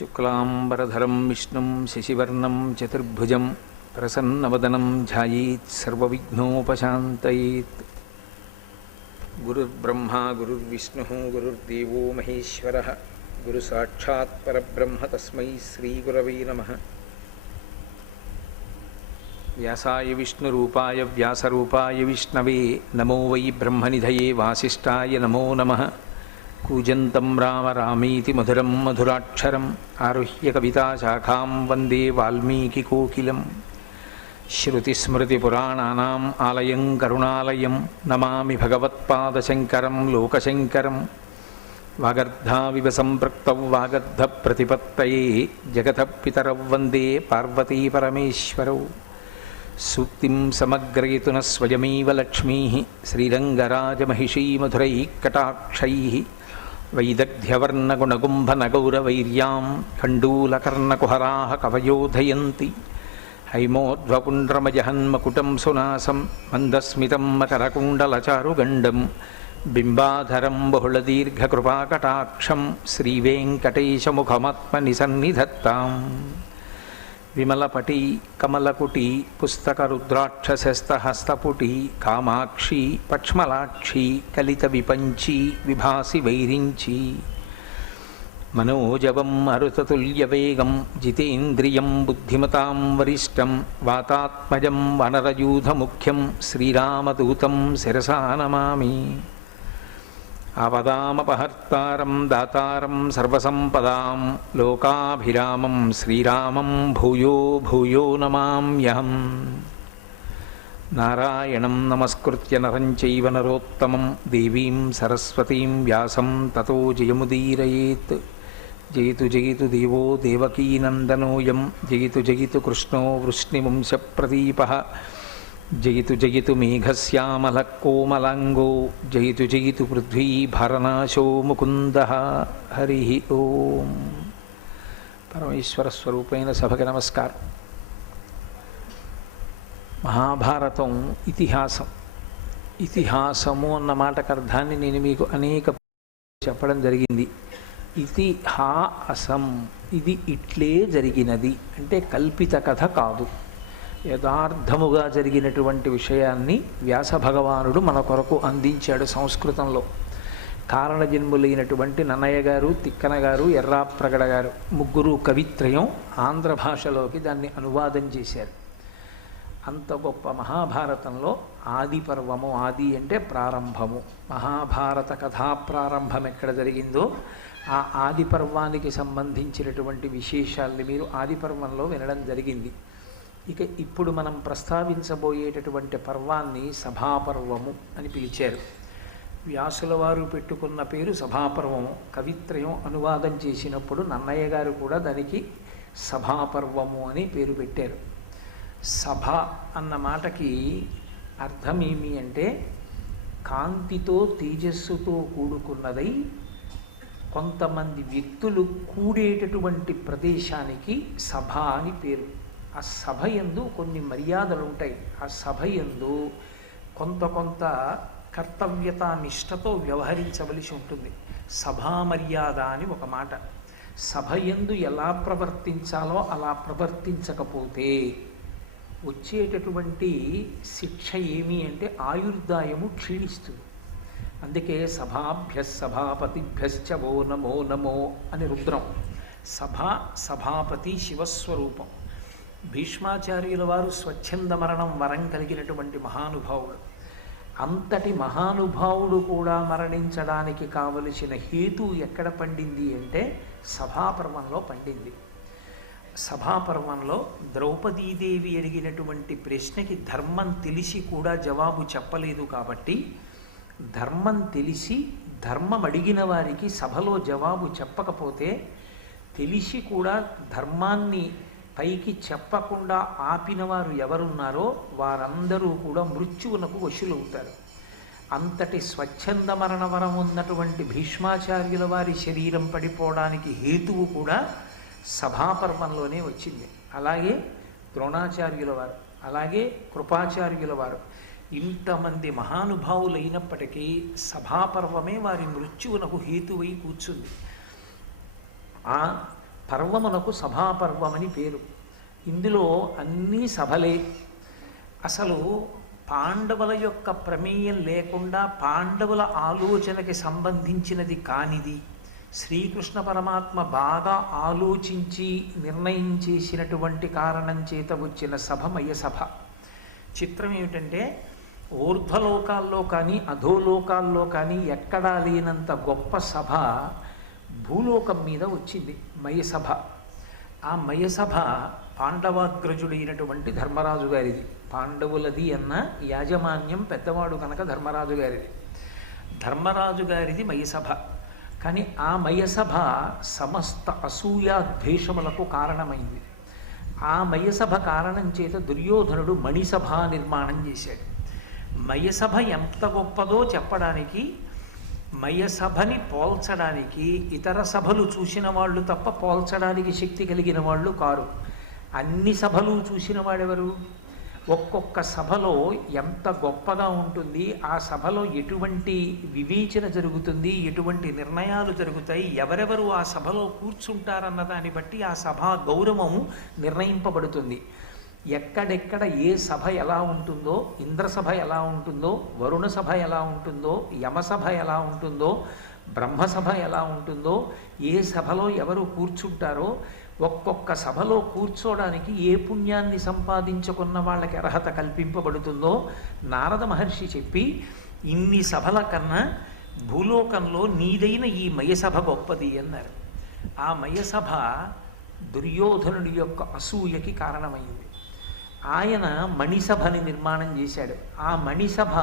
శుక్లాంబరధరం విష్ణుం శశివర్ణం చతుర్భుజం ప్రసన్నవదనం ధ్యాయేత్ సర్వవిఘ్నోపశాంతయేత్. గురుర్బ్రహ్మా గురుర్విష్ణుః గురుర్దేవో మహేశ్వరః గురుసాక్షాత్ పరబ్రహ్మ తస్మై శ్రీగురవే నమః. వ్యాసాయ విష్ణురూపాయ వ్యాసరూపాయ విష్ణవే నమో వై బ్రహ్మనిధయే వాసిష్ఠాయ నమో నమః. కూజంతం రామ రామీతి మధురం మధురాక్షరం ఆరుహ్య కవితాశాఖాం వందే వాల్మీకికోకిలం. శ్రుతిస్మృతిపురాణానాం ఆలయం కరుణాలయం నమామి భగవత్పాదశంకరం లోకశంకరం. వాగర్ధావివ సంపృక్తౌ వాగర్ధప్రతిపత్తయే జగతః పితరౌ వందే పార్వతీపరమేశ్వరౌ. సూక్తిం సమగ్రయతున స్వయమేవ లక్ష్మీః శ్రీరంగరాజమహిషీమధురైః కటాక్షైః. వైదగ్ధ్యవర్ణగుణగుంభనగౌరవైర్యాం కండూలకర్ణకుహరాः కవయోధయంతి. హైమోధ్వపుండ్రమజహన్మకుటం సునాసం మందస్మితం మకరకుండలచారుగండం. బింబాధరం బహుళదీర్ఘకృపాకటాక్షం శ్రీవేంకటేశముఖమాత్మనిసన్నిధత్తాం. విమలపటి కమలకుటి పుస్తకరుద్రాక్షసస్తహస్తపుటి కామాక్షి పక్ష్మలాక్షి కలిత విపంచి విభాసి వైరించి. మనోజవం మరుతతుల్యవేగం జితేంద్రియం బుద్ధిమతాం వరిష్టం వాతాత్మజం వనరయూధముఖ్యం శ్రీరామదూతం శిరసా నమామి. ఆపదామపహర్తారం దాతారం సర్వసంపదాం లోకాభిరామం శ్రీరామం భూయో భూయో నమామ్యహం. నారాయణం నమస్కృత్య నరం చైవ నరోత్తమం దేవీం సరస్వతీం వ్యాసం తతో జయముదీరయేత్. జయతు జయతు దేవో దేవకీనందనోయం జయతు జయతు కృష్ణో వృష్ణివంశప్రదీపః. జయతు జయతు మేఘశ్యామలః కోమలాంగో జయతు జయతు పృథ్వీభరనాశో ముకుందః. హరి ఓం. పరమేశ్వర స్వరూపైన సభకి నమస్కారం. మహాభారతం ఇతిహాసం. ఇతిహాసము అన్న మాటకు అర్థాన్ని నేను మీకు అనేక చెప్పడం జరిగింది. ఇతిహాసం ఇది ఇట్లే జరిగినది అంటే కల్పిత కథ కాదు, యథార్థముగా జరిగినటువంటి విషయాన్ని వ్యాస భగవానుడు మన కొరకు అందించాడు సంస్కృతంలో. కారణజన్ములైనటువంటి నన్నయ్య గారు, తిక్కన గారు, ఎర్రాప్రగడ గారు ముగ్గురు కవిత్రయం ఆంధ్ర భాషలోకి దాన్ని అనువాదం చేశారు. అంత గొప్ప మహాభారతంలో ఆది పర్వము, ఆది అంటే ప్రారంభము, మహాభారత కథా ప్రారంభం ఎక్కడ జరిగిందో ఆ ఆది పర్వానికి సంబంధించినటువంటి విశేషాల్ని మీరు ఆది పర్వంలో వినడం జరిగింది. ఇక ఇప్పుడు మనం ప్రస్తావించబోయేటటువంటి పర్వాన్ని సభాపర్వము అని పిలిచారు. వ్యాసుల వారు పెట్టుకున్న పేరు సభాపర్వము. కవిత్రయం అనువాదం చేసినప్పుడు నన్నయ్య గారు కూడా దానికి సభాపర్వము అని పేరు పెట్టారు. సభ అన్న మాటకి అర్థం ఏమి అంటే కాంతితో తేజస్సుతో కూడుకున్నదై కొంతమంది వ్యక్తులు కూడేటటువంటి ప్రదేశానికి సభ అని పేరు. ఆ సభ యందు కొన్ని మర్యాదలు ఉంటాయి. ఆ సభ యందు కొంత కర్తవ్యత నిష్టతో వ్యవహరించవలసి ఉంటుంది. సభా మర్యాద అని ఒక మాట. సభ యందు ఎలా ప్రవర్తించాలో అలా ప్రవర్తించకపోతే వచ్చేటటువంటి శిక్ష ఏమి అంటే ఆయుర్దాయము క్షీణిస్తుంది. అందుకే సభాభ్య సభాపతిభ్యశ్చ వో నమో నమో అని రుద్రం. సభ సభాపతి శివస్వరూపం. భీష్మాచార్యుల వారు స్వచ్ఛంద మరణం వరం కలిగినటువంటి మహానుభావుడు. అంతటి మహానుభావుడు కూడా మరణించడానికి కావలసిన హేతు ఎక్కడ పండింది అంటే సభాపర్వంలో పండింది. సభాపర్వంలో ద్రౌపదీదేవి అడిగినటువంటి ప్రశ్నకి ధర్మం తెలిసి కూడా జవాబు చెప్పలేదు కాబట్టి ధర్మం తెలిసి ధర్మం అడిగిన వారికి సభలో జవాబు చెప్పకపోతే తెలిసి కూడా ధర్మాన్ని పైకి చెప్పకుండా ఆపిన వారు ఎవరున్నారో వారందరూ కూడా మృత్యువునకు వశులవుతారు. అంతటి స్వచ్ఛంద మరణ వరం ఉన్నటువంటి భీష్మాచార్యుల వారి శరీరం పడిపోవడానికి హేతువు కూడా సభాపర్వంలోనే వచ్చింది. అలాగే ద్రోణాచార్యుల వారు, అలాగే కృపాచార్యుల వారు ఇంతమంది మహానుభావులైనప్పటికీ సభాపర్వమే వారి మృత్యువునకు హేతువై కూర్చుంది. ఆ పర్వమునకు సభాపర్వమని పేరు. ఇందులో అన్నీ సభలే. అసలు పాండవుల యొక్క ప్రమేయం లేకుండా పాండవుల ఆలోచనకి సంబంధించినది కానిది శ్రీకృష్ణ పరమాత్మ బాగా ఆలోచించి నిర్ణయం చేసినటువంటి కారణం చేత వచ్చిన సభ మయసభ. చిత్రం ఏమిటంటే ఊర్ధ్వలోకాల్లో కానీ అధోలోకాల్లో కానీ ఎక్కడా లేనంత గొప్ప సభ భూలోకం మీద వచ్చింది మయసభ. ఆ మయసభ పాండవాగ్రజుడైనటువంటి ధర్మరాజు గారిది. పాండవులది అన్న యాజమాన్యం పెద్దవాడు కనుక ధర్మరాజు గారిది. ధర్మరాజు గారిది మయసభ. కానీ ఆ మయసభ సమస్త అసూయాద్వేషములకు కారణమైంది. ఆ మయసభ కారణం చేత దుర్యోధనుడు మణిసభ నిర్మాణం చేశాడు. మయసభ ఎంత గొప్పదో చెప్పడానికి, మయసభని పోల్చడానికి ఇతర సభలు చూసిన వాళ్ళు తప్ప పోల్చడానికి శక్తి కలిగిన వాళ్ళు కారు. అన్ని సభలు చూసిన వాడెవరు? ఒక్కొక్క సభలో ఎంత గొప్పగా ఉంటుంది, ఆ సభలో ఎటువంటి వివేచన జరుగుతుంది, ఎటువంటి నిర్ణయాలు జరుగుతాయి, ఎవరెవరు ఆ సభలో కూర్చుంటారన్న దాన్ని బట్టి ఆ సభా గౌరవం నిర్ణయింపబడుతుంది. ఎక్కడెక్కడ ఏ సభ ఎలా ఉంటుందో, ఇంద్రసభ ఎలా ఉంటుందో, వరుణ సభ ఎలా ఉంటుందో, యమసభ ఎలా ఉంటుందో, బ్రహ్మసభ ఎలా ఉంటుందో, ఏ సభలో ఎవరు కూర్చుంటారో, ఒక్కొక్క సభలో కూర్చోడానికి ఏ పుణ్యాన్ని సంపాదించుకున్న వాళ్ళకి అర్హత కల్పింపబడుతుందో నారద మహర్షి చెప్పి, ఇన్ని సభల కన్నా భూలోకంలో నీదైన ఈ మయసభ గొప్పది అన్నారు. ఆ మయసభ దుర్యోధనుడి యొక్క అసూయకి కారణమైంది. ఆయన మణిసభని నిర్మాణం చేశాడు. ఆ మణిసభ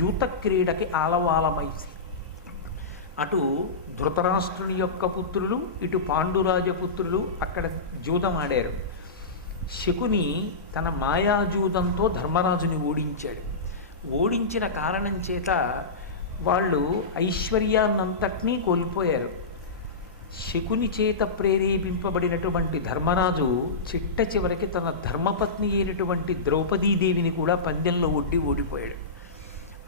యూత క్రీడకి ఆలవాలమైంది. అటు ధృతరాష్ట్రుని యొక్క పుత్రులు, ఇటు పాండురాజపుత్రులు అక్కడ జూదమాడారు. శకుని తన మాయాజూదంతో ధర్మరాజుని ఓడించాడు. ఓడించిన కారణం చేత వాళ్ళు ఐశ్వర్యాన్నంతటినీ కోల్పోయారు. శకుని చేత ప్రేరేపింపబడినటువంటి ధర్మరాజు చిట్ట చివరికి తన ధర్మపత్ని అయినటువంటి ద్రౌపదీదేవిని కూడా పందెంలో ఒడ్డి ఓడిపోయాడు.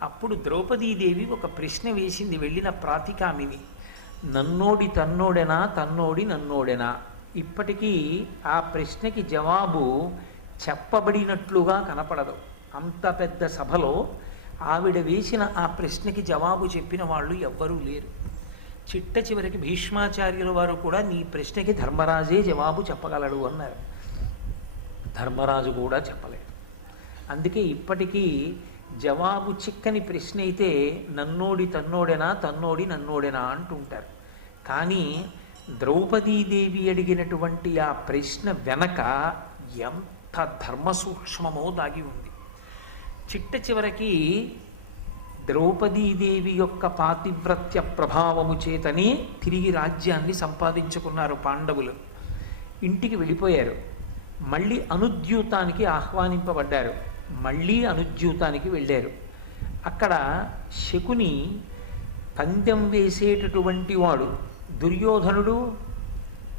అప్పుడు ద్రౌపదీదేవి ఒక ప్రశ్న వేసింది వెళ్ళిన ప్రాతికామిని, నన్నోడి తన్నోడెనా, తన్నోడి నన్నోడెనా? ఇప్పటికీ ఆ ప్రశ్నకి జవాబు చెప్పబడినట్లుగా కనపడదు. అంత పెద్ద సభలో ఆవిడ వేసిన ఆ ప్రశ్నకి జవాబు చెప్పిన వాళ్ళు ఎవ్వరూ లేరు. చిట్ట చివరికి భీష్మాచార్యుల వారు కూడా నీ ప్రశ్నకి ధర్మరాజే జవాబు చెప్పగలడు అన్నారు. ధర్మరాజు కూడా చెప్పలేడు. అందుకే ఇప్పటికీ జవాబు చిక్కని ప్రశ్న అయితే నన్నోడి తన్నోడెనా, తన్నోడి నన్నోడెనా అంటుంటారు. కానీ ద్రౌపదీదేవి అడిగినటువంటి ఆ ప్రశ్న వెనక ఎంత ధర్మ సూక్ష్మమో దాగి ఉంది. చిట్ట చివరికి ద్రౌపదీదేవి యొక్క పాతివ్రత్య ప్రభావము చేతనే తిరిగి రాజ్యాన్ని సంపాదించుకున్నారు పాండవులు. ఇంటికి వెళ్ళిపోయారు. మళ్ళీ అనుద్యూతానికి ఆహ్వానింపబడ్డారు. మళ్ళీ అనుద్యూతానికి వెళ్ళారు. అక్కడ శకుని పందెం వేసేటటువంటి వాడు, దుర్యోధనుడు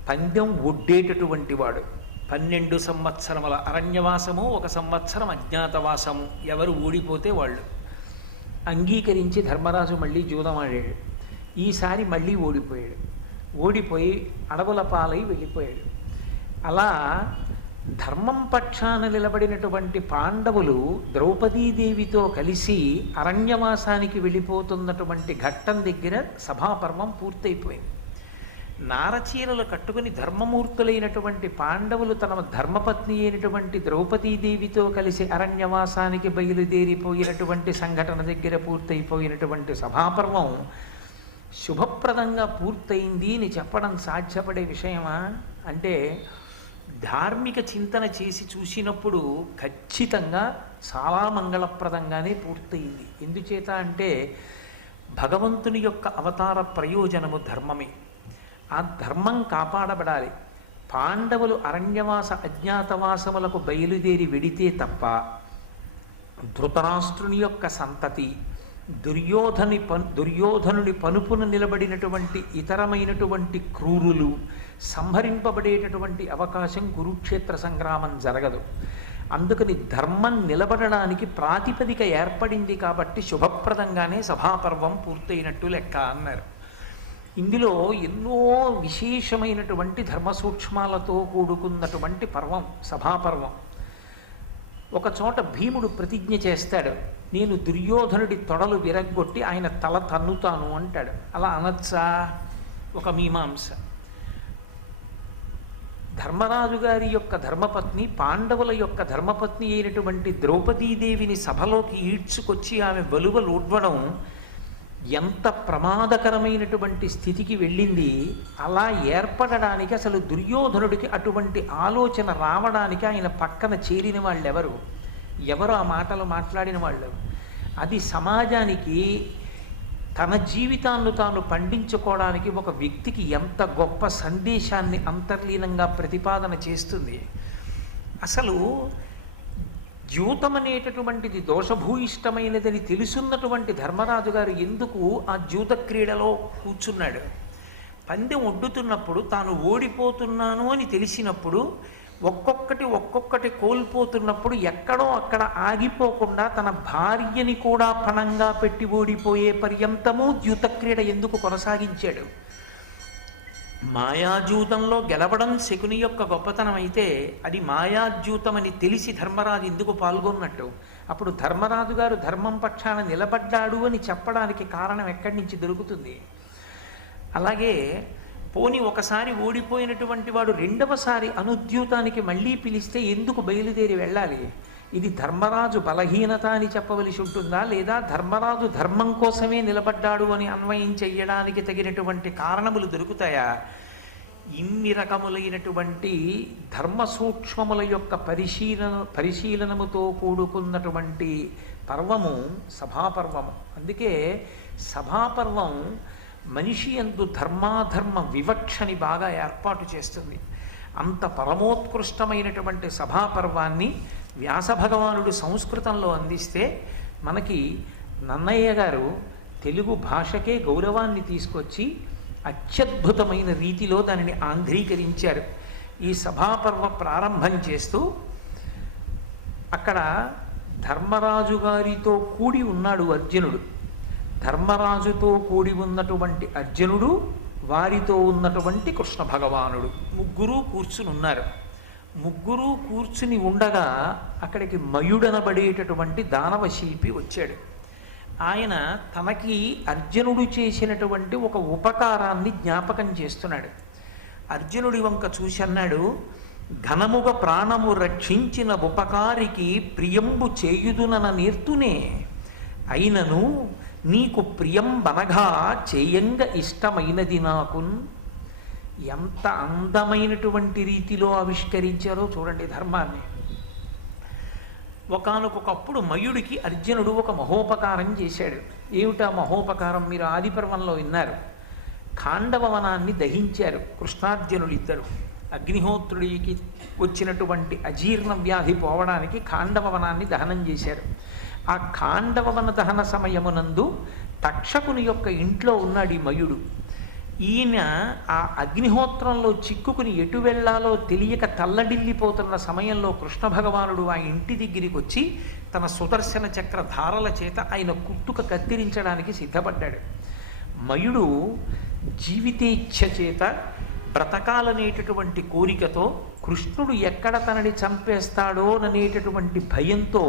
పందెం ఒడ్డేటటువంటి వాడు. 12 సంవత్సరముల అరణ్యవాసము, 1 సంవత్సరం అజ్ఞాతవాసము. ఎవరు ఓడిపోతే వాళ్ళు. అంగీకరించి ధర్మరాజు మళ్ళీ జూదమాడాడు. ఈసారి మళ్ళీ ఓడిపోయాడు. ఓడిపోయి అడవుల పాలై వెళ్ళిపోయాడు. అలా ధర్మం పక్షాన నిలబడినటువంటి పాండవులు ద్రౌపదీదేవితో కలిసి అరణ్యవాసానికి వెళ్ళిపోతున్నటువంటి ఘట్టం దగ్గర సభాపర్వం పూర్తయిపోయింది. నారచీరలు కట్టుకుని ధర్మమూర్తులైనటువంటి పాండవులు తన ధర్మపత్ని అయినటువంటి ద్రౌపదీదేవితో కలిసి అరణ్యవాసానికి బయలుదేరిపోయినటువంటి సంఘటన దగ్గర పూర్తయిపోయినటువంటి సభాపర్వం శుభప్రదంగా పూర్తయింది అని చెప్పడం సాధ్యపడే విషయమా అంటే, ధార్మిక చింతన చేసి చూసినప్పుడు ఖచ్చితంగా చాలా మంగళప్రదంగానే పూర్తయింది. ఎందుచేత అంటే భగవంతుని యొక్క అవతార ప్రయోజనము ధర్మమే. ఆ ధర్మం కాపాడబడాలి. పాండవులు అరణ్యవాస అజ్ఞాతవాసములకు బయలుదేరి వెడితే తప్ప ధృతరాష్ట్రుని యొక్క సంతతి, దుర్యోధనుని పనుపున నిలబడినటువంటి ఇతరమైనటువంటి క్రూరులు సంహరింపబడేటటువంటి అవకాశం కురుక్షేత్ర సంగ్రామం జరగదు. అందుకని ధర్మం నిలబడడానికి ప్రాతిపదిక ఏర్పడింది కాబట్టి శుభప్రదంగానే సభాపర్వం పూర్తయినట్టు లెక్క అన్నారు. ఇందులో ఎన్నో విశేషమైనటువంటి ధర్మ సూక్ష్మాలతో కూడుకున్నటువంటి పర్వం సభాపర్వం. ఒక చోట భీముడు ప్రతిజ్ఞ చేస్తాడు, నేను దుర్యోధనుడి తొడలు విరగ్గొట్టి ఆయన తల తన్నుతాను అంటాడు. అలా అనొచ్చా? ఒక మీమాంస. ధర్మరాజు గారి యొక్క ధర్మపత్ని, పాండవుల యొక్క ధర్మపత్ని అయినటువంటి ద్రౌపదీదేవిని సభలోకి ఈడ్చుకొచ్చి ఆమె బలువలు ఊడ్వడం ఎంత ప్రమాదకరమైనటువంటి స్థితికి వెళ్ళింది. అలా ఏర్పడడానికి అసలు దుర్యోధనుడికి అటువంటి ఆలోచన రావడానికి ఆయన పక్కన చేరిన వాళ్ళు ఎవరు ఆ మాటలు మాట్లాడిన వాళ్ళు? అది సమాజానికి తన జీవితాన్ని తాను పండించుకోవడానికి ఒక వ్యక్తికి ఎంత గొప్ప సందేశాన్ని అంతర్లీనంగా ప్రతిపాదన చేస్తుంది. అసలు ద్యూతం అనేటటువంటిది దోషభూయిష్టమైనదని తెలుసున్నటువంటి ధర్మరాజు గారు ఎందుకు ఆ ద్యూత క్రీడలో కూర్చున్నాడు? పందెం ఒడ్డుతున్నప్పుడు తాను ఓడిపోతున్నాను అని తెలిసినప్పుడు ఒక్కొక్కటి కోల్పోతున్నప్పుడు ఎక్కడో అక్కడ ఆగిపోకుండా తన భార్యని కూడా పణంగా పెట్టి ఓడిపోయే పర్యంతము ద్యూత క్రీడ ఎందుకు కొనసాగించాడు? మాయాజూతంలో గెలవడం శకుని యొక్క గొప్పతనం అయితే అది మాయాజూతమని తెలిసి ధర్మరాజు ఎందుకు పాల్గొన్నట్టు? అప్పుడు ధర్మరాజు గారు ధర్మం పక్షాన నిలబడ్డాడు అని చెప్పడానికి కారణం ఎక్కడి నుంచి దొరుకుతుంది? అలాగే పోని ఒకసారి ఓడిపోయినటువంటి వాడు రెండవసారి అనుద్యూతానికి మళ్ళీ పిలిస్తే ఎందుకు బయలుదేరి వెళ్ళాలి? ఇది ధర్మరాజు బలహీనత అని చెప్పవలసి ఉంటుందా, లేదా ధర్మరాజు ధర్మం కోసమే నిలబడ్డాడు అని అన్వయం చెయ్యడానికి తగినటువంటి కారణములు దొరుకుతాయా? ఇన్ని రకములైనటువంటి ధర్మ సూక్ష్మముల యొక్క పరిశీలనముతో కూడుకున్నటువంటి పర్వము సభాపర్వము. అందుకే సభాపర్వం మనిషి యందు ధర్మాధర్మ వివక్షని బాగా ఏర్పాటు చేస్తుంది. అంత పరమోత్కృష్టమైనటువంటి సభాపర్వాన్ని వ్యాస భగవానుడు సంస్కృతంలో అందిస్తే మనకి నన్నయ్య గారు తెలుగు భాషకే గౌరవాన్ని తీసుకొచ్చి అత్యద్భుతమైన రీతిలో దానిని ఆంధ్రీకరించారు. ఈ సభాపర్వ ప్రారంభం చేస్తూ అక్కడ ధర్మరాజు గారితో కూడి ఉన్నాడు అర్జునుడు. ధర్మరాజుతో కూడి ఉన్నటువంటి అర్జునుడు, వారితో ఉన్నటువంటి కృష్ణ భగవానుడు ముగ్గురు కూర్చుని ఉన్నారు. ముగ్గురు కూర్చుని ఉండగా అక్కడికి మయుడనబడేటటువంటి దానవ శిల్పి వచ్చాడు. ఆయన తనకి అర్జునుడు చేసినటువంటి ఒక ఉపకారాన్ని జ్ఞాపకం చేస్తున్నాడు. అర్జునుడి వంక చూసి అన్నాడు, ఘనముగ ప్రాణము రక్షించిన ఉపకారికి ప్రియంబు చేయుదునన నేర్తునే, అయినను నీకు ప్రియం బనగా చేయంగ ఇష్టమైనది నాకున్. ఎంత అందమైనటువంటి రీతిలో ఆవిష్కరించారో చూడండి ధర్మాన్ని. ఒకానొకప్పుడు మయుడికి అర్జునుడు ఒక మహోపకారం చేశాడు. ఏమిటా మహోపకారం? మీరు ఆదిపర్వంలో విన్నారు. ఖాండవవనాన్ని దహించారు కృష్ణార్జునులు ఇద్దరు. అగ్నిహోత్రుడికి వచ్చినటువంటి అజీర్ణ వ్యాధి పోవడానికి ఖాండవవనాన్ని దహనం చేశారు. ఆ ఖాండవవన దహన సమయమునందు తక్షకుని యొక్క ఇంట్లో ఉన్నాడు ఈ మయుడు. ఈయన ఆ అగ్నిహోత్రంలో చిక్కుకుని ఎటు వెళ్ళాలో తెలియక తల్లడిల్లిపోతున్న సమయంలో కృష్ణ భగవానుడు ఆ ఇంటి దగ్గరికి వచ్చి తన సుదర్శన చక్ర ధారల చేత ఆయన కుట్టుక కత్తిరించడానికి సిద్ధపడ్డాడు. మయుడు జీవితేచ్ఛ చేత బ్రతకాలనేటటువంటి కోరికతో కృష్ణుడు ఎక్కడ తనని చంపేస్తాడో అనేటటువంటి భయంతో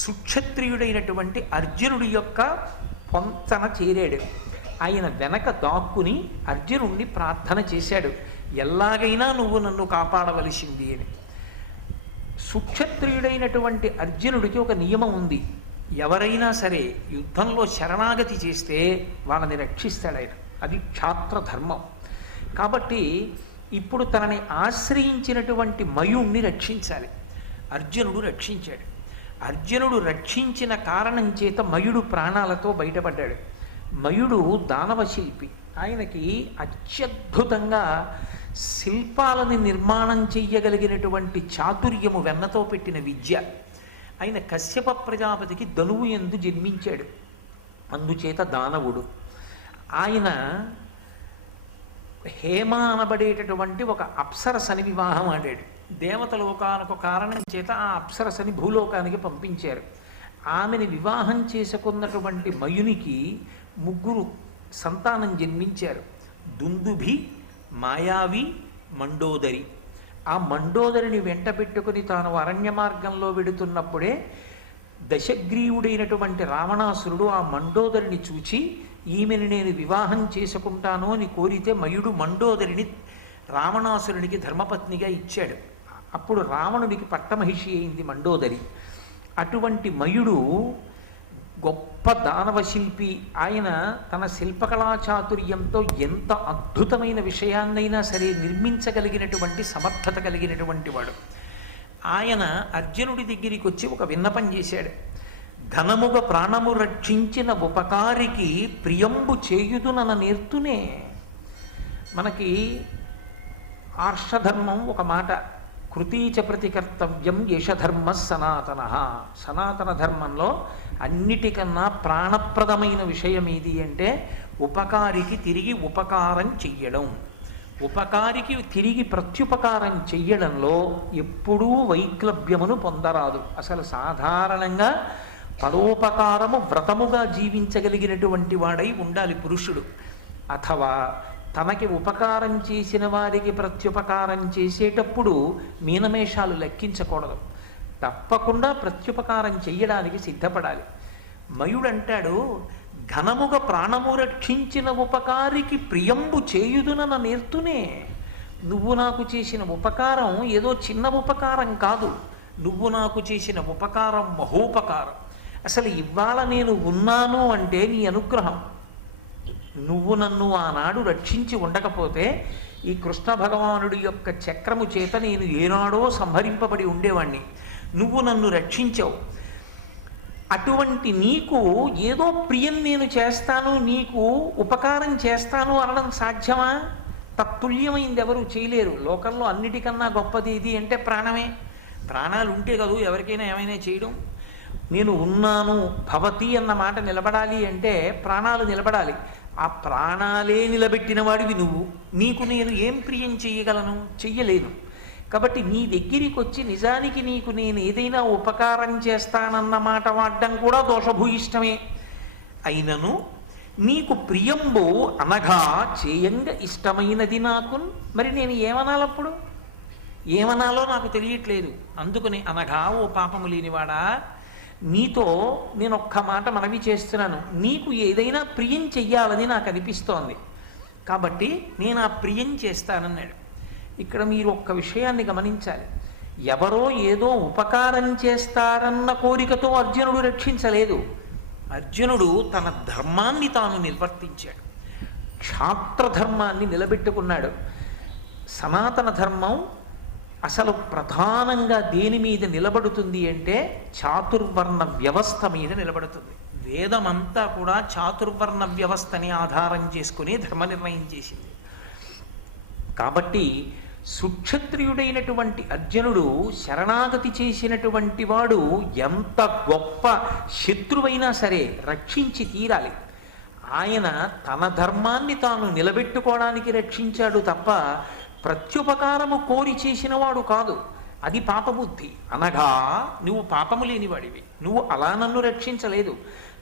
సుక్షత్రియుడైనటువంటి అర్జునుడి యొక్క పొంతన చేరాడు. ఆయన వెనక దాక్కుని అర్జునుడిని ప్రార్థన చేశాడు, ఎలాగైనా నువ్వు నన్ను కాపాడవలసింది అని. సుక్షత్రియుడైనటువంటి అర్జునుడికి ఒక నియమం ఉంది. ఎవరైనా సరే యుద్ధంలో శరణాగతి చేస్తే వాళ్ళని రక్షిస్తాడు ఆయన. అది క్షాత్ర ధర్మం. కాబట్టి ఇప్పుడు తనని ఆశ్రయించినటువంటి మయుణ్ణి రక్షించాలి. అర్జునుడు రక్షించాడు. అర్జునుడు రక్షించిన కారణం చేత మయుడు ప్రాణాలతో బయటపడ్డాడు. మయుడు దానవ శిల్పి. ఆయనకి అత్యద్భుతంగా శిల్పాలని నిర్మాణం చెయ్యగలిగినటువంటి చాతుర్యము వెన్నతో పెట్టిన విద్య. ఆయన కశ్యప ప్రజాపతికి ధనువు యందు జన్మించాడు, అందుచేత దానవుడు. ఆయన హేమ అనబడేటటువంటి ఒక అప్సరసని వివాహం ఆడాడు. దేవతలు ఒకానొక కారణం చేత ఆ అప్సరసని భూలోకానికి పంపించారు. ఆమెని వివాహం చేసుకున్నటువంటి మయునికి ముగ్గురు సంతానం జన్మించారు. దుందుభి, మాయావి, మండోదరి. ఆ మండోదరిని వెంట పెట్టుకుని తాను అరణ్య మార్గంలో వెడుతున్నప్పుడే దశగ్రీవుడైనటువంటి రావణాసురుడు ఆ మండోదరిని చూచి ఈమెను నేను వివాహం చేసుకుంటాను అని కోరితే మయుడు మండోదరిని రావణాసురునికి ధర్మపత్నిగా ఇచ్చాడు. అప్పుడు రావణునికి పట్టమహిషి అయింది మండోదరి. అటువంటి మయుడు గొప్ప దానవ శిల్పి. ఆయన తన శిల్పకళా చాతుర్యంతో ఎంత అద్భుతమైన విషయాన్నైనా సరే నిర్మించగలిగినటువంటి సమర్థత కలిగినటువంటి వాడు. ఆయన అర్జునుడి దగ్గరికి వచ్చి ఒక విన్నపం చేశాడు. ఘనముగ ప్రాణము రక్షించిన ఉపకారికి ప్రియంబు చేయుదునన నేర్తునే. మనకి ఆర్షధర్మం ఒక మాట, కృతీచ ప్రతికర్తవ్యం యశధర్మ సనాతన. సనాతన ధర్మంలో అన్నిటికన్నా ప్రాణప్రదమైన విషయం ఏది అంటే ఉపకారికి తిరిగి ఉపకారం చెయ్యడం. ఉపకారికి తిరిగి ప్రత్యుపకారం చెయ్యడంలో ఎప్పుడూ వైక్లభ్యమును పొందరాదు. అసలు సాధారణంగా పరోపకారము వ్రతముగా జీవించగలిగినటువంటి వాడై ఉండాలి పురుషుడు. అథవా తనకి ఉపకారం చేసిన వారికి ప్రత్యుపకారం చేసేటప్పుడు మీనమేషాలు లెక్కించకూడదు. తప్పకుండా ప్రత్యుపకారం చెయ్యడానికి సిద్ధపడాలి. మయుడంటాడు, ఘనముగ ప్రాణము రక్షించిన ఉపకారికి ప్రియంబు చేయుదునన నేర్తునే. నువ్వు నాకు చేసిన ఉపకారం ఏదో చిన్న ఉపకారం కాదు, నువ్వు నాకు చేసిన ఉపకారం మహోపకారం. అసలు ఇవాళ నేను ఉన్నాను అంటే నీ అనుగ్రహం. నువ్వు నన్ను ఆనాడు రక్షించి ఉండకపోతే ఈ కృష్ణ భగవానుడి యొక్క చక్రము చేత నేను ఏనాడో సంహరింపబడి ఉండేవాణ్ణి. నువ్వు నన్ను రక్షించావు. అటువంటి నీకు ఏదో ప్రియం నేను చేస్తాను, నీకు ఉపకారం చేస్తాను అనడం సాధ్యమా? తత్తుల్యమైంది ఎవరు చేయలేరు. లోకంలో అన్నిటికన్నా గొప్పది ఇది అంటే ప్రాణమే. ప్రాణాలు ఉంటే కదూ ఎవరికైనా ఏమైనా చేయడం. నేను ఉన్నాను భవతి అన్న మాట నిలబడాలి అంటే ప్రాణాలు నిలబడాలి. ఆ ప్రాణాలే నిలబెట్టిన వాడివి నువ్వు. నీకు నేను ఏం ప్రియం చెయ్యగలను? చెయ్యలేను. కాబట్టి నీ దగ్గరికి వచ్చి నిజానికి నీకు నేను ఏదైనా ఉపకారం చేస్తానన్న మాట వాడడం కూడా దోషభూయిష్టమే. అయినను నీకు ప్రియంబు అనగా చేయంగా ఇష్టమైనది నాకు. మరి నేను ఏమనాలప్పుడు? ఏమనాలో నాకు తెలియట్లేదు. అందుకని అనగా ఓ పాపము లేనివాడా, నీతో నేను ఒక్క మాట మనవి చేస్తున్నాను. నీకు ఏదైనా ప్రియం చెయ్యాలని నాకు అనిపిస్తోంది కాబట్టి నేను ఆ ప్రియం చేస్తానన్నాడు. ఇక్కడ మీరు ఒక్క విషయాన్ని గమనించాలి. ఎవరో ఏదో ఉపకారం చేస్తారన్న కోరికతో అర్జునుడు రక్షించలేదు. అర్జునుడు తన ధర్మాన్ని తాను నిర్వర్తించాడు. క్షాత్రధర్మాన్ని నిలబెట్టుకున్నాడు. సనాతన ధర్మం అసలు ప్రధానంగా దేని మీద నిలబడుతుంది అంటే చాతుర్వర్ణ వ్యవస్థ మీద నిలబడుతుంది. వేదమంతా కూడా చాతుర్వర్ణ వ్యవస్థని ఆధారం చేసుకుని ధర్మ నిర్ణయం చేసింది. కాబట్టి సుక్షత్రియుడైనటువంటి అర్జునుడు శరణాగతి చేసినటువంటి వాడు ఎంత గొప్ప శత్రువైనా సరే రక్షించి తీరాలి. ఆయన తన ధర్మాన్ని తాను నిలబెట్టుకోవడానికి రక్షించాడు తప్ప ప్రత్యుపకారము కోరి చేసినవాడు కాదు. అది పాపబుద్ధి. అనగా నువ్వు పాపము లేనివాడివి. నువ్వు అలా నన్ను రక్షించలేదు.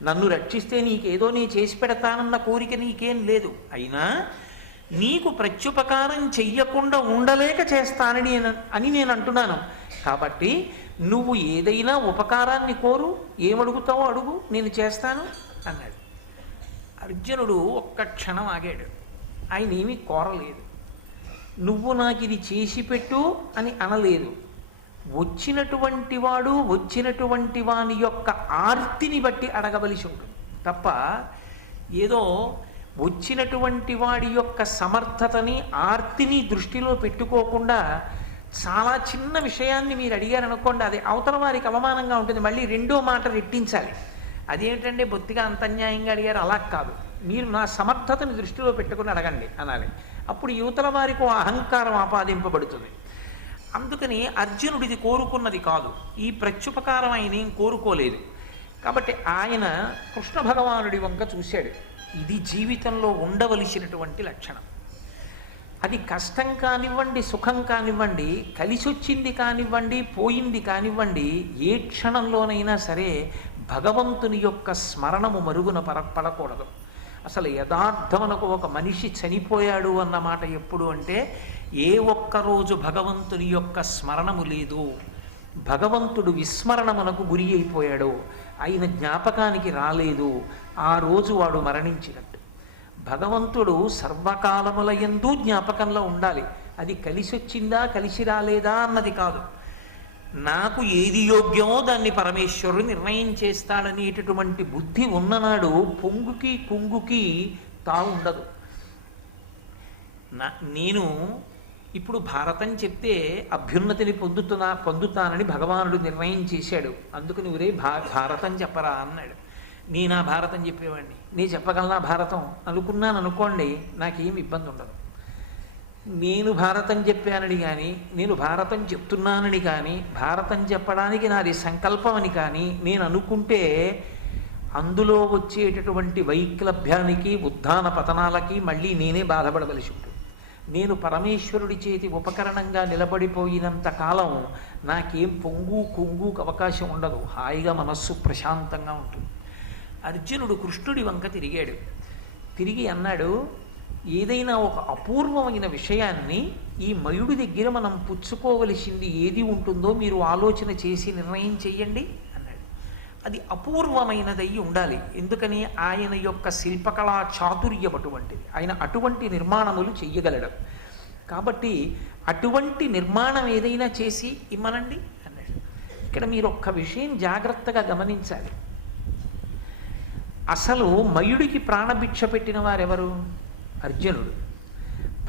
నన్ను రక్షిస్తే నీకేదో నీ చేసి పెడతానన్న కోరిక నీకేం లేదు. అయినా నీకు ప్రత్యుపకారం చెయ్యకుండా ఉండలేక చేస్తానని నేను అంటున్నాను. కాబట్టి నువ్వు ఏదైనా ఉపకారాన్ని కోరు, ఏమడుగుతావో అడుగు, నేను చేస్తాను అన్నాడు. అర్జునుడు ఒక్క క్షణం ఆగాడు. ఆయన ఏమీ కోరలేదు. నువ్వు నాకు ఇది చేసి పెట్టు అని అనలేదు. వచ్చినటువంటి వాడు వచ్చినటువంటి వాని యొక్క ఆర్తిని బట్టి అడగవలసి ఉంటుంది తప్ప ఏదో వచ్చినటువంటి వాడి యొక్క సమర్థతని ఆర్తిని దృష్టిలో పెట్టుకోకుండా చాలా చిన్న విషయాన్ని మీరు అడిగారనుకోండి, అది అవతల వారికి అవమానంగా ఉంటుంది. మళ్ళీ రెండో మాట రెట్టించాలి. అదేంటంటే బొత్తిగా అంత అన్యాయంగా అడిగారు. అలా కాదు, మీరు నా సమర్థతని దృష్టిలో పెట్టుకుని అడగండి అనాలి. అప్పుడు యువతల వారికి అహంకారం ఆపాదింపబడుతుంది. అందుకని అర్జునుడిది కోరుకున్నది కాదు, ఈ ప్రత్యుపకారం ఆయన ఏం కోరుకోలేదు. కాబట్టి ఆయన కృష్ణ భగవానుడి వంక చూశాడు. ఇది జీవితంలో ఉండవలసినటువంటి లక్షణం. అది కష్టం కానివ్వండి, సుఖం కానివ్వండి, కలిసొచ్చింది కానివ్వండి, పోయింది కానివ్వండి, ఏ క్షణంలోనైనా సరే భగవంతుని యొక్క స్మరణము మరుగున పడకూడదు. అసలు యథార్థమునకు ఒక మనిషి చనిపోయాడు అన్నమాట ఎప్పుడు అంటే ఏ ఒక్కరోజు భగవంతుని యొక్క స్మరణము లేదు, భగవంతుడు విస్మరణమునకు గురి అయిపోయాడు, ఆయన జ్ఞాపకానికి రాలేదు, ఆ రోజు వాడు మరణించినట్టు. భగవంతుడు సర్వకాలముల యందు జ్ఞాపకంలో ఉండాలి. అది కలిసి వచ్చిందా కలిసి రాలేదా అన్నది కాదు. నాకు ఏది యోగ్యమో దాన్ని పరమేశ్వరుడు నిర్ణయం చేస్తాడనేటటువంటి బుద్ధి ఉన్ననాడు పొంగుకి కుంగుకి తావుండదు. నేను ఇప్పుడు భారతం చెప్తే అభ్యున్నతిని పొందుతానని భగవానుడు నిర్ణయం చేశాడు. అందుకని ఊరే భారతం చెప్పరా అన్నాడు. నేనా భారతం చెప్పేవాడిని, నేను చెప్పగలనా భారతం అనుకున్నాను అనుకోండి, నాకేం ఇబ్బంది ఉండదు. నేను భారతం చెప్పానని కానీ, నేను భారతం చెప్తున్నానని కానీ, భారతం చెప్పడానికి నాది సంకల్పం అని కానీ నేను అనుకుంటే అందులో వచ్చేటటువంటి వైక్లభ్యానికి ఉత్థాన పతనాలకి మళ్ళీ నేనే బాధపడవలసి ఉంటుంది. నేను పరమేశ్వరుడి చేతి ఉపకరణంగా నిలబడిపోయినంత కాలం నాకేం పొంగు కొంగుకు అవకాశం ఉండదు. హాయిగా మనస్సు ప్రశాంతంగా ఉంటుంది. అర్జునుడు కృష్ణుడి వంక తిరిగాడు. తిరిగి అన్నాడు, ఏదైనా ఒక అపూర్వమైన విషయాన్ని ఈ మయుడి దగ్గర మనం పుచ్చుకోవలసింది ఏది ఉంటుందో మీరు ఆలోచన చేసి నిర్ణయం చెయ్యండి అన్నాడు. అది అపూర్వమైనదై ఉండాలి. ఎందుకని ఆయన యొక్క శిల్పకళా చాతుర్యం అటువంటిది. ఆయన అటువంటి నిర్మాణములు చెయ్యగలడు. కాబట్టి అటువంటి నిర్మాణం ఏదైనా చేసి ఇమ్మనండి అన్నాడు. ఇక్కడ మీరు ఒక్క విషయం జాగ్రత్తగా గమనించాలి. అసలు మయుడికి ప్రాణభిక్ష పెట్టిన వారెవరు? అర్జునుడు.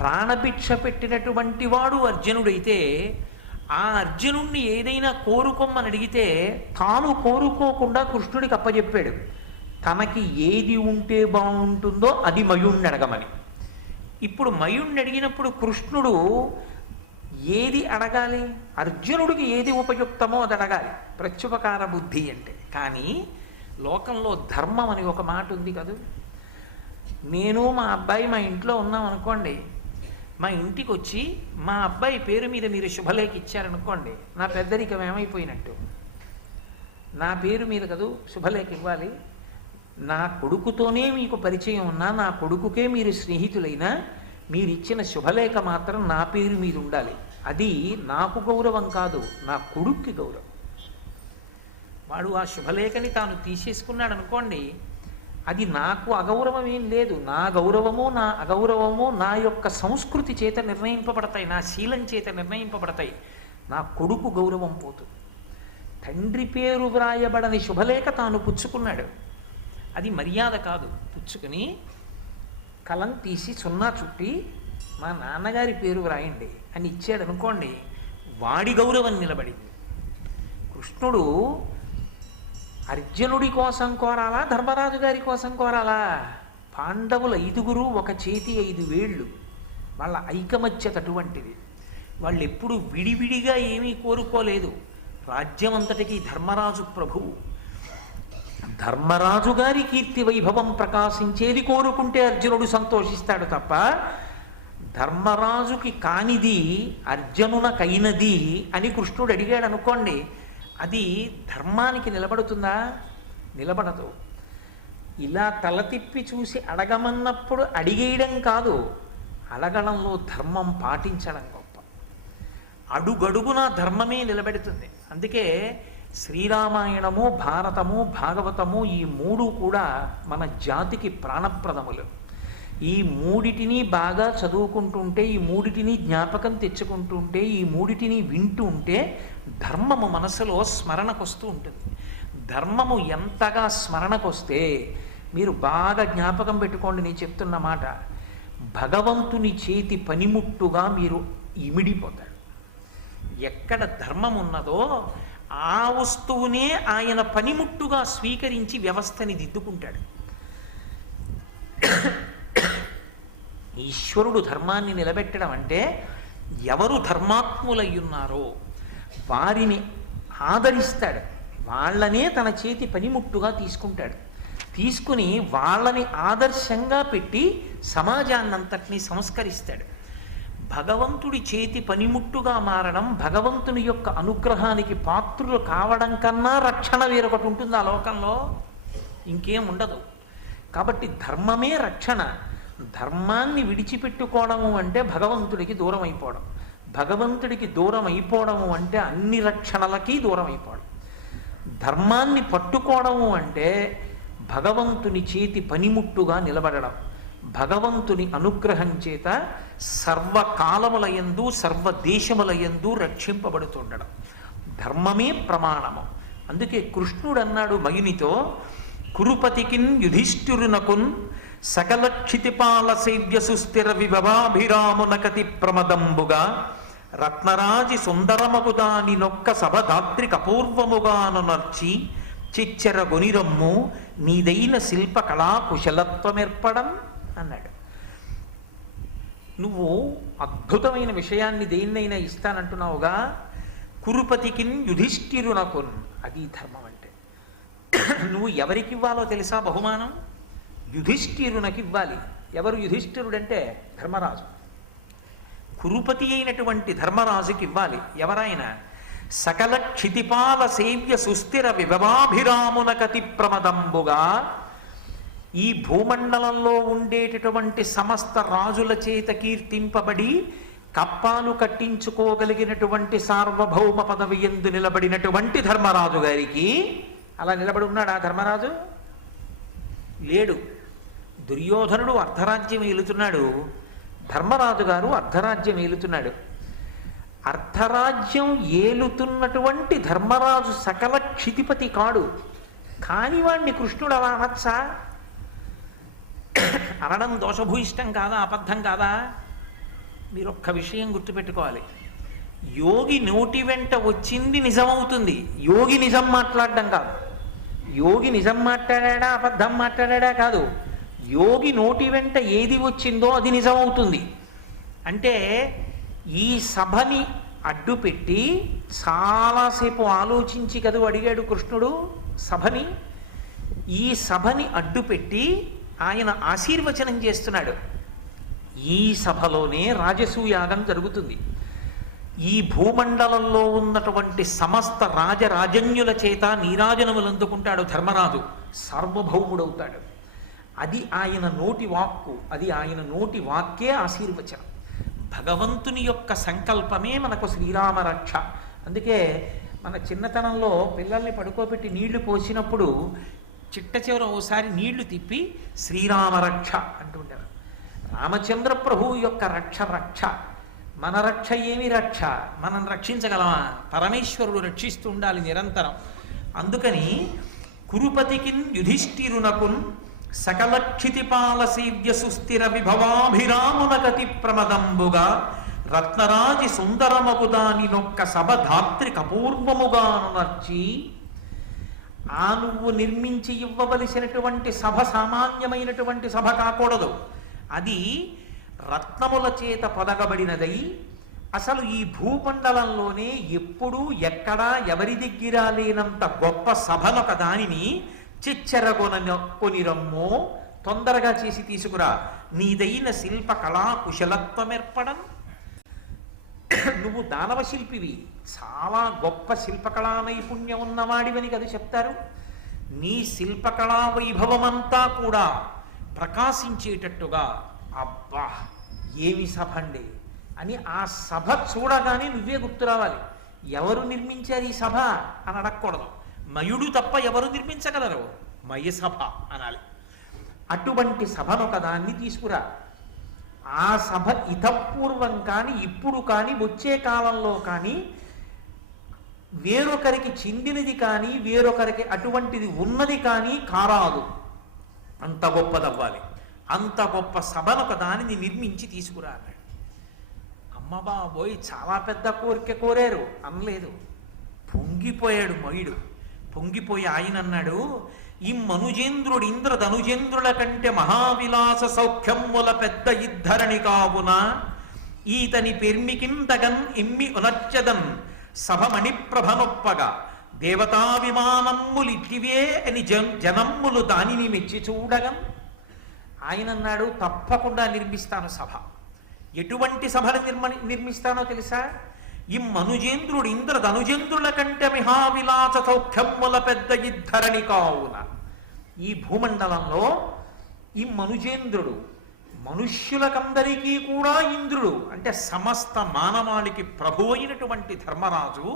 ప్రాణభిక్ష పెట్టినటువంటి వాడు అర్జునుడైతే ఆ అర్జునుణ్ణి ఏదైనా కోరుకోమని అడిగితే తాను కోరుకోకుండా కృష్ణుడికి అప్పచెప్పాడు. తనకి ఏది ఉంటే బాగుంటుందో అది మయుణ్ణి అడగమని. ఇప్పుడు మయుణ్ణి అడిగినప్పుడు కృష్ణుడు ఏది అడగాలి? అర్జునుడికి ఏది ఉపయుక్తమో అది అడగాలి. ప్రత్యుపకార బుద్ధి అంటే. కానీ లోకంలో ధర్మం అని ఒక మాట ఉంది కదా. నేను మా అబ్బాయి మా ఇంట్లో ఉన్నాం అనుకోండి, మా ఇంటికి వచ్చి మా అబ్బాయి పేరు మీద మీరు శుభలేఖ ఇచ్చారనుకోండి, నా పెద్దరికం ఏమైపోయినట్టు? నా పేరు మీద కదూ శుభలేఖ ఇవ్వాలి. నా కొడుకుతోనే మీకు పరిచయం ఉన్నా, నా కొడుకుకే మీరు స్నేహితులైనా మీరు ఇచ్చిన శుభలేఖ మాత్రం నా పేరు మీద ఉండాలి. అది నాకు గౌరవం కాదు, నా కొడుక్కి గౌరవం. వాడు ఆ శుభలేఖని తాను తీసేసుకున్నాడు అనుకోండి, అది నాకు అగౌరవం ఏం లేదు. నా గౌరవము నా అగౌరవము నా యొక్క సంస్కృతి చేత నిర్ణయింపబడతాయి, నా శీలం చేత నిర్ణయింపబడతాయి. నా కొడుకు గౌరవం పోతుంది. తండ్రి పేరు వ్రాయబడని శుభలేఖ తాను పుచ్చుకున్నాడు, అది మర్యాద కాదు. పుచ్చుకుని కలం తీసి సున్నా చుట్టి మా నాన్నగారి పేరు వ్రాయండి అని ఇచ్చాడు అనుకోండి, వాడి గౌరవం నిలబడింది. కృష్ణుడు అర్జునుడి కోసం కోరాలా, ధర్మరాజు గారి కోసం కోరాలా? పాండవుల 5 ఒక చేతి 5 వేళ్ళు, వాళ్ళ ఐకమత్యత అటువంటిది. వాళ్ళు ఎప్పుడు విడివిడిగా ఏమీ కోరుకోలేదు. రాజ్యం అంతటికీ ధర్మరాజు ప్రభువు. ధర్మరాజు గారి కీర్తి వైభవం ప్రకాశించేది కోరుకుంటే అర్జునుడు సంతోషిస్తాడు తప్ప, ధర్మరాజుకి కానిది అర్జునునకైనది అని కృష్ణుడు అడిగాడు అనుకోండి, అది ధర్మానికి నిలబడుతుందా? నిలబడదు. ఇలా తల తిప్పి చూసి అడగమన్నప్పుడు అడిగేయడం కాదు, అడగడంలో ధర్మం పాటించడం గొప్ప. అడుగడుగున ధర్మమే నిలబెడుతుంది. అందుకే శ్రీరామాయణము, భారతము, భాగవతము ఈ 3 కూడా మన జాతికి ప్రాణప్రదములు. ఈ 3టిని బాగా చదువుకుంటుంటే, ఈ 3టిని జ్ఞాపకం తెచ్చుకుంటుంటే, ఈ 3టిని వింటూ ఉంటే ధర్మము మనసులో స్మరణకొస్తూ ఉంటుంది. ధర్మము ఎంతగా స్మరణకొస్తే మీరు బాగా జ్ఞాపకం పెట్టుకోండి. నేను చెప్తున్న మాట, భగవంతుని చేతి పనిముట్టుగా మీరు ఇమిడిపోతారు. ఎక్కడ ధర్మం ఉన్నదో ఆ వస్తువునే ఆయన పనిముట్టుగా స్వీకరించి వ్యవస్థని దిద్దుకుంటాడు. ఈశ్వరుడు ధర్మాన్ని నిలబెట్టడం అంటే ఎవరు ధర్మాత్ములయ్యున్నారో వారిని ఆదరిస్తాడు, వాళ్ళనే తన చేతి పనిముట్టుగా తీసుకుంటాడు. తీసుకుని వాళ్ళని ఆదర్శంగా పెట్టి సమాజాన్నంతటినీ సంస్కరిస్తాడు. భగవంతుడి చేతి పనిముట్టుగా మారడం, భగవంతుని యొక్క అనుగ్రహానికి పాత్రులు కావడం కన్నా రక్షణ వేరొకటి ఉంటుంది ఆ లోకంలో, ఇంకేం ఉండదు. కాబట్టి ధర్మమే రక్షణ. ధర్మాన్ని విడిచిపెట్టుకోవడము అంటే భగవంతుడికి దూరం అయిపోవడం. భగవంతుడికి దూరం అయిపోవడము అంటే అన్ని రక్షణలకి దూరం అయిపోవడం. ధర్మాన్ని పట్టుకోవడము అంటే భగవంతుని చేతి పనిముట్టుగా నిలబడడం. భగవంతుని అనుగ్రహం చేత సర్వకాలములయందు సర్వదేశములయందు రక్షింపబడుతుండడం. ధర్మమే ప్రమాణము. అందుకే కృష్ణుడు అన్నాడు మయునితో, కురుపతికిన్ యుధిష్ఠిరునకున్ సకల క్షితిపాల సేవ్య సుస్థిర విభవాభిరామునకతి ప్రమదంబుగా రత్నరాజి సుందరమగుదాని నొక్క సభధాత్రి కపూర్వముగాను నర్చి చిచ్చెర గొనిరమ్ము నీదైన శిల్ప కళా కుశలత్వమేర్పడం అన్నాడు. నువ్వు అద్భుతమైన విషయాన్ని దేన్నైనా ఇస్తానంటున్నావుగా, కురుపతికిన్ యుధిష్ఠిరునకున్, అది ధర్మం అంటే. నువ్వు ఎవరికి ఇవ్వాలో తెలుసా బహుమానం? యుధిష్ఠిరునకి ఇవ్వాలి. ఎవరు యుధిష్ఠిరుడంటే? ధర్మరాజు. కురుపతి అయినటువంటి ధర్మరాజుకి ఇవ్వాలి. ఎవరైనా సకల క్షితిపాల సేవ్య సుస్థిర విభవాభిరామునకతి ప్రమదంబుగా, ఈ భూమండలంలో ఉండేటటువంటి సమస్త రాజుల చేత కీర్తింపబడి కప్పాలు కట్టించుకోగలిగినటువంటి సార్వభౌమ పదవి యందు నిలబడినటువంటి ధర్మరాజు గారికి. అలా నిలబడి ఉన్నాడు ఆ ధర్మరాజు? లేడు. దుర్యోధనుడు అర్ధరాజ్యం ఏలుతున్నాడు, ధర్మరాజు గారు అర్ధరాజ్యం ఏలుతున్నాడు. అర్ధరాజ్యం ఏలుతున్నటువంటి ధర్మరాజు సకల క్షితిపతి కాడు. కాని వాణ్ణి కృష్ణుడు అలా అనొచ్చా? అనడం దోషభూయిష్టం కాదా? అబద్ధం కాదా? మీరు ఒక్క విషయం గుర్తుపెట్టుకోవాలి. యోగి నోటి వెంట వచ్చింది నిజమవుతుంది. యోగి నిజం మాట్లాడడం కాదు. యోగి నిజం మాట్లాడా అబద్ధం మాట్లాడా కాదు. యోగి నోటి వెంట ఏది వచ్చిందో అది నిజమవుతుంది. అంటే ఈ సభని అడ్డుపెట్టి చాలాసేపు ఆలోచించి కదూ అడిగాడు కృష్ణుడు సభని. ఈ సభని అడ్డుపెట్టి ఆయన ఆశీర్వచనం చేస్తున్నాడు. ఈ సభలోనే రాజసూయాగం జరుగుతుంది. ఈ భూమండలంలో ఉన్నటువంటి సమస్త రాజరాజన్యుల చేత నీరాజనములు అందుకుంటాడు ధర్మరాజు, సార్వభౌముడవుతాడు. అది ఆయన నోటి వాక్కు, అది ఆయన నోటి వాక్కే ఆశీర్వచనం. భగవంతుని యొక్క సంకల్పమే మనకు శ్రీరామ రక్ష. అందుకే మన చిన్నతనంలో పిల్లల్ని పడుకోబెట్టి నీళ్లు పోసినప్పుడు చిట్ట చివర ఓసారి నీళ్లు తిప్పి శ్రీరామ రక్ష అంటుంటారు. రామచంద్ర ప్రభువు యొక్క రక్ష రక్ష. మన రక్ష ఏమి రక్ష? మనం రక్షించగలమా? పరమేశ్వరుడు రక్షిస్తూ ఉండాలి నిరంతరం. అందుకని కురుపతికిన్ యుధిష్ఠిరునకున్ సకల క్షితిపాల సేవ్య సుస్థిర విభవాభిరామునకతి ప్రమదంబుగా రత్నరాజి సుందరమగుదాని నొక్క సభ ధాత్రి కపూర్వముగాను నర్చి. ఆ నువ్వు నిర్మించి ఇవ్వవలసినటువంటి సభ సామాన్యమైనటువంటి సభ కాకూడదు. అది రత్నముల చేత పొదగబడినదై అసలు ఈ భూమండలంలోనే ఎప్పుడూ ఎక్కడా ఎవరి దగ్గర లేనంత గొప్ప సభనొక దానిని కొనిరమ్మో, తొందరగా చేసి తీసుకురా. నీదైన శిల్ప కళా కుశలత్వమేర్పడం. నువ్వు దానవ శిల్పివి, చాలా గొప్ప శిల్పకళా నైపుణ్యం ఉన్నవాడివని కదా చెప్తారు. నీ శిల్పకళా వైభవమంతా కూడా ప్రకాశించేటట్టుగా, అబ్బా ఏమి సభ అండి అని ఆ సభ చూడగానే నువ్వే గుర్తు రావాలి. ఎవరు నిర్మించారు ఈ సభ అని అడగకూడదు. మయుడు తప్ప ఎవరు నిర్మించగలరు? మయ సభ అనాలి. అటువంటి సభను ఒకదాన్ని తీసుకురా. ఆ సభ ఇతపూర్వం కానీ ఇప్పుడు కానీ వచ్చే కాలంలో కానీ వేరొకరికి చెందినది కానీ వేరొకరికి అటువంటిది ఉన్నది కానీ కారాదు. అంత గొప్పదవ్వాలి. అంత గొప్ప సభను ఒక దానిని నిర్మించి తీసుకురా అన్నాడు. అమ్మ బాబోయ్ చాలా పెద్ద కోరిక కోరారు అనలేదు. పొంగిపోయాడు మయుడు. పొంగిపోయి ఆయన అన్నాడు, ఈ మనుజేంద్రుడు ఇంద్ర ధనుజేంద్రుల కంటే మహావిలాస సౌఖ్యముల పెద్ద ఇద్ధరణి కావున ఈతని పెర్మికింతగన్ ఎమ్మి ఉనచ్చదన్ సభమణి ప్రభనొప్పగా దేవతా విమానమ్ములిట్టివే అని జనమ్ములు దానిని మెచ్చి చూడగం. ఆయన అన్నాడు, తప్పకుండా నిర్మిస్తాను సభ. ఎటువంటి సభను నిర్మిస్తానో తెలుసా? ఈ మనుజేంద్రుడు ఇంద్ర ధనుజేంద్రుల కంటే మహావిలాస సౌఖ్యముల పెద్ద ఇద్ధరణి కావున ఈ భూమండలంలో ఈ మనుజేంద్రుడు మనుష్యులకందరికీ కూడా ఇంద్రుడు, అంటే సమస్త మానవాళికి ప్రభు అయినటువంటి ధర్మరాజు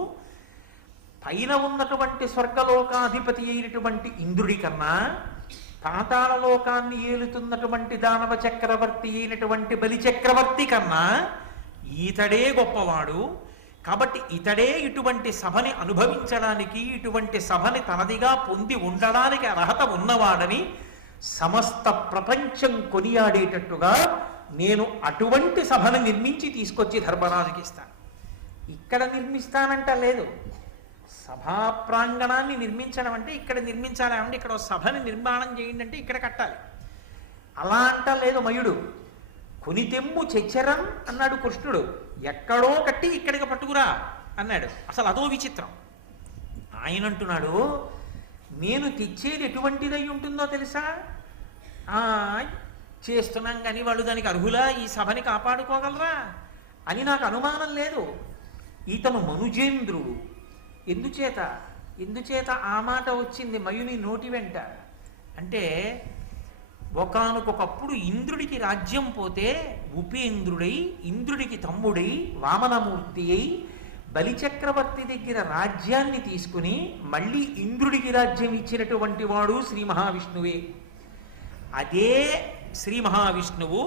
పైన ఉన్నటువంటి స్వర్గలోకాధిపతి అయినటువంటి ఇంద్రుడి కన్నా పాతాళ లోకాన్ని ఏలుతున్నటువంటి దానవ చక్రవర్తి అయినటువంటి బలి చక్రవర్తి కన్నా ఈతడే గొప్పవాడు. కాబట్టి ఇతడే ఇటువంటి సభని అనుభవించడానికి, ఇటువంటి సభని తనదిగా పొంది ఉండడానికి అర్హత ఉన్నవాడని సమస్త ప్రపంచం కొనియాడేటట్టుగా నేను అటువంటి సభను నిర్మించి తీసుకొచ్చి ధర్మరాజుకి ఇస్తాను. ఇక్కడ నిర్మిస్తానంట లేదు, సభా ప్రాంగణాన్ని నిర్మించడం అంటే ఇక్కడ నిర్మించాలి అంటే ఇక్కడ సభని నిర్మాణం చేయండి అంటే ఇక్కడ కట్టాలి. అలా అంట లేదు మయుడు. కొనితెమ్ము చెచ్చరం అన్నాడు కృష్ణుడు, ఎక్కడో కట్టి ఇక్కడికి పట్టుకురా అన్నాడు. అసలు అదో విచిత్రం. ఆయన అంటున్నాడు, నేను తెచ్చేది ఎటువంటిదై ఉంటుందో తెలుసా? చేస్తున్నాం కానీ వాళ్ళు దానికి అర్హులా, ఈ సభని కాపాడుకోగలరా అని నాకు అనుమానం లేదు. ఇతను మనుజేంద్రుడు. ఎందుచేత ఆ మాట వచ్చింది మయుని నోటి వెంట అంటే, ఒకానొకప్పుడు ఇంద్రుడికి రాజ్యం పోతే ఉపేంద్రుడై, ఇంద్రుడికి తమ్ముడై, వామనమూర్తి అయి బలిచక్రవర్తి దగ్గర రాజ్యాన్ని తీసుకుని మళ్ళీ ఇంద్రుడికి రాజ్యం ఇచ్చినటువంటి వాడు శ్రీ మహావిష్ణువే. అదే శ్రీ మహావిష్ణువు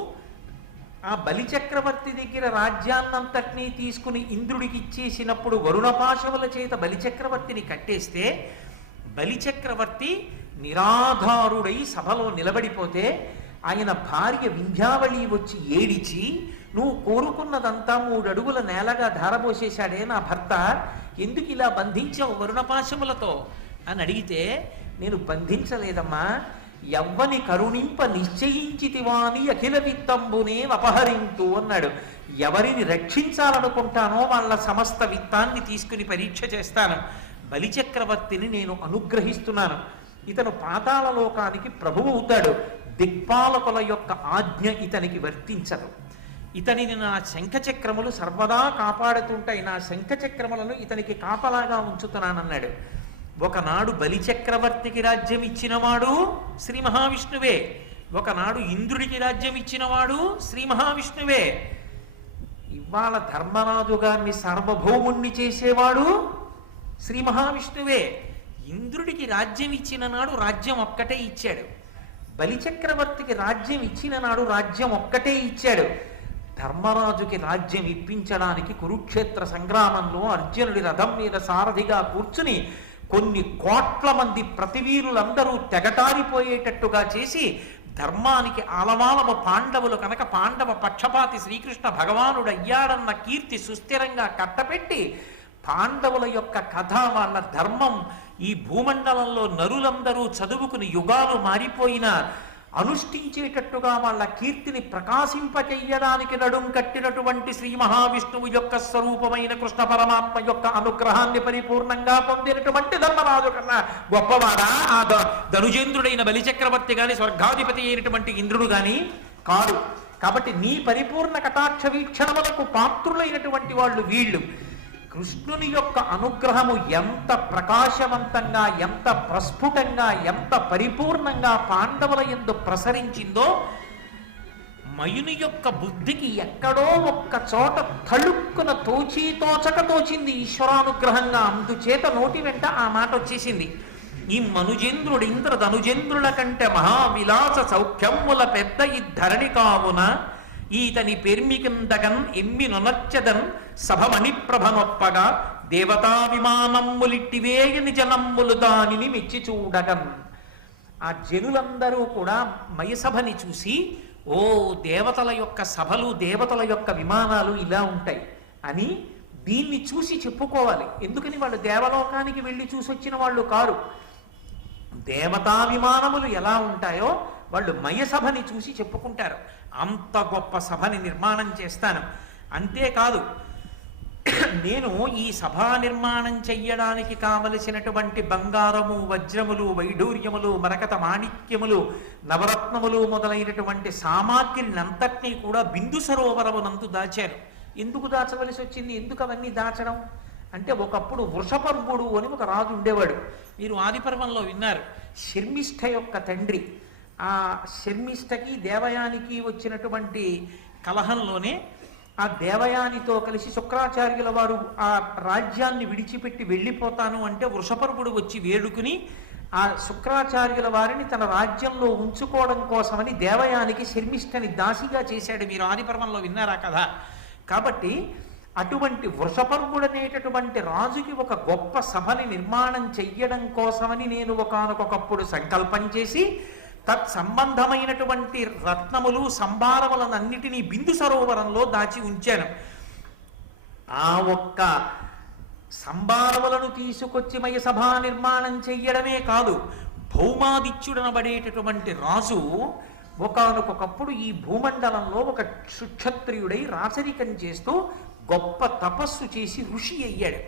ఆ బలిచక్రవర్తి దగ్గర రాజ్యాన్నంతటినీ తీసుకుని ఇంద్రుడికి ఇచ్చేసినప్పుడు వరుణపాశముల చేత బలిచక్రవర్తిని కట్టేస్తే బలిచక్రవర్తి నిరాధారుడై సభలో నిలబడిపోతే ఆయన భార్య వింధ్యావళి వచ్చి ఏడిచి, నువ్వు కోరుకున్నదంతా 3 అడుగుల నేలగా ధారపోసేశాడే నా భర్త, ఎందుకు ఇలా బంధించావు వరుణపాశములతో అని అడిగితే, నేను బంధించలేదమ్మా, ఎవ్వని కరుణింప నిశ్చయించితివాని అఖిల విత్తంబునే అపహరింతు అన్నాడు. ఎవరిని రక్షించాలనుకుంటానో వాళ్ళ సమస్త విత్తాన్ని తీసుకుని పరీక్ష చేస్తాను. బలిచక్రవర్తిని నేను అనుగ్రహిస్తున్నాను. ఇతను పాతాళ లోకానికి ప్రభువు అవుతాడు. దిక్పాలకుల యొక్క ఆజ్ఞ ఇతనికి వర్తించదు. ఇతనిని నా శంఖచక్రములు సర్వదా కాపాడుతుంటాయి, నా శంఖచక్రములను ఇతనికి కాపలాగా ఉంచుతున్నానన్నాడు. ఒకనాడు బలిచక్రవర్తికి రాజ్యం ఇచ్చినవాడు శ్రీ మహావిష్ణువే, ఒకనాడు ఇంద్రుడికి రాజ్యం ఇచ్చినవాడు శ్రీ మహావిష్ణువే. ఇవాళ ధర్మరాజు గారిని సార్వభౌముణ్ణి చేసేవాడు శ్రీ మహావిష్ణువే. ఇంద్రుడికి రాజ్యం ఇచ్చిన నాడు రాజ్యం ఒక్కటే ఇచ్చాడు, బలిచక్రవర్తికి రాజ్యం ఇచ్చిన నాడు రాజ్యం ఒక్కటే ఇచ్చాడు. ధర్మరాజుకి రాజ్యం ఇప్పించడానికి కురుక్షేత్ర సంగ్రామంలో అర్జునుడి రథం మీద సారథిగా కూర్చుని కొన్ని కోట్ల మంది ప్రతివీరులందరూ తెగటారిపోయేటట్టుగా చేసి ధర్మానికి ఆలవాలము పాండవులు కనుక పాండవ పక్షపాతి శ్రీకృష్ణ భగవానుడు అయ్యాడన్న కీర్తి సుస్థిరంగా కట్టపెట్టి పాండవుల యొక్క కథ, వాళ్ళ ధర్మం ఈ భూమండలంలో నరులందరూ చదువుకుని యుగాలు మారిపోయినా అనుష్ఠించేటట్టుగా వాళ్ళ కీర్తిని ప్రకాశింపచెయ్యడానికి నడుం కట్టినటువంటి శ్రీ మహావిష్ణువు యొక్క స్వరూపమైన కృష్ణ పరమాత్మ యొక్క అనుగ్రహాన్ని పరిపూర్ణంగా పొందినటువంటి ధర్మరాజు కన్నా గొప్పవాడా ఆ ధనుజేంద్రుడైన బలిచక్రవర్తి గాని, స్వర్గాధిపతి అయినటువంటి ఇంద్రుడు గాని కాదు. కాబట్టి నీ పరిపూర్ణ కటాక్ష వీక్షణములకు పాత్రులైనటువంటి వాళ్ళు వీళ్ళు. కృష్ణుని యొక్క అనుగ్రహము ఎంత ప్రకాశవంతంగా, ఎంత ప్రస్ఫుటంగా, ఎంత పరిపూర్ణంగా పాండవుల యందు ప్రసరించిందో మయుని యొక్క బుద్ధికి ఎక్కడో ఒక్క చోట తళుక్కున తోచక తోచింది ఈశ్వరానుగ్రహంగా. అందుచేత నోటి వెంట ఆ మాట వచ్చేసింది. ఈ మనుజేంద్రుడు ఇంద్రధనుజేంద్రుల కంటే మహావిలాస సౌఖ్యముల పెద్ద ఈ ధరణి కావున ఈతని పెర్మికిందగన్ ఎమ్మి నొనచ్చదన్ సభమణి ప్రభనొప్పగా దేవతా విమానమ్ములిట్టివేయని జనమ్ములు దానిని మెచ్చి చూడగన్. ఆ జనులందరూ కూడా మయసభని చూసి, ఓ దేవతల యొక్క సభలు, దేవతల యొక్క విమానాలు ఇలా ఉంటాయి అని దీన్ని చూసి చెప్పుకోవాలి. ఎందుకని వాళ్ళు దేవలోకానికి వెళ్ళి చూసొచ్చిన వాళ్ళు కారు. దేవతా విమానములు ఎలా ఉంటాయో వాళ్ళు మయసభని చూసి చెప్పుకుంటారు. అంత గొప్ప సభని నిర్మాణం చేస్తాను. అంతేకాదు, నేను ఈ సభా నిర్మాణం చెయ్యడానికి కావలసినటువంటి బంగారము, వజ్రములు, వైఢూర్యములు, మరకత మాణిక్యములు, నవరత్నములు మొదలైనటువంటి సామాగ్రినంతటినీ కూడా బిందు సరోవరమునందు దాచాను. ఎందుకు దాచవలసి వచ్చింది? ఎందుకు అవన్నీ దాచడం అంటే, ఒకప్పుడు వృషపర్వుడు అని ఒక రాజు ఉండేవాడు. మీరు ఆదిపర్వంలో విన్నారు. శర్మిష్ఠ యొక్క తండ్రి. ఆ శర్మిష్టకి దేవయానికి వచ్చినటువంటి కలహంలోనే ఆ దేవయానితో కలిసి శుక్రాచార్యుల వారు ఆ రాజ్యాన్ని విడిచిపెట్టి వెళ్ళిపోతాను అంటే వృషపర్వుడు వచ్చి వేడుకుని ఆ శుక్రాచార్యుల వారిని తన రాజ్యంలో ఉంచుకోవడం కోసమని దేవయానికి శర్మిష్టని దాసిగా చేశాడు. మీరు ఆదిపర్వంలో విన్నారా కదా. కాబట్టి అటువంటి వృషపర్వుడనేటటువంటి రాజుకి ఒక గొప్ప సభని నిర్మాణం చెయ్యడం కోసమని నేను ఒకానొకప్పుడు సంకల్పం చేసి తత్సంబంధమైనటువంటి రత్నములు సంభారములనన్నిటినీ బిందు సరోవరంలో దాచి ఉంచాను. ఆ ఒక్క సంభారములను తీసుకొచ్చి మయసభా నిర్మాణం చెయ్యడమే కాదు, భౌమాదిత్యుడనబడేటటువంటి రాజు ఒకానొకప్పుడు ఈ భూమండలంలో ఒక సుక్షత్రియుడై రాచరికం చేస్తూ గొప్ప తపస్సు చేసి ఋషి అయ్యాడు.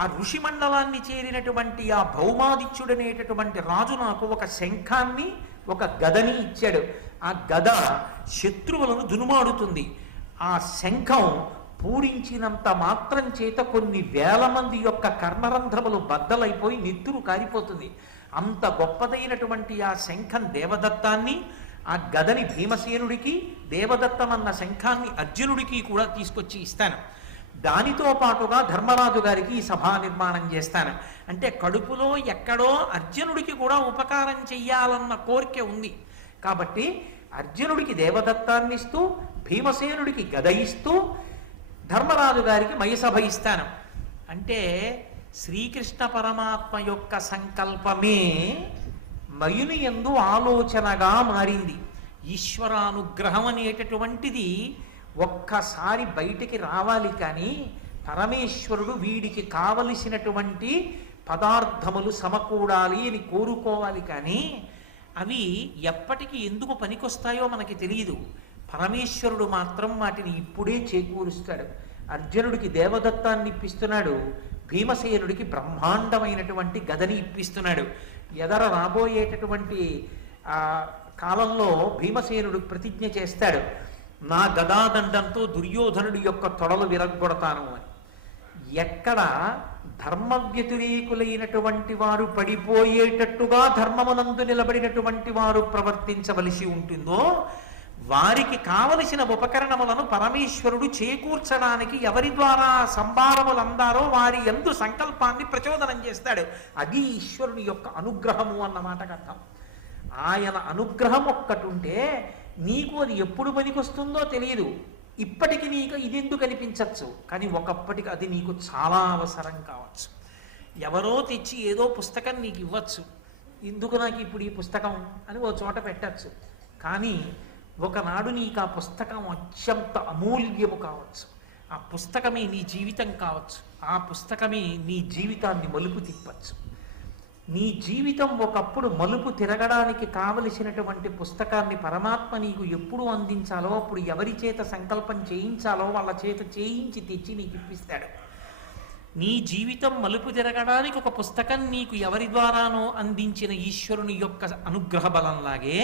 ఆ ఋషి మండలాన్ని చేరినటువంటి ఆ భౌమాదిత్యుడనేటటువంటి రాజు నాకు ఒక శంఖాన్ని ఒక గదని ఇచ్చాడు. ఆ గద శత్రువులను దునుమాడుతుంది. ఆ శంఖం పూరించినంత మాత్రం చేత కొన్ని వేల మంది యొక్క కర్ణరంధ్రములు బద్దలైపోయి నెత్తురు కారిపోతుంది. అంత గొప్పదైనటువంటి ఆ శంఖం దేవదత్తాన్ని, ఆ గదని భీమసేనుడికి, దేవదత్తమన్న శంఖాన్ని అర్జునుడికి కూడా తీసుకొచ్చి ఇస్తాను. దానితో పాటుగా ధర్మరాజు గారికి ఈ సభా నిర్మాణం చేస్తాను. అంటే కడుపులో ఎక్కడో అర్జునుడికి కూడా ఉపకారం చెయ్యాలన్న కోరిక ఉంది. కాబట్టి అర్జునుడికి దేవదత్తాన్ని ఇస్తూ, భీమసేనుడికి గద ఇస్తూ, ధర్మరాజు గారికి మయసభ ఇస్తాను. అంటే శ్రీకృష్ణ పరమాత్మ యొక్క సంకల్పమే మయుని యందు ఆలోచనగా మారింది. ఈశ్వరానుగ్రహం అనేటటువంటిది ఒక్కసారి బయటికి రావాలి. కానీ పరమేశ్వరుడు వీడికి కావలసినటువంటి పదార్థములు సమకూడాలి అని కోరుకోవాలి. కానీ అవి ఎప్పటికీ ఎందుకు పనికొస్తాయో మనకి తెలియదు. పరమేశ్వరుడు మాత్రం వాటిని ఇప్పుడే చేకూరుస్తాడు. అర్జునుడికి దేవదత్తాన్ని ఇప్పిస్తున్నాడు, భీమసేనుడికి బ్రహ్మాండమైనటువంటి గదని ఇప్పిస్తున్నాడు. ఎదర రాబోయేటటువంటి కాలంలో భీమసేనుడు ప్రతిజ్ఞ చేస్తాడు, నా గదాదండంతో దుర్యోధనుడి యొక్క తొడలు విరగ్గొడతాను అని. ఎక్కడ ధర్మ వ్యతిరేకులైనటువంటి వారు పడిపోయేటట్టుగా ధర్మమునందు నిలబడినటువంటి వారు ప్రవర్తించవలసి ఉంటుందో వారికి కావలసిన ఉపకరణములను పరమేశ్వరుడు చేకూర్చడానికి ఎవరి ద్వారా సంభారములు అందారో వారి యందు సంకల్పాన్ని ప్రచోదనం చేస్తాడు. అది ఈశ్వరుని యొక్క అనుగ్రహము అన్నమాటకు అర్థం. ఆయన అనుగ్రహం ఒక్కటి ఉంటే నీకు అది ఎప్పుడు పనికొస్తుందో తెలియదు. ఇప్పటికి నీకు ఇది ఎందుకు అనిపించవచ్చు, కానీ ఒకప్పటికి అది నీకు చాలా అవసరం కావచ్చు. ఎవరో తెచ్చి ఏదో పుస్తకం నీకు ఇవ్వచ్చు, ఎందుకు నాకు ఇప్పుడు ఈ పుస్తకం అని ఓ చోట పెట్టచ్చు. కానీ ఒకనాడు నీకు ఆ పుస్తకం అత్యంత అమూల్యము కావచ్చు. ఆ పుస్తకమే నీ జీవితం కావచ్చు. ఆ పుస్తకమే నీ జీవితాన్ని మలుపు తిప్పచ్చు. నీ జీవితం ఒకప్పుడు మలుపు తిరగడానికి కావలసినటువంటి పుస్తకాన్ని పరమాత్మ నీకు ఎప్పుడు అందించాలో అప్పుడు ఎవరి చేత సంకల్పం చేయించాలో వాళ్ళ చేత చేయించి తెచ్చి నీకు ఇప్పిస్తాడు. నీ జీవితం మలుపు తిరగడానికి ఒక పుస్తకం నీకు ఎవరి ద్వారానో అందించిన ఈశ్వరుని యొక్క అనుగ్రహ బలంలాగే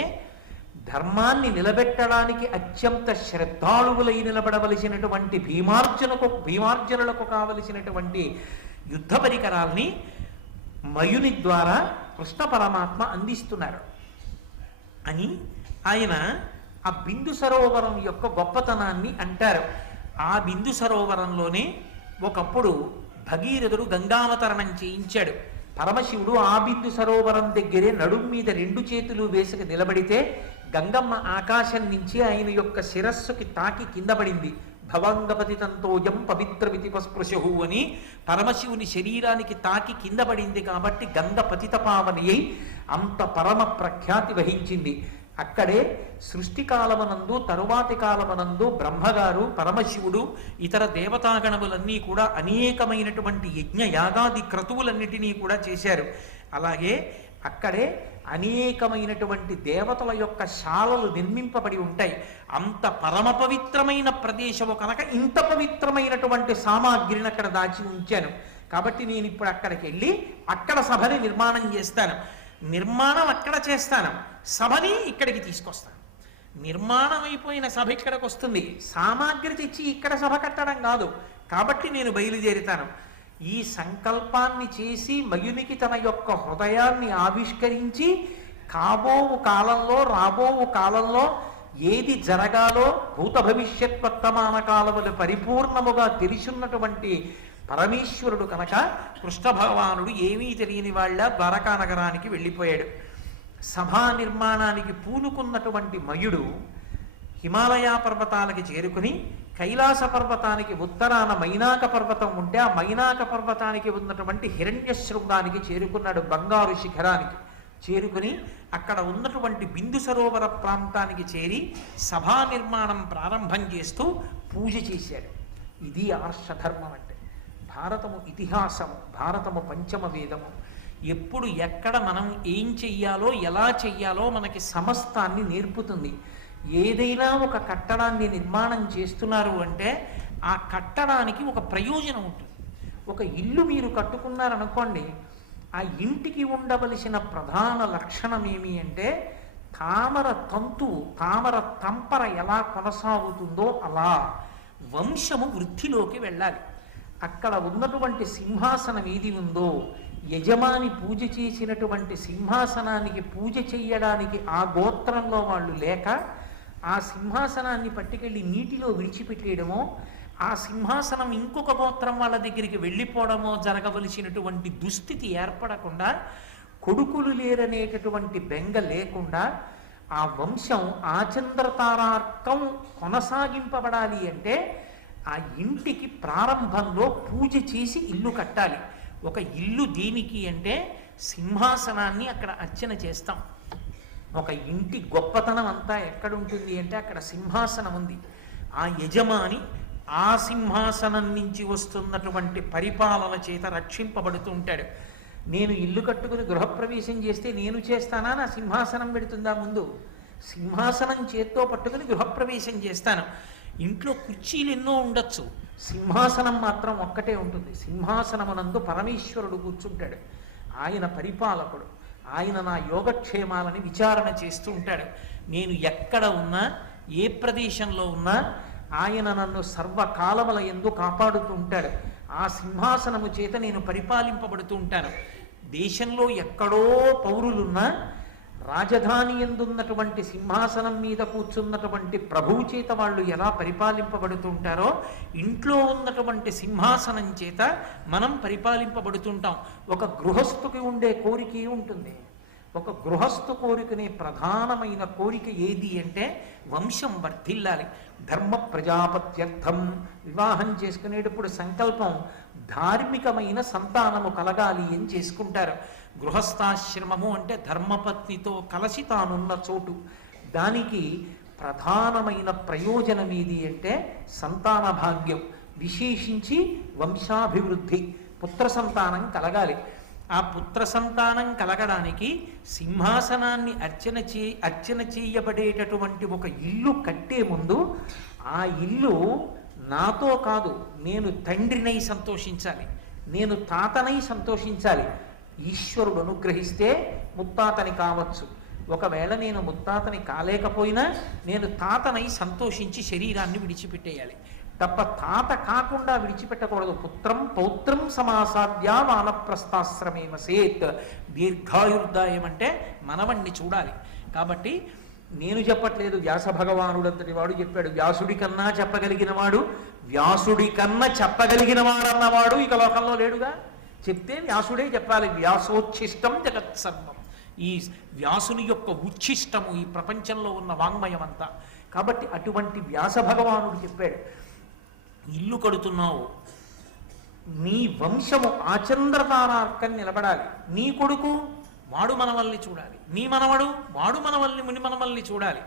ధర్మాన్ని నిలబెట్టడానికి అత్యంత శ్రద్ధాళువులై నిలబడవలసినటువంటి భీమార్జునులకు కావలసినటువంటి యుద్ధ పరికరాల్ని మయుని ద్వారా కృష్ణ పరమాత్మ అందిస్తున్నారు అని ఆయన ఆ బిందు సరోవరం యొక్క గొప్పతనాన్ని అంటారు. ఆ బిందు సరోవరంలోనే ఒకప్పుడు భగీరథుడు గంగావతరణం చేయించాడు. పరమశివుడు ఆ బిందు సరోవరం దగ్గరే నడుం మీద 2 చేతులు వేసుకు నిలబడితే గంగమ్మ ఆకాశం నుంచి ఆయన యొక్క శిరస్సుకి తాకి కింద పడింది. భవంగపతి తంతోయం పవిత్రమితి పస్పృశు అని పరమశివుని శరీరానికి తాకి కింద పడింది. కాబట్టి గంగ పతిత పావని అయి అంత పరమ ప్రఖ్యాతి వహించింది. అక్కడే సృష్టి కాలమనందు తరువాతి కాలమనందు బ్రహ్మగారు, పరమశివుడు, ఇతర దేవతాగణములన్నీ కూడా అనేకమైనటువంటి యజ్ఞ యాగాది క్రతువులన్నిటినీ కూడా చేశారు. అలాగే అక్కడే అనేకమైనటువంటి దేవతల యొక్క శాలలు నిర్మింపబడి ఉంటాయి. అంత పరమ పవిత్రమైన ప్రదేశము కనుక ఇంత పవిత్రమైనటువంటి సామాగ్రిని అక్కడ దాచి ఉంచాను. కాబట్టి నేను ఇప్పుడు అక్కడికి వెళ్ళి అక్కడ సభని నిర్మాణం చేస్తాను. నిర్మాణం అక్కడ చేస్తాను, సభని ఇక్కడికి తీసుకొస్తాను. నిర్మాణం అయిపోయిన సభ ఇక్కడికి వస్తుంది, సామాగ్రి తెచ్చి ఇక్కడ సభ కట్టడం కాదు. కాబట్టి నేను బయలుదేరుతాను. ఈ సంకల్పాన్ని చేసి మయునికి తన యొక్క హృదయాన్ని ఆవిష్కరించి కాబోవు కాలంలో రాబోవు కాలంలో ఏది జరగాలో భూత భవిష్యత్ వర్తమాన కాలములు పరిపూర్ణముగా తెలిసిన్నటువంటి పరమేశ్వరుడు కనుక కృష్ణ భగవానుడు ఏమీ తెలియని వాళ్ళ ద్వారకా నగరానికి వెళ్ళిపోయాడు. సభా నిర్మాణానికి పూనుకున్నటువంటి మయుడు హిమాలయ పర్వతాలకి చేరుకుని కైలాస పర్వతానికి ఉత్తరాన మైనాక పర్వతం ఉంటే ఆ మైనాక పర్వతానికి ఉన్నటువంటి హిరణ్యశృంగానికి చేరుకున్నాడు. బంగారు శిఖరానికి చేరుకుని అక్కడ ఉన్నటువంటి బిందు సరోవర ప్రాంతానికి చేరి సభా నిర్మాణం ప్రారంభం చేస్తూ పూజ చేశాడు. ఇది ఆర్షధర్మం అంటే. భారతము ఇతిహాసము, భారతము పంచమ వేదము. ఎప్పుడు ఎక్కడ మనం ఏం చెయ్యాలో ఎలా చెయ్యాలో మనకి సమస్తాన్ని నేర్పుతుంది. ఏదైనా ఒక కట్టడాన్ని నిర్మాణం చేస్తున్నారు అంటే ఆ కట్టడానికి ఒక ప్రయోజనం ఉంటుంది. ఒక ఇల్లు మీరు కట్టుకున్నారనుకోండి, ఆ ఇంటికి ఉండవలసిన ప్రధాన లక్షణం ఏమి అంటే తామర తంతు, తామర తంపర ఎలా కొనసాగుతుందో అలా వంశము వృద్ధిలోకి వెళ్ళాలి. అక్కడ ఉన్నటువంటి సింహాసనం ఏది ఉందో, యజమాని పూజ చేసినటువంటి సింహాసనానికి పూజ చెయ్యడానికి ఆ గోత్రంలో వాళ్ళు లేక ఆ సింహాసనాన్ని పట్టుకెళ్ళి నీటిలో విడిచిపెట్టేయడమో, ఆ సింహాసనం ఇంకొక గోత్రం వాళ్ళ దగ్గరికి వెళ్ళిపోవడమో జరగవలసినటువంటి దుస్థితి ఏర్పడకుండా, కొడుకులు లేరనేటటువంటి బెంగ లేకుండా ఆ వంశం ఆచంద్రతారార్కం కొనసాగింపబడాలి అంటే ఆ ఇంటికి ప్రారంభంలో పూజ చేసి ఇల్లు కట్టాలి. ఒక ఇల్లు దేనికి అంటే సింహాసనాన్ని అక్కడ అర్చన చేస్తాం. ఒక ఇంటి గొప్పతనం అంతా ఎక్కడ ఉంటుంది అంటే అక్కడ సింహాసనం ఉంది. ఆ యజమాని ఆ సింహాసనం నుంచి వస్తున్నటువంటి పరిపాలన చేత రక్షింపబడుతూ ఉంటాడు. నేను ఇల్లు కట్టుకుని గృహప్రవేశం చేస్తే నేను చేస్తానా, నా సింహాసనం పెడుతుందా ముందు? సింహాసనం చేత్తో పట్టుకుని గృహప్రవేశం చేస్తాను. ఇంట్లో కుర్చీలు ఎన్నో ఉండొచ్చు, సింహాసనం మాత్రం ఒక్కటే ఉంటుంది. సింహాసనమునందు పరమేశ్వరుడు కూర్చుంటాడు. ఆయన పరిపాలకుడు. ఆయన నా యోగక్షేమాలని విచారణ చేస్తూ ఉంటాడు. నేను ఎక్కడ ఉన్నా, ఏ ప్రదేశంలో ఉన్నా ఆయన నన్ను సర్వకాలముల యందు కాపాడుతూ ఉంటాడు. ఆ సింహాసనము చేత నేను పరిపాలింపబడుతూ ఉంటాను. దేశంలో ఎక్కడో పౌరులున్నా రాజధాని ఎందున్నటువంటి సింహాసనం మీద కూర్చున్నటువంటి ప్రభువు చేత వాళ్ళు ఎలా పరిపాలింపబడుతూ ఉంటారో ఇంట్లో ఉన్నటువంటి సింహాసనం చేత మనం పరిపాలింపబడుతుంటాం. ఒక గృహస్థుకి ఉండే కోరిక ఉంటుంది. ఒక గృహస్థు కోరికనే ప్రధానమైన కోరిక ఏది అంటే వంశం వర్ధిల్లాలి. ధర్మ ప్రజాపత్యర్థం. వివాహం చేసుకునేటప్పుడు సంకల్పం ధార్మికమైన సంతానము కలగాలి అని చేసుకుంటారు. గృహస్థాశ్రమము అంటే ధర్మపత్నితో కలిసి తానున్న చోటు. దానికి ప్రధానమైన ప్రయోజనం ఏది అంటే సంతాన భాగ్యం, విశేషించి వంశాభివృద్ధి, పుత్ర సంతానం కలగాలి. ఆ పుత్ర సంతానం కలగడానికి సింహాసనాన్ని అర్చన చేయబడేటటువంటి ఒక ఇల్లు కట్టే ముందు ఆ ఇల్లు నాతో కాదు, నేను తండ్రినై సంతోషించాలి, నేను తాతనై సంతోషించాలి. ఈశ్వరుడు అనుగ్రహిస్తే ముత్తాతని కావచ్చు. ఒకవేళ నేను ముత్తాతని కాలేకపోయినా నేను తాతనై సంతోషించి శరీరాన్ని విడిచిపెట్టేయాలి తప్ప తాత కాకుండా విడిచిపెట్టకూడదు. పుత్రం పౌత్రం సమాసాద్య వానప్రస్థాశ్రమేమ సేత్. దీర్ఘాయుర్దాయం అంటే మనవణ్ణి చూడాలి. కాబట్టి నేను చెప్పట్లేదు, వ్యాస భగవానుడంతటి వాడు చెప్పాడు. వ్యాసుడి కన్నా చెప్పగలిగిన వాడు, వ్యాసుడి కన్నా చెప్పగలిగిన వాడన్నవాడు ఇక లోకంలో లేడుగా. చెప్తే వ్యాసుడే చెప్పాలి. వ్యాసోచ్ఛిష్టం జగత్సర్వం. ఈ వ్యాసుని యొక్క ఉచ్ఛిష్టము ఈ ప్రపంచంలో ఉన్న వాంగ్మయం అంతా. కాబట్టి అటువంటి వ్యాస భగవానుడు చెప్పాడు, ఇల్లు కడుతున్నావు, నీ వంశము ఆచంద్రతారార్కం నిలబడాలి. నీ కొడుకు వాడు మనవల్ని చూడాలి, నీ మనవడు వాడు మనవల్ని ముని మనవల్ని చూడాలి.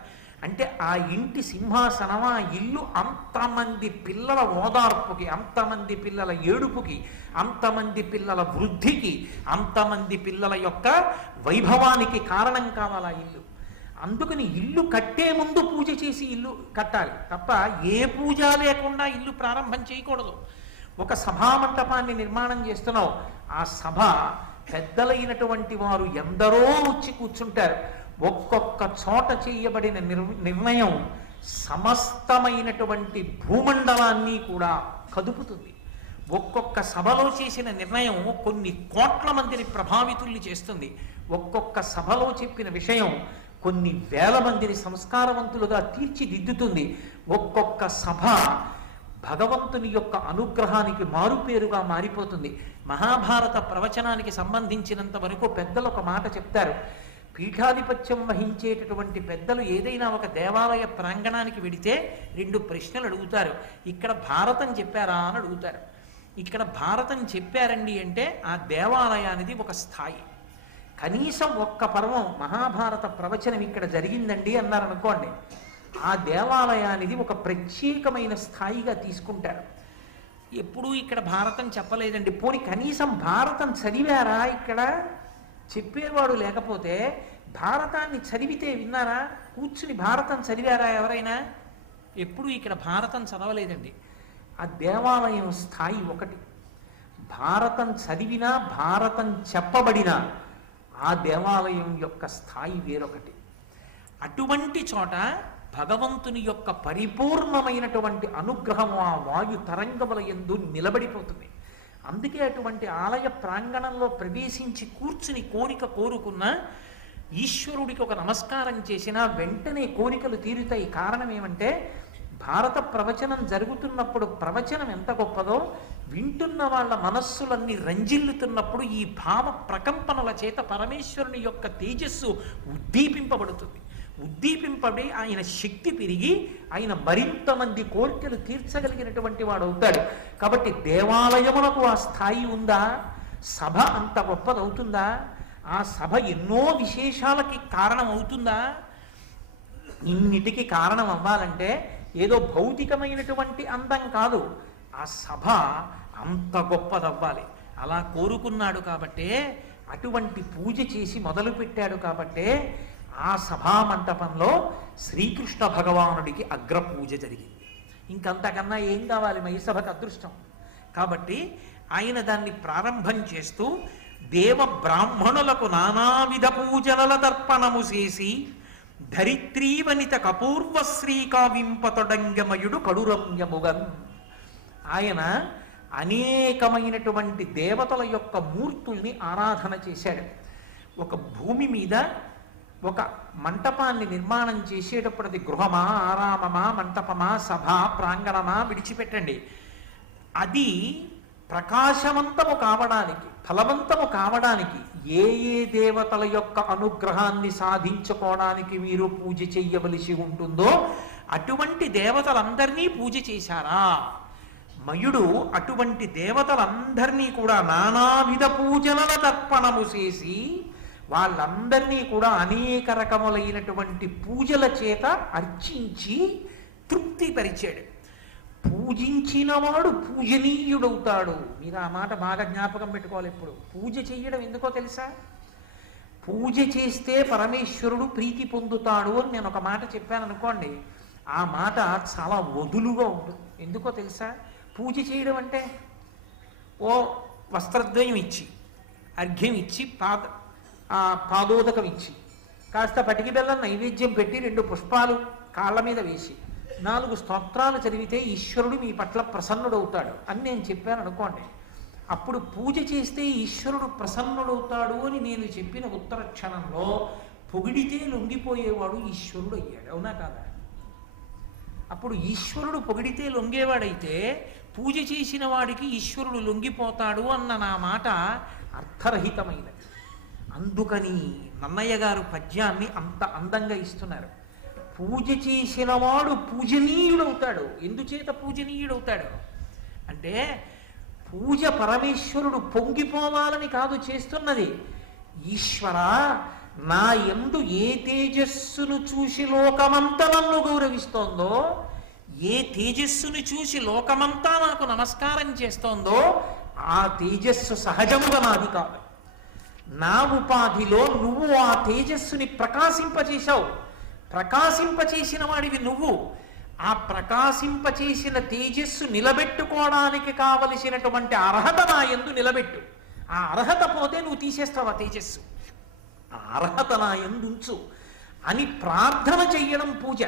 అంటే ఆ ఇంటి సింహాసనం, ఆ ఇల్లు అంతమంది పిల్లల ఓదార్పుకి, అంతమంది పిల్లల ఏడుపుకి, అంతమంది పిల్లల వృద్ధికి, అంతమంది పిల్లల యొక్క వైభవానికి కారణం కావాలి ఆ ఇల్లు. అందుకని ఇల్లు కట్టే ముందు పూజ చేసి ఇల్లు కట్టాలి తప్ప ఏ పూజ లేకుండా ఇల్లు ప్రారంభం చేయకూడదు. ఒక సభామంటపాన్ని నిర్మాణం చేస్తున్నావు, ఆ సభ పెద్దలైనటువంటి వారు ఎందరో వచ్చి కూర్చుంటారు. ఒక్కొక్క చోట చేయబడిన నిర్ణయం సమస్తమైనటువంటి భూమండలాన్ని కూడా కదుపుతుంది. ఒక్కొక్క సభలో చేసిన నిర్ణయం కొన్ని కోట్ల మందిని ప్రభావితుల్ని చేస్తుంది. ఒక్కొక్క సభలో చెప్పిన విషయం కొన్ని వేల మందిని సంస్కారవంతులుగా తీర్చిదిద్దుతుంది. ఒక్కొక్క సభ భగవంతుని యొక్క అనుగ్రహానికి మారుపేరుగా మారిపోతుంది. మహాభారత ప్రవచనానికి సంబంధించినంత వరకు పెద్దలు ఒక మాట చెప్తారు. పీఠాధిపత్యం వహించేటటువంటి పెద్దలు ఏదైనా ఒక దేవాలయ ప్రాంగణానికి వెడితే 2 ప్రశ్నలు అడుగుతారు. ఇక్కడ భారతం చెప్పారా అని అడుగుతారు. ఇక్కడ భారతం చెప్పారండి అంటే ఆ దేవాలయానికి ఒక స్థాయి. కనీసం ఒక్క పర్వం మహాభారత ప్రవచనం ఇక్కడ జరిగిందండి అన్నారనుకోండి, ఆ దేవాలయానికి ఒక ప్రత్యేకమైన స్థాయిగా తీసుకుంటారు. ఎప్పుడూ ఇక్కడ భారతం చెప్పలేదండి, పోనీ కనీసం భారతం చదివారా, ఇక్కడ చెప్పేవాడు లేకపోతే భారతాన్ని చదివితే విన్నారా, కూర్చుని భారతం చదివారా ఎవరైనా? ఎప్పుడూ ఇక్కడ భారతం చదవలేదండి. ఆ దేవాలయం స్థాయి ఒకటి. భారతం చదివినా భారతం చెప్పబడినా ఆ దేవాలయం యొక్క స్థాయి వేరొకటి. అటువంటి చోట భగవంతుని యొక్క పరిపూర్ణమైనటువంటి అనుగ్రహం ఆ వాయు తరంగముల యందు నిలబడిపోతుంది. అందుకే అటువంటి ఆలయ ప్రాంగణంలో ప్రవేశించి కూర్చుని కోరిక కోరుకున్న ఈశ్వరుడికి ఒక నమస్కారం చేసినా వెంటనే కోరికలు తీరుతాయి. కారణం ఏమంటే భారత ప్రవచనం జరుగుతున్నప్పుడు ప్రవచనం ఎంత గొప్పదో, వింటున్న వాళ్ళ మనస్సులన్నీ రంజిల్లుతున్నప్పుడు ఈ భావ ప్రకంపనల చేత పరమేశ్వరుని యొక్క తేజస్సు ఉద్దీపింపబడుతుంది. ఉద్దీపింపబడి ఆయన శక్తి పెరిగి ఆయన మరింత మంది కోరికలు తీర్చగలిగినటువంటి వాడు అవుతాడు. కాబట్టి దేవాలయమునకు ఆ స్థాయి ఉందా? సభ అంత గొప్పదవుతుందా? ఆ సభ ఎన్నో విశేషాలకి కారణం అవుతుందా? ఇన్నిటికి కారణం అవ్వాలంటే ఏదో భౌతికమైనటువంటి అందం కాదు, ఆ సభ అంత గొప్పదవ్వాలి. అలా కోరుకున్నాడు కాబట్టే, అటువంటి పూజ చేసి మొదలుపెట్టాడు కాబట్టే ఆ సభా మంటపంలో శ్రీకృష్ణ భగవానుడికి అగ్రపూజ జరిగింది. ఇంకంతకన్నా ఏం కావాలి మై సభకు అదృష్టం. కాబట్టి ఆయన దాన్ని ప్రారంభం చేస్తూ దేవ బ్రాహ్మణులకు నానావిధ పూజల తర్పణము చేసి ధరిత్రీ వనిత కపూర్వ శ్రీకావింపతొడంగమయుడు కడురమ్యముగన్. ఆయన అనేకమైనటువంటి దేవతల యొక్క మూర్తుల్ని ఆరాధన చేశాడు. ఒక భూమి మీద ఒక మంటపాన్ని నిర్మాణం చేసేటప్పుడు అది గృహమా, ఆరామమా, మంటపమా, సభ, ప్రాంగణమా విడిచిపెట్టండి. అది ప్రకాశవంతము కావడానికి, ఫలవంతము కావడానికి ఏ ఏ దేవతల యొక్క అనుగ్రహాన్ని సాధించుకోవడానికి మీరు పూజ చెయ్యవలసి ఉంటుందో అటువంటి దేవతలందరినీ పూజ చేశారా? మయుడు అటువంటి దేవతలందరినీ కూడా నానావిధ పూజల తర్పణము చేసి వాళ్ళందరినీ కూడా అనేక రకములైనటువంటి పూజల చేత అర్చించి తృప్తిపరిచాడు. పూజించిన వాడు పూజనీయుడవుతాడు. మీరు ఆ మాట బాగా జ్ఞాపకం పెట్టుకోవాలి. ఇప్పుడు పూజ చెయ్యడం ఎందుకో తెలుసా? పూజ చేస్తే పరమేశ్వరుడు ప్రీతి పొందుతాడు అని నేను ఒక మాట చెప్పాను అనుకోండి, ఆ మాట చాలా వదులుగా ఉంటుంది. ఎందుకో తెలుసా? పూజ చేయడం అంటే ఓ వస్త్రద్వయం ఇచ్చి, అర్ఘ్యం ఇచ్చి, పాదోదకం ఇచ్చి, కాస్త పటికి బెల్లం నైవేద్యం పెట్టి 2 పుష్పాలు కాళ్ళ మీద వేసి 4 స్తోత్రాలు చదివితే ఈశ్వరుడు మీ పట్ల ప్రసన్నుడవుతాడు అని నేను చెప్పాను అనుకోండి. అప్పుడు పూజ చేస్తే ఈశ్వరుడు ప్రసన్నుడవుతాడు అని నేను చెప్పిన ఉత్తర క్షణంలో పొగిడితే లొంగిపోయేవాడు ఈశ్వరుడు అయ్యాడు. అవునా కాదా? అప్పుడు ఈశ్వరుడు పొగిడితే లొంగేవాడైతే పూజ చేసిన వాడికి ఈశ్వరుడు లొంగిపోతాడు అన్న నా మాట అర్థరహితమైనది. అందుకని నన్నయ్య గారు పద్యాన్ని అంత అందంగా ఇస్తున్నారు. పూజ చేసిన వాడు పూజనీయుడవుతాడు. ఎందుచేత పూజనీయుడవుతాడు అంటే పూజ పరమేశ్వరుడు పొంగిపోవాలని కాదు చేస్తున్నది. ఈశ్వర, నా యందు ఏ తేజస్సును చూసి లోకమంతా నన్ను గౌరవిస్తోందో, ఏ తేజస్సును చూసి లోకమంతా నాకు నమస్కారం చేస్తోందో ఆ తేజస్సు సహజముగా నాది కాదు. నా ఉపాధిలో నువ్వు ఆ తేజస్సుని ప్రకాశింపచేశావు. ప్రకాశింపచేసిన వాడివి నువ్వు. ఆ ప్రకాశింపచేసిన తేజస్సు నిలబెట్టుకోవడానికి కావలసినటువంటి అర్హత నా యందు నిలబెట్టు. ఆ అర్హత పోతే నువ్వు తీసేస్తావు ఆ తేజస్సు. ఆ అర్హత నా యందు ఉంచు అని ప్రార్థన చెయ్యడం పూజ.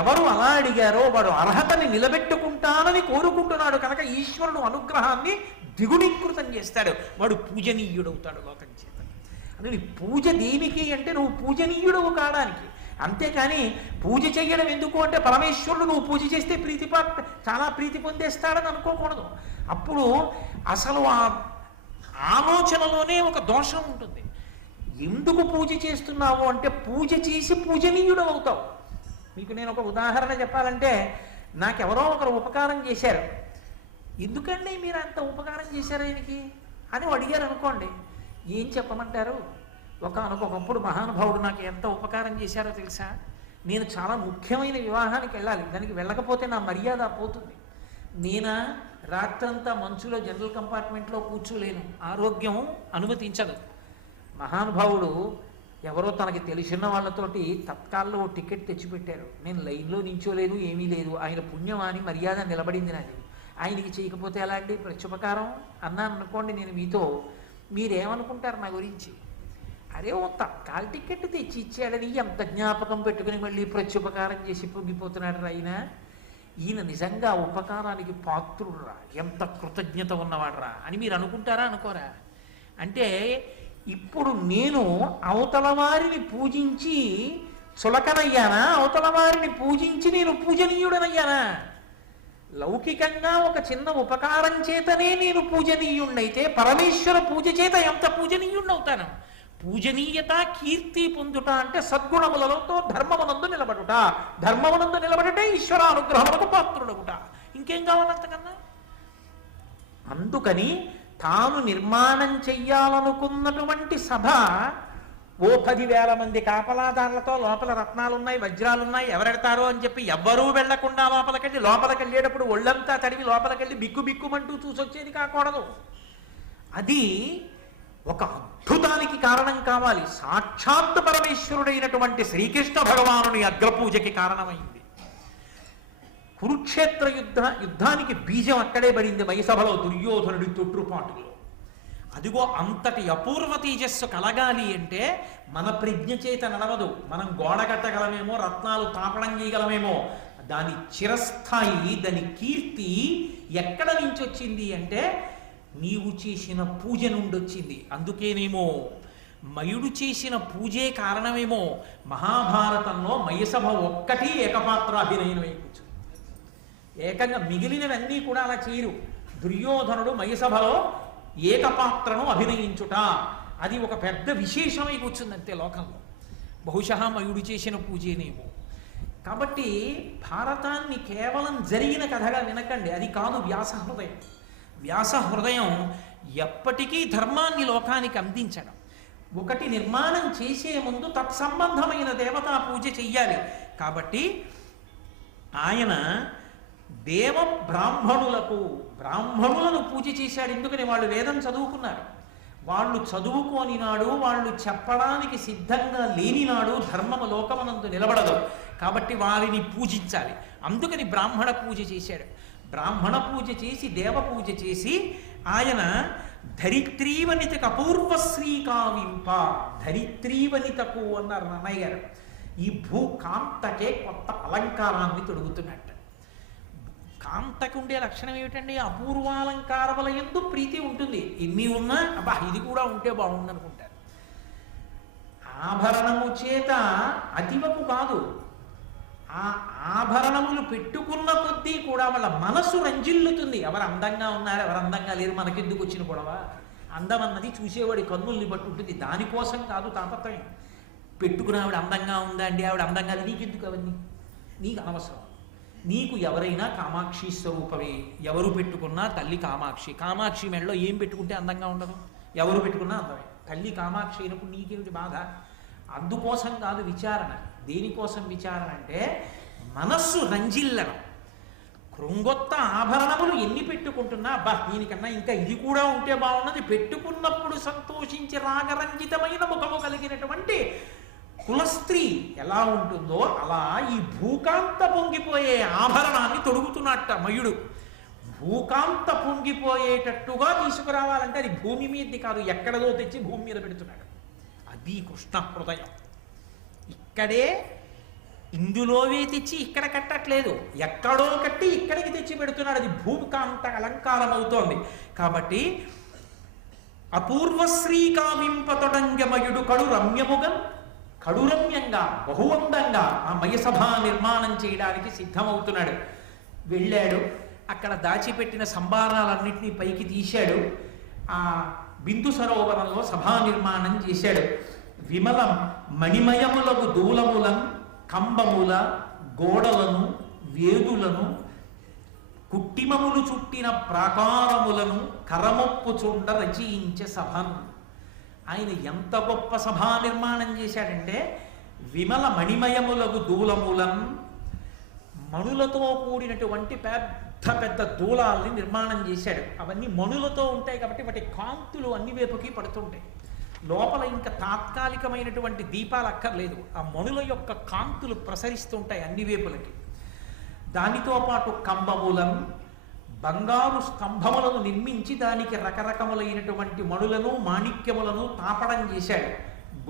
ఎవరు అలా అడిగారో వాడు అర్హతని నిలబెట్టుకుంటానని కోరుకుంటున్నాడు కనుక ఈశ్వరుడు అనుగ్రహాన్ని ద్విగుణీకృతం చేస్తాడు. వాడు పూజనీయుడవుతాడు లోకం చేత. అని పూజ దేనికి అంటే నువ్వు పూజనీయుడవు కావడానికి. అంతేకాని పూజ చెయ్యడం ఎందుకు అంటే పరమేశ్వరుడు నువ్వు పూజ చేస్తే చాలా ప్రీతి పొందేస్తాడని అనుకోకూడదు. అప్పుడు అసలు ఆ ఆలోచనలోనే ఒక దోషం ఉంటుంది. ఎందుకు పూజ చేస్తున్నావు అంటే పూజ చేసి పూజనీయుడు అవుతావు. మీకు నేను ఒక ఉదాహరణ చెప్పాలంటే, నాకెవరో ఒకరు ఉపకారం చేశారు. ఎందుకండి మీరు అంత ఉపకారం చేశారు ఆయనకి అని అడిగారు అనుకోండి, ఏం చెప్పమంటారు? ఒకనొకప్పుడు మహానుభావుడు నాకు ఎంత ఉపకారం చేశారో తెలుసా? నేను చాలా ముఖ్యమైన వివాహానికి వెళ్ళాలి, దానికి వెళ్ళకపోతే నా మర్యాద పోతుంది. నేనా రాత్రంతా మంచులో జనరల్ కంపార్ట్మెంట్లో కూర్చోలేను, ఆరోగ్యం అనుమతించదు. మహానుభావుడు ఎవరో తనకి తెలిసిన వాళ్ళతోటి తత్కాల్లో టికెట్ తెచ్చిపెట్టారు. నేను లైన్లో నించోలేదు, ఏమీ లేదు. ఆయన పుణ్యమాని మర్యాద నిలబడింది నాది. ఆయనకి చేయకపోతే ఎలాంటి ప్రత్యుపకారం అన్నాను అనుకోండి నేను మీతో, మీరేమనుకుంటారు నా గురించి? అరే ఓ తత్కాల టికెట్ తెచ్చి ఇచ్చాడని ఎంత జ్ఞాపకం పెట్టుకుని మళ్ళీ ప్రత్యుపకారం చేసి పొంగిపోతున్నాడు ఆయన. ఈయన నిజంగా ఉపకారానికి పాత్రుడురా, ఎంత కృతజ్ఞత ఉన్నవాడురా అని మీరు అనుకుంటారా అనుకోరా? అంటే ఇప్పుడు నేను అవతల వారిని పూజించి చులకనయ్యానా? అవతల వారిని పూజించి నేను పూజనీయుడనయ్యానా? లౌకికంగా ఒక చిన్న ఉపకారం చేతనే నేను పూజనీయుణ్ణైతే పరమేశ్వర పూజ చేత ఎంత పూజనీయుణ్ణవుతాను? పూజనీయత కీర్తి పొందుట అంటే సద్గుణములతో ధర్మమునందు నిలబడుట, ధర్మమునందు నిలబడుటే ఈశ్వరానుగ్రహములకు పాత్రుడగుట. ఇంకేం కావాలంతకన్నా? అందుకని తాను నిర్మాణం చెయ్యాలనుకున్నటువంటి సభ ఓ 10,000 మంది కాపలాదారులతో లోపల రత్నాలున్నాయి, వజ్రాలున్నాయి, ఎవరెడతారో అని చెప్పి ఎవ్వరూ వెళ్లకుండా లోపలికెళ్ళేటప్పుడు ఒళ్ళంతా తడివి లోపలికెళ్ళి బిక్కు బిక్కుమంటూ చూసొచ్చేది కాకూడదు. అది ఒక అద్భుతానికి కారణం కావాలి. సాక్షాత్ పరమేశ్వరుడైనటువంటి శ్రీకృష్ణ భగవానుని అగ్రపూజకి కారణమైంది. కురుక్షేత్ర యుద్ధానికి బీజం అక్కడే పడింది, మైసభలో దుర్యోధనుడి తొట్టుపాటులో. అదిగో అంతటి అపూర్వ తేజస్సు కలగాలి అంటే మన ప్రజ్ఞ చేత నడవదు. మనం గోడ కట్టగలమేమో, రత్నాలు తాపడం చేయగలమేమో, దాని చిరస్థాయి, దాని కీర్తి ఎక్కడ నుంచి వచ్చింది అంటే నీవు చేసిన పూజ నుండి వచ్చింది. అందుకేనేమో మయుడు చేసిన పూజే కారణమేమో మహాభారతంలో మయసభ ఒక్కటి ఏకపాత్రాభినయనమై కూర్చుంది. ఏకంగా మిగిలినవన్నీ కూడా అలా చేయరు. దుర్యోధనుడు మయసభలో ఏకపాత్రను అభినయించుట అది ఒక పెద్ద విశేషమై కూర్చుందంతే లోకంలో. బహుశా మయుడు చేసిన పూజేనేమో. కాబట్టి భారతాన్ని కేవలం జరిగిన కథగా వినకండి, అది కాదు వ్యాస హృదయం. వ్యాస హృదయం ఎప్పటికీ ధర్మాన్ని లోకానికి అందించడం. ఒకటి నిర్మాణం చేసే ముందు తత్సంబంధమైన దేవతా పూజ చెయ్యాలి. కాబట్టి ఆయన దేవ బ్రాహ్మణులను పూజ చేశాడు. ఎందుకని వాళ్ళు వేదం చదువుకున్నారు. వాళ్ళు చదువుకోని నాడు, వాళ్ళు చెప్పడానికి సిద్ధంగా లేని నాడు ధర్మము లోకమునందు నిలబడదు. కాబట్టి వారిని పూజించాలి. అందుకని బ్రాహ్మణ పూజ చేశాడు. బ్రాహ్మణ పూజ చేసి దేవ పూజ చేసి ఆయన ధరిత్రీవనితకు అపూర్వశ్రీ కావింప, ధరిత్రీవనితకు అన్నారు నన్నయ్య గారు. ఈ భూకాంతకే కొత్త అలంకారాన్ని తొడుగుతున్నట్టు. కాంతకు ఉండే లక్షణం ఏమిటండి? అపూర్వాలంకారముల యందు ప్రీతి ఉంటుంది. ఎన్ని ఉన్నా అబ్బా ఇది కూడా ఉంటే బాగుంది అనుకుంటారు. ఆభరణము చేత అతివపు కాదు, ఆ ఆభరణములు పెట్టుకున్న కొద్దీ కూడా వాళ్ళ మనసు రంజిల్లుతుంది. ఎవరు అందంగా ఉన్నారు, ఎవరు అందంగా లేరు, మనకెందుకు వచ్చిన గొడవ? అందం అన్నది చూసేవాడి కన్నుల్ని బట్టి ఉంటుంది. దానికోసం కాదు తాపత్రయం. పెట్టుకున్న ఆవిడ అందంగా ఉందా అండి, ఆవిడ అందంగా లేదు, నీకెందుకు అవన్నీ? నీకు అనవసరం. నీకు ఎవరైనా కామాక్షి స్వరూపమే. ఎవరు పెట్టుకున్నా తల్లి కామాక్షి. కామాక్షి మెడలో ఏం పెట్టుకుంటే అందంగా ఉండదు? ఎవరు పెట్టుకున్నా అందమే. తల్లి కామాక్షి అయినప్పుడు నీకేమిటి బాధ? అందుకోసం కాదు విచారణ. దేనికోసం విచారణ అంటే మనస్సు రంజిల్లడం. కృంగొత్త ఆభరణములు ఎన్ని పెట్టుకుంటున్నా అబ్బా దీనికన్నా ఇంకా ఇది కూడా ఉంటే బాగున్నది, పెట్టుకున్నప్పుడు సంతోషించి రాగరంజితమైన ముఖము కలిగినటువంటి కులస్త్రీ ఎలా ఉంటుందో అలా ఈ భూకాంత పొంగిపోయే ఆభరణాన్ని తొడుగుతున్నట్ట మయుడు. భూకాంత పొంగిపోయేటట్టుగా తీసుకురావాలంటే అది భూమి మీదది కాదు, ఎక్కడదో తెచ్చి భూమి మీద పెడుతున్నాడు. అది కృష్ణ హృదయం. ఇక్కడే ఇందులోవే తెచ్చి ఇక్కడ కట్టట్లేదు, ఎక్కడో కట్టి ఇక్కడికి తెచ్చి పెడుతున్నాడు. అది భూకాంత అలంకారం అవుతోంది. కాబట్టి అపూర్వశ్రీకావింపతొడంగమయుడు కడు రమ్యముగన్, కడురమ్యంగా బహువందంగా ఆ మయసభ నిర్మాణం చేయడానికి సిద్ధమవుతున్నాడు. వెళ్ళాడు, అక్కడ దాచిపెట్టిన సంభారాలన్నింటినీ పైకి తీశాడు. ఆ బిందు సరోవరంలో సభా నిర్మాణం చేశాడు. విమలం మణిమయములకు దూలములం, కంబముల గోడలను వేదులను కుట్టిమములు చుట్టిన ప్రాకారములను కరమొప్పుచుండ రచయించే సభను. ఆయన ఎంత గొప్ప సభా నిర్మాణం చేశాడంటే, విమల మణిమయములకు దూలములం, మణులతో కూడినటువంటి పెద్ద పెద్ద దూలాల్ని నిర్మాణం చేశాడు. అవన్నీ మణులతో ఉంటాయి కాబట్టి వాటి కాంతులు అన్ని వైపుకి పడుతుంటాయి. లోపల ఇంకా తాత్కాలికమైనటువంటి దీపాలు అక్కర్లేదు, ఆ మణుల యొక్క కాంతులు ప్రసరిస్తుంటాయి అన్ని వైపులకి. దానితో పాటు కంబములం, బంగారు స్తంభములను నిర్మించి దానికి రకరకములైనటువంటి మణులను మాణిక్యములను తాపడం చేశాడు.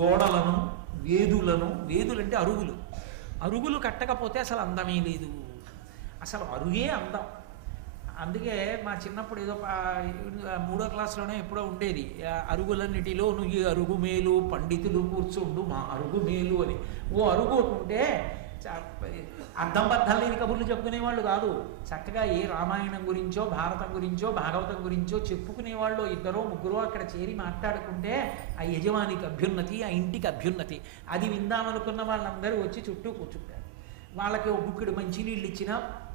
గోడలను వేదులను, వేదులంటే అరుగులు, అరుగులు కట్టకపోతే అసలు అందమే లేదు, అసలు అరుగే అందం. అందుకే మా చిన్నప్పుడు ఏదో 3వ క్లాసులోనే ఎప్పుడో ఉండేది, అరుగులన్నిటిలో నువ్వు ఈ అరుగు మేలు పండితులు కూర్చుండు మా అరుగు మేలు అని. ఓ అరుగు ఉంటే అర్థం బద్దం లేని కబుర్లు చెప్పుకునేవాళ్ళు కాదు, చక్కగా ఏ రామాయణం గురించో భారతం గురించో భాగవతం గురించో చెప్పుకునేవాళ్ళు. 2-3 అక్కడ చేరి మాట్లాడుకుంటే ఆ యజమానికి అభ్యున్నతి, ఆ ఇంటికి అభ్యున్నతి. అది విందామనుకున్న వాళ్ళందరూ వచ్చి చుట్టూ కూర్చుంటారు. వాళ్ళకి ఒక బుక్కిడు మంచినీళ్ళు ఇచ్చిన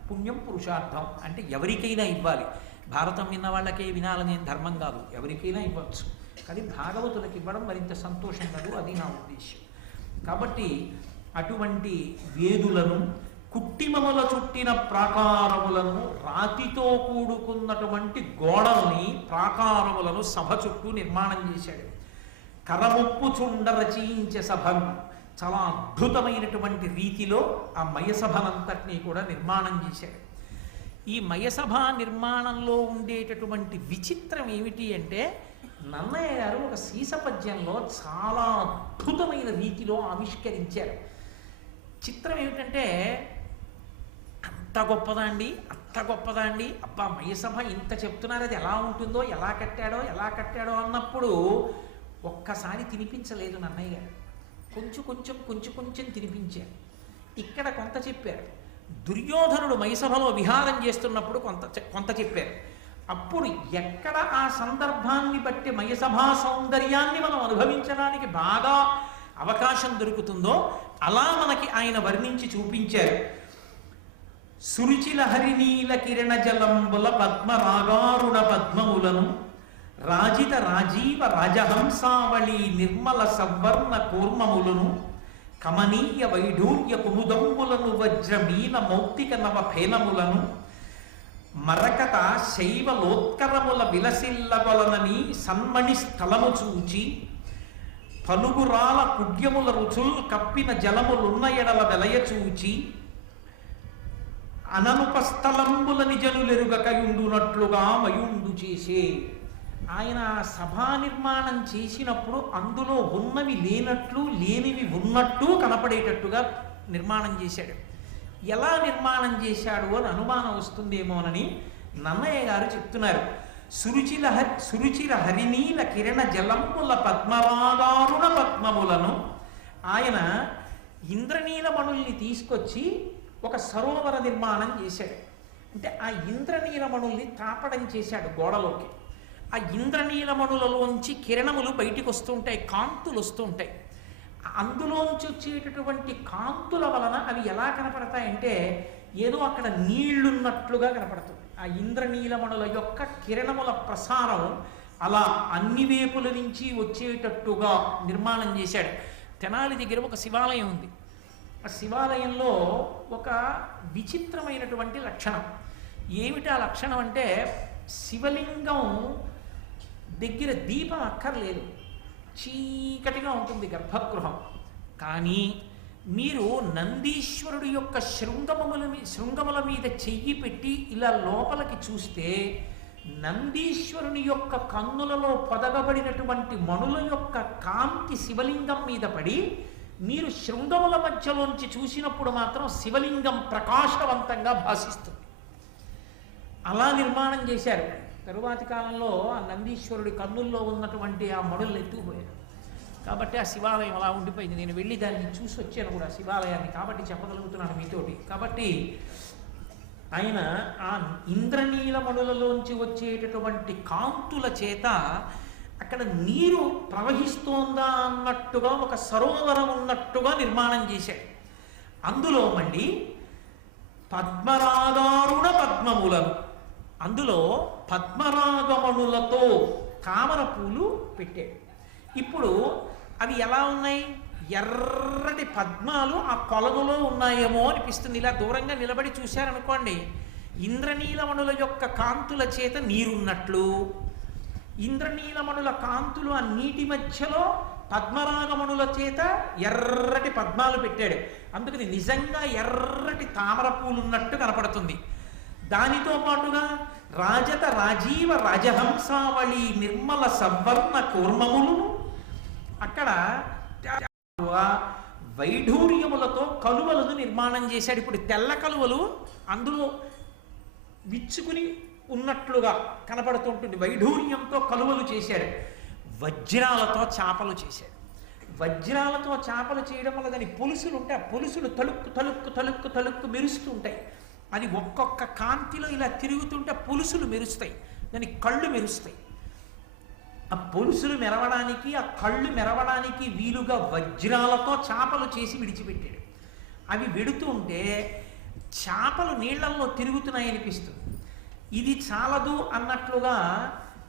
పుణ్యం పురుషార్థం. అంటే ఎవరికైనా ఇవ్వాలి, భారతం విన్న వాళ్ళకే వినాలనే ధర్మం కాదు, ఎవరికైనా ఇవ్వచ్చు. కానీ భాగవతులకు ఇవ్వడం మరింత సంతోషం కాదు, అది నా ఉద్దేశ్యం. కాబట్టి అటువంటి వేదులను, కుట్టిమముల చుట్టిన ప్రాకారములను, రాతితో కూడుకున్నటువంటి గోడల్ని ప్రాకారములను సభ చుట్టూ నిర్మాణం చేశాడు. కరముప్పుచుండ రచయించే సభను, చాలా అద్భుతమైనటువంటి రీతిలో ఆ మయసభనంతటినీ కూడా నిర్మాణం చేశాడు. ఈ మయసభ నిర్మాణంలో ఉండేటటువంటి విచిత్రం ఏమిటి అంటే, నన్నయ్య గారు ఒక సీసపద్యంలో చాలా అద్భుతమైన రీతిలో ఆవిష్కరించారు. చిత్రం ఏమిటంటే, అంత గొప్పదా అండి, అంత గొప్పదా అండి, అబ్బా మయసభ ఇంత చెప్తున్నారు, అది ఎలా ఉంటుందో, ఎలా కట్టాడో అన్నప్పుడు ఒక్కసారి తినిపించలేదు నన్నయ్య గారు. కొంచెం తినిపించారు. ఇక్కడ కొంత చెప్పారు. దుర్యోధనుడు మయసభలో విహారం చేస్తున్నప్పుడు కొంత చెప్పారు. అప్పుడు ఎక్కడ ఆ సందర్భాన్ని బట్టి మయసభా సౌందర్యాన్ని మనం అనుభవించడానికి బాగా అవకాశం దొరుకుతుందో అలా మనకి ఆయన వర్ణించి చూపించారు. సురుచిల హరినీల కిరణ జలంబుల పద్మరాగారుణ పద్మములను, రాజిత రాజీవ రాజహంసావళి నిర్మల సవర్ణ కూర్మములను, కమనీయ వైఢూర్య కుముదంబులను వజ్రమీన మౌక్తిక నవ ఫేనములను, మరకత శైవలోత్కరముల విలసిల్లగొలనని సన్మణి స్థలము చూచి, పలుగురాల కుడ్యముల రుచుల్ కప్పిన జలములున్న ఎడల వెలయ చూచి, అననుపస్థలంబుల నిజనులెరుగకయుండునట్లుగా మయుండు చేసే. ఆయన సభా నిర్మాణం చేసినప్పుడు అందులో ఉన్నవి లేనట్లు, లేనివి ఉన్నట్టు కనపడేటట్టుగా నిర్మాణం చేశాడు. ఎలా నిర్మాణం చేశాడు అని అనుమానం వస్తుందేమోనని నన్నయ్య గారు చెప్తున్నారు. సురుచిర హరినీల కిరణ జలంబుల పద్మరాగారుణ పద్మములను, ఆయన ఇంద్రనీలమణుల్ని తీసుకొచ్చి ఒక సరోవర నిర్మాణం చేశాడు. అంటే ఆ ఇంద్రనీలమణుల్ని తాపడం చేశాడు గోడలోకి. ఆ ఇంద్రనీలమణులలోంచి కిరణములు బయటికి వస్తుంటాయి, కాంతులు వస్తుంటాయి. అందులోంచి వచ్చేటటువంటి కాంతుల వలన అవి ఎలా కనపడతాయంటే, ఏదో అక్కడ నీళ్లున్నట్లుగా కనపడుతుంది. ఆ ఇంద్రనీలమణుల యొక్క కిరణముల ప్రసారం అలా అన్ని వైపుల నుంచి వచ్చేటట్టుగా నిర్మాణం చేశాడు. తెనాలి దగ్గర ఒక శివాలయం ఉంది. ఆ శివాలయంలో ఒక విచిత్రమైనటువంటి లక్షణం. ఏమిటి ఆ లక్షణం అంటే, శివలింగం దగ్గర దీపం అక్కర్లేదు, చీకటిగా ఉంటుంది గర్భగృహం. కానీ మీరు నందీశ్వరుడు యొక్క శృంగముల మీద చెయ్యి పెట్టి ఇలా లోపలికి చూస్తే, నందీశ్వరుని యొక్క కన్నులలో పొదగబడినటువంటి మణుల యొక్క కాంతి శివలింగం మీద పడి, మీరు శృంగముల మధ్యలోంచి చూసినప్పుడు మాత్రం శివలింగం ప్రకాశవంతంగా భాసిస్తుంది. అలా నిర్మాణం చేశారు. తరువాతి కాలంలో ఆ నందీశ్వరుడి కన్నుల్లో ఉన్నటువంటి ఆ మడులు ఎత్తుకుపోయారు. కాబట్టి ఆ శివాలయం అలా ఉండిపోయింది. నేను వెళ్ళి దాన్ని చూసి వచ్చాను కూడా శివాలయాన్ని, కాబట్టి చెప్పగలుగుతున్నాను మీతోటి. కాబట్టి ఆయన ఆ ఇంద్రనీలమణులలోంచి వచ్చేటటువంటి కాంతుల చేత అక్కడ నీరు ప్రవహిస్తోందా అన్నట్టుగా ఒక సరోవరం ఉన్నట్టుగా నిర్మాణం చేశాడు. అందులో మళ్ళీ పద్మరాగారుణ పద్మములను, అందులో పద్మరాగమణులతో తామర పూలు పెట్టాడు. ఇప్పుడు అవి ఎలా ఉన్నాయి? ఎర్రటి పద్మాలు ఆ కొలనులో ఉన్నాయేమో అనిపిస్తుంది. ఇలా దూరంగా నిలబడి చూశారనుకోండి, ఇంద్రనీలమణుల యొక్క కాంతుల చేత నీరున్నట్లు, ఇంద్రనీలమణుల కాంతులు ఆ నీటి మధ్యలో పద్మరాగమణుల చేత ఎర్రటి పద్మాలు పెట్టాడు. అందుకని నిజంగా ఎర్రటి తామర పూలు ఉన్నట్టు కనపడుతుంది. దానితో పాటుగా రాజత రాజీవ రాజహంసావళి నిర్మల సవర్ణ కూర్మములు, అక్కడ వైఢూర్యములతో కలువలను నిర్మాణం చేశాడు. ఇప్పుడు తెల్ల కలువలు అందులో విచ్చుకుని ఉన్నట్లుగా కనపడుతుంటుంది. వైఢూర్యంతో కలువలు చేశాడు. వజ్రాలతో చాపలు చేశాడు. వజ్రాలతో చాపలు చేయడం వల్ల దాని పొలుసులు ఉంటాయి. ఆ పొలుసులు తలుక్కు తలుక్కు తలుక్కు తలుక్కు మెరుస్తూ ఉంటాయి. అది ఒక్కొక్క కాంతిలో ఇలా తిరుగుతుంటే పొలుసులు మెరుస్తాయి, దాని కళ్ళు మెరుస్తాయి. ఆ పొలుసులు మెరవడానికి, ఆ కళ్ళు మెరవడానికి వీలుగా వజ్రాలతో చాపలు చేసి విడిచిపెట్టాడు. అవి వెడుతుంటే చాపలు నీళ్లలో తిరుగుతున్నాయి అనిపిస్తుంది. ఇది చాలదు అన్నట్లుగా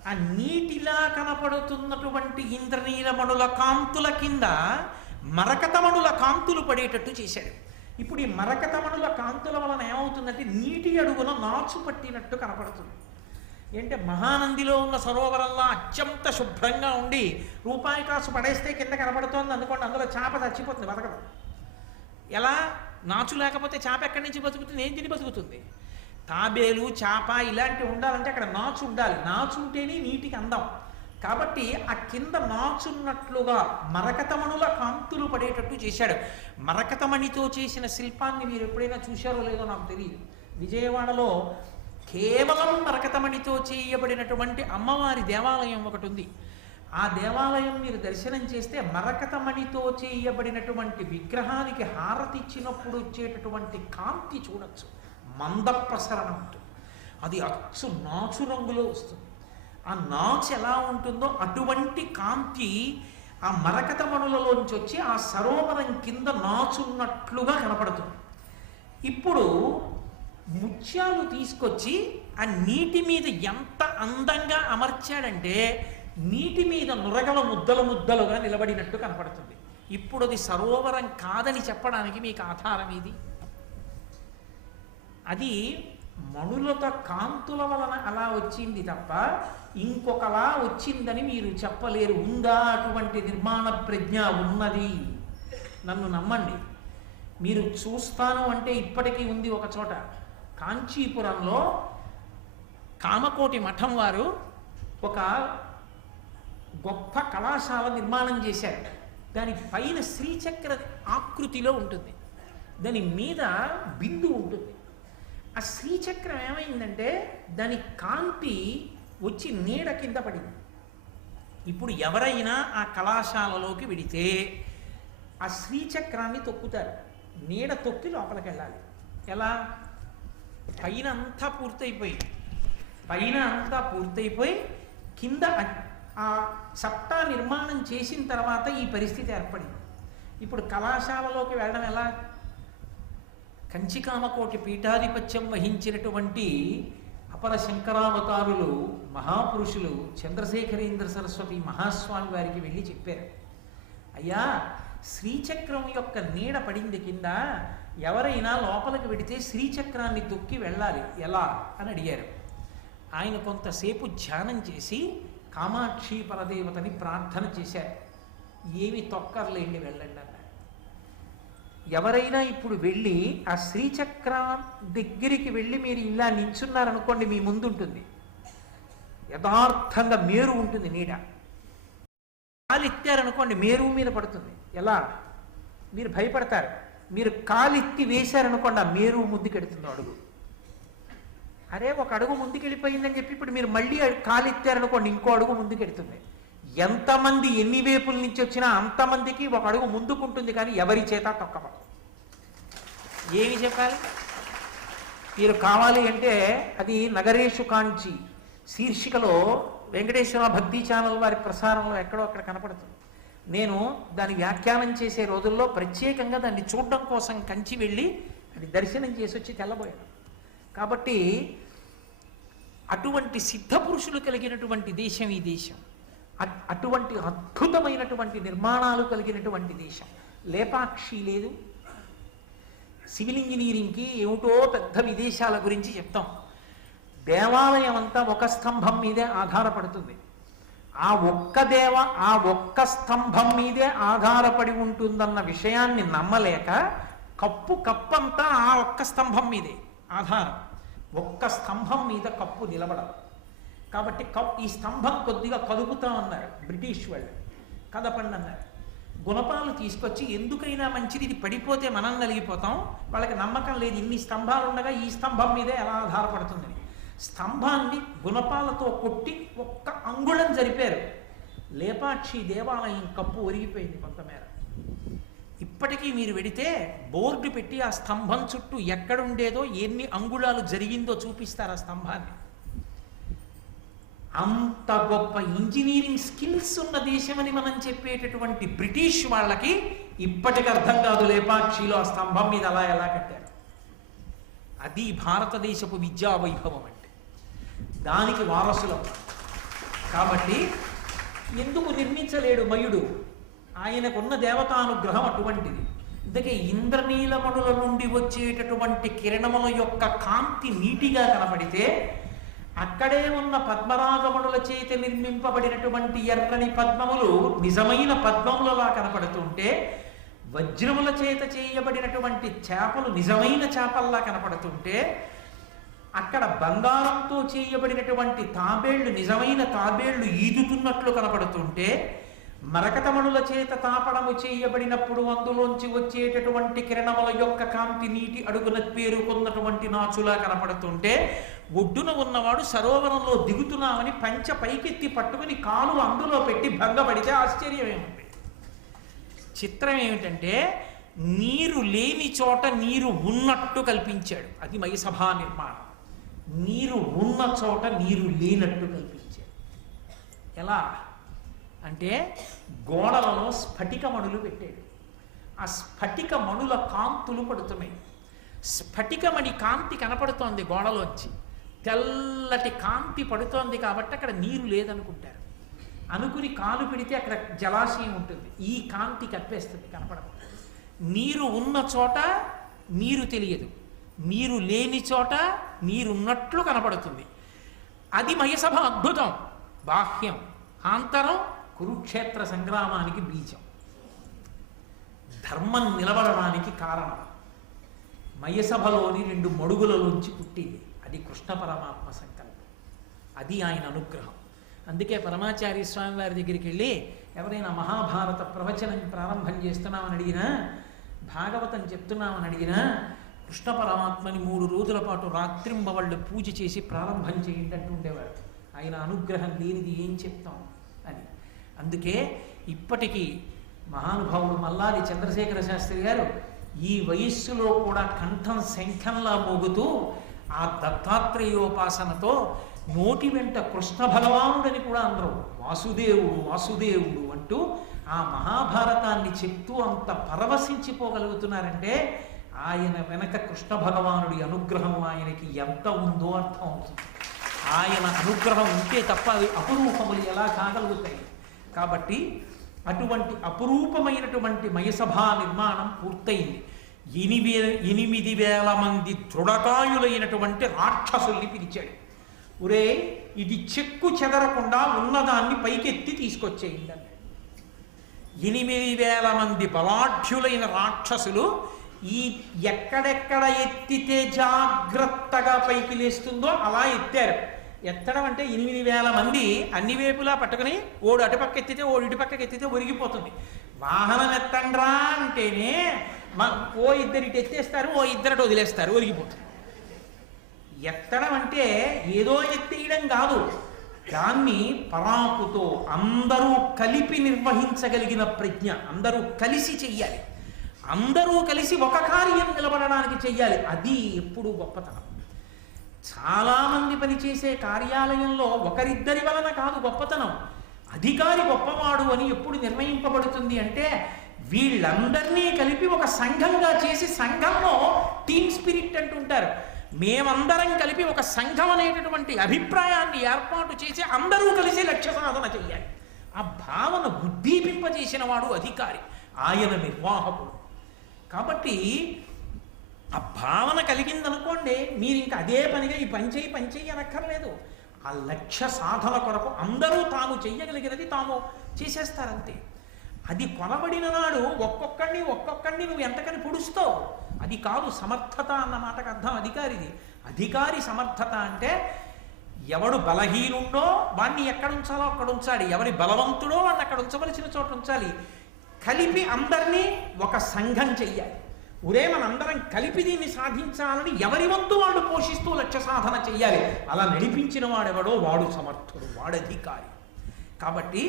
ఆ నీటిలా కనపడుతున్నటువంటి ఇంద్రనీలమణుల కాంతుల కింద మరకతమణుల కాంతులు పడేటట్టు చేశాడు. ఇప్పుడు ఈ మరకతమణుల కాంతుల వలన ఏమవుతుందంటే నీటి అడుగున నాచు పట్టినట్టు కనపడుతుంది. ఏంటంటే మహానందిలో ఉన్న సరోవరంలో అత్యంత శుభ్రంగా ఉండి రూపాయి కాసు పడేస్తే కింద కనపడుతోంది అనుకోండి, అందులో చేప చచ్చిపోతుంది, బతకదు. ఎలా? నాచు లేకపోతే చేప ఎక్కడి నుంచి బతుకుతుంది? ఏం తిని బతుకుతుంది? తాబేలు, చేప ఇలాంటివి ఉండాలంటే అక్కడ నాచు ఉండాలి. నాచు ఉంటేనే నీటికి అందం. కాబట్టి ఆ కింద నాచున్నట్లుగా మరకతమణుల కాంతులు పడేటట్టు చేశాడు. మరకతమణితో చేసిన శిల్పాన్ని మీరు ఎప్పుడైనా చూశారో లేదో నాకు తెలియదు. విజయవాడలో కేవలం మరకతమణితో చేయబడినటువంటి అమ్మవారి దేవాలయం ఒకటి ఉంది. ఆ దేవాలయం మీరు దర్శనం చేస్తే మరకతమణితో చేయబడినటువంటి విగ్రహానికి హారతి ఇచ్చినప్పుడు వచ్చేటటువంటి కాంతి చూడొచ్చు. మంద ప్రసరణ ఉంటుంది. అది అచ్చు నాచు రంగులో వస్తుంది. ఆ నాచు ఎలా ఉంటుందో అటువంటి కాంతి ఆ మరకతమణులలోంచి వచ్చి ఆ సరోవరం కింద నాచున్నట్లుగా కనపడుతుంది. ఇప్పుడు ముత్యాలు తీసుకొచ్చి ఆ నీటి మీద ఎంత అందంగా అమర్చాడంటే నీటి మీద నురగల ముద్దలు ముద్దలుగా నిలబడినట్టు కనపడుతుంది. ఇప్పుడు అది సరోవరం కాదని చెప్పడానికి మీకు ఆధారం ఇది. అది మణులతో కాంతుల వలన అలా వచ్చింది తప్ప ఇంకొకలా వచ్చిందని మీరు చెప్పలేరు. ఉందా అటువంటి నిర్మాణ ప్రజ్ఞ? ఉన్నది. నన్ను నమ్మండి. మీరు చూస్తాను అంటే ఇప్పటికీ ఉంది ఒక చోట. కాంచీపురంలో కామకోటి మఠం వారు ఒక గొప్ప కళాశాల నిర్మాణం చేశారు. దాని పైన శ్రీచక్ర ఆకృతిలో ఉంటుంది, దాని మీద బిందు ఉంటుంది. ఆ శ్రీచక్రం ఏమైందంటే దాని కాంతి వచ్చి నీడ కింద పడింది. ఇప్పుడు ఎవరైనా ఆ కళాశాలలోకి వెడితే ఆ శ్రీచక్రాన్ని తొక్కుతారు. నీడ తొక్కి లోపలికి వెళ్ళాలి. ఎలా? పైన అంతా పూర్తయిపోయి కింద ఆ చట్టా నిర్మాణం చేసిన తర్వాత ఈ పరిస్థితి ఏర్పడింది. ఇప్పుడు కళాశాలలోకి వెళ్ళడం ఎలా? కంచికామకోటి పీఠాధిపత్యం వహించినటువంటి అపర శంకరావతారులు మహాపురుషులు చంద్రశేఖరేంద్ర సరస్వతి మహాస్వామి వారికి వెళ్ళి చెప్పారు, అయ్యా శ్రీచక్రం యొక్క నీడ పడింది కింద, ఎవరైనా లోపలికి వెడితే శ్రీచక్రాన్ని తొక్కి వెళ్ళాలి, ఎలా అని అడిగారు. ఆయన కొంతసేపు ధ్యానం చేసి కామాక్షి పరదేవతని ప్రార్థన చేశారు. ఏమి తొక్కర్లేండి, వెళ్ళండి అన్నారు. ఎవరైనా ఇప్పుడు వెళ్ళి ఆ శ్రీచక్రం దగ్గరికి వెళ్ళి మీరు ఇలా నించున్నారనుకోండి, మీ ముందుంటుంది యథార్థంగా మేరు ఉంటుంది నీడ. కాలు ఎత్తారనుకోండి మేరువు మీద పడుతుంది. ఎలా? మీరు భయపడతారు. మీరు కాలు ఎత్తి వేశారనుకోండి ఆ మేరువు ముద్దుకెడుతుంది అడుగు. అరే ఒక అడుగు ముందుకెళ్ళిపోయిందని చెప్పి ఇప్పుడు మీరు మళ్ళీ కాలు ఎత్తారనుకోండి, ఇంకో అడుగు ముందుకెడుతుంది. ఎంతమంది ఎన్ని వైపుల నుంచి వచ్చినా అంతమందికి ఒక అడుగు ముందుకుంటుంది, కానీ ఎవరి చేత తొక్కబడదు. ఏమి చెప్పాలి? మీరు కావాలి అంటే అది నగరేషు కాంచి శీర్షికలో వెంకటేశ్వర భక్తి ఛానల్ వారి ప్రసారంలో ఎక్కడో అక్కడ కనపడుతుంది. నేను దాని వ్యాఖ్యానం చేసే రోజుల్లో ప్రత్యేకంగా దాన్ని చూడడం కోసం కంచి వెళ్ళి అది దర్శనం చేసి వచ్చి తెల్లబోయాను. కాబట్టి అటువంటి సిద్ధ పురుషులు కలిగినటువంటి దేశం ఈ దేశం. అటువంటి అద్భుతమైనటువంటి నిర్మాణాలు కలిగినటువంటి దేశం. లేపాక్షి లేదు. సివిల్ ఇంజనీరింగ్కి ఏమిటో పెద్ద విదేశాల గురించి చెప్తాం. దేవాలయం అంతా ఒక స్తంభం మీదే ఆధారపడుతుంది. ఆ ఒక్క స్తంభం మీదే ఆధారపడి ఉంటుందన్న విషయాన్ని నమ్మలేక కప్పంతా ఆ ఒక్క స్తంభం మీదే ఆధారం. ఒక్క స్తంభం మీద కప్పు నిలబడదు. కాబట్టి ఈ స్తంభం కొద్దిగా కదుపుతామన్నారు బ్రిటిష్ వాళ్ళు. కదపండి అన్నారు. గుణపాలు తీసుకొచ్చి ఎందుకైనా మంచిది, ఇది పడిపోతే మనం నలిగిపోతాం, వాళ్ళకి నమ్మకం లేదు ఇన్ని స్తంభాలు ఉండగా ఈ స్తంభం మీదే ఎలా ఆధారపడుతుందని స్తంభాన్ని గుణపాలతో కొట్టి ఒక్క అంగుళం జరిపారు. లేపాక్షి దేవాలయం కప్పు ఒరిగిపోయింది కొంతమేర. ఇప్పటికీ మీరు వెడితే బోర్డు పెట్టి ఆ స్తంభం చుట్టూ ఎక్కడుండేదో ఎన్ని అంగుళాలు జరిగిందో చూపిస్తారు ఆ స్తంభాన్ని. అంత గొప్ప ఇంజనీరింగ్ స్కిల్స్ ఉన్న దేశమని మనం చెప్పేటటువంటి బ్రిటిష్ వాళ్ళకి ఇప్పటికి అర్థం కాదు లేపాక్షిలో ఆ స్తంభం మీద అలా ఎలా కట్టారు. అది భారతదేశపు విద్యా వైభవం అంటే. దానికి వారసులం. కాబట్టి ఎందుకు నిర్మించలేడు మయుడు? ఆయనకున్న దేవతానుగ్రహం అటువంటిది. అందుకే ఇంద్రనీలమణుల నుండి వచ్చేటటువంటి కిరణముల యొక్క కాంతి నీటిగా కనపడితే అక్కడే ఉన్న పద్మరాగమణుల చేత నిర్మింపబడినటువంటి ఎర్రని పద్మములు నిజమైన పద్మములలా కనపడుతుంటే, వజ్రముల చేత చేయబడినటువంటి చేపలు నిజమైన చేపల్లా కనపడుతుంటే, అక్కడ బంగారంతో చేయబడినటువంటి తాబేళ్లు నిజమైన తాబేళ్లు ఈదుతున్నట్లు కనపడుతుంటే, మరకతమణుల చేత తాపడము చేయబడినప్పుడు అందులోంచి వచ్చేటటువంటి కిరణముల యొక్క కాంతి నీటి అడుగున పేరుకున్నటువంటి నాచులా కనపడుతుంటే, ఒడ్డున ఉన్నవాడు సరోవరంలో దిగుతున్నామని పంచ పైకెత్తి పట్టుకుని కాలు అందులో పెట్టి భంగపడితే ఆశ్చర్యం ఏముంది? చిత్రం ఏమిటంటే నీరు లేని చోట నీరు ఉన్నట్టు కల్పించాడు. అది మయసభా నిర్మాణం. నీరు ఉన్న చోట నీరు లేనట్టు కల్పించాడు. ఎలా అంటే గోడలలో స్ఫటిక మణులు పెట్టాడు. ఆ స్ఫటిక మణుల కాంతులు పడుతున్నాయి. స్ఫటికమణి కాంతి కనపడుతోంది గోడలోంచి. తెల్లటి కాంతి పడుతోంది కాబట్టి అక్కడ నీరు లేదనుకుంటారు. అనుకుని కాలు పెడితే అక్కడ జలాశయం ఉంటుంది. ఈ కాంతి కప్పేస్తుంది, కనపడదు. నీరు ఉన్న చోట నీరు తెలియదు, నీరు లేని చోట నీరున్నట్లు కనపడుతుంది. అది మయసభ అద్భుతం. బాహ్యం. ఆంతరం కురుక్షేత్ర సంగ్రామానికి బీజం. ధర్మం నిలబడడానికి కారణం. మయసభలోని 2 మడుగులలోంచి పుట్టింది. అది కృష్ణ పరమాత్మ సంకల్పం. అది ఆయన అనుగ్రహం. అందుకే పరమాచార్య స్వామి వారి దగ్గరికి వెళ్ళి ఎవరైనా మహాభారత ప్రవచనం ప్రారంభం చేస్తున్నామని అడిగినా, భాగవతం చెప్తున్నామని అడిగినా, కృష్ణ పరమాత్మని 3 రోజుల పాటు రాత్రింబవళ్ళు పూజ చేసి ప్రారంభం చేయండి అంటూ ఉండేవారు. ఆయన అనుగ్రహం లేనిది ఏం చెప్తాం అని. అందుకే ఇప్పటికీ మహానుభావుడు మల్లాది చంద్రశేఖర శాస్త్రి గారు ఈ వయస్సులో కూడా కంఠం శంఖంలా మోగుతూ ఆ దత్తాత్రేయోపాసనతో నోటి వెంట కృష్ణ భగవానుడని కూడా అందరూ వాసుదేవుడు వాసుదేవుడు అంటూ ఆ మహాభారతాన్ని చెప్తూ అంత పరవశించిపోగలుగుతున్నారంటే ఆయన వెనక కృష్ణ భగవానుడి అనుగ్రహం ఆయనకి ఎంత ఉందో అర్థం అవుతుంది. ఆయన అనుగ్రహం ఉంటే తప్ప అవి అపురూపములు ఎలా కాగలుగుతాయి? కాబట్టి అటువంటి అపురూపమైనటువంటి మయసభా నిర్మాణం పూర్తయింది. 8,000 మంది దృఢకాయులైనటువంటి రాక్షసుల్ని పిలిచాడు. ఒరే, ఇది చెక్కు చెదరకుండా ఉన్నదాన్ని పైకెత్తి తీసుకొచ్చేయండి అన్నాడు. 8,000 మంది బలాఢ్యులైన రాక్షసులు ఈ ఎక్కడెక్కడ ఎత్తితే జాగ్రత్తగా పైకి లేస్తుందో అలా ఎత్తారు. ఎత్తడం అంటే 8,000 మంది అన్ని వైపులా పట్టుకుని ఓడు అటుపక్క ఎత్తితే ఓడు ఇటుపక్కకి ఎత్తితే ఒరిగిపోతుంది. వాహనం ఎత్తండ్రా అంటేనే ఓ ఇద్దరు ఇటు ఎత్తేస్తారు, ఓ ఇద్దరు వదిలేస్తారు, ఒరిగిపోతుంది. ఎత్తడం అంటే ఏదో ఎత్తేయడం కాదు, దాన్ని పరాకుతో అందరూ కలిపి నిర్వహించగలిగిన ప్రజ్ఞ, అందరూ కలిసి చెయ్యాలి, అందరూ కలిసి ఒక కార్యం నిలబడడానికి చెయ్యాలి. అది ఎప్పుడు గొప్పతనం. చాలామంది పనిచేసే కార్యాలయంలో ఒకరిద్దరి వలన కాదు గొప్పతనం, అధికారి గొప్పవాడు అని ఎప్పుడు నిర్ణయింపబడుతుంది అంటే వీళ్ళందరినీ కలిపి ఒక సంఘంగా చేసి, సంఘంలో టీమ్ స్పిరిట్ అంటుంటారు, మేమందరం కలిపి ఒక సంఘం అనేటటువంటి అభిప్రాయాన్ని ఏర్పాటు చేసి అందరూ కలిసి లక్ష్య సాధన చెయ్యాలి. ఆ భావన ఉద్దీపింపజేసిన వాడు అధికారి, ఆయన నిర్వాహకుడు. కాబట్టి ఆ భావన కలిగిందనుకోండి, మీరు ఇంకా అదే పనిగా ఈ పని చెయ్యి అనక్కర్లేదు. ఆ లక్ష్య సాధన కొరకు అందరూ తాము చెయ్యగలిగినది తాము చేసేస్తారంతే. అది కొనబడిన నాడు ఒక్కొక్కడిని నువ్వు ఎంతకని పొడుస్తావు. అది కాదు సమర్థత అన్న మాటకు అర్థం అధికారిది. అధికారి సమర్థత అంటే ఎవడు బలహీనుండో వాణ్ణి ఎక్కడ ఉంచాలో అక్కడ ఉంచాలి, ఎవరి బలవంతుడో వాడిని అక్కడ ఉంచవలసిన చోట ఉంచాలి. కలిపి అందరినీ ఒక సంఘం చెయ్యాలి. మనందరం కలిపి దీన్ని సాధించాలని ఎవరి వంతు వాడు పోషిస్తూ లక్ష్య సాధన చెయ్యాలి. అలా నడిపించిన వాడెవడో వాడు సమర్థుడు, వాడధికారి. కాబట్టి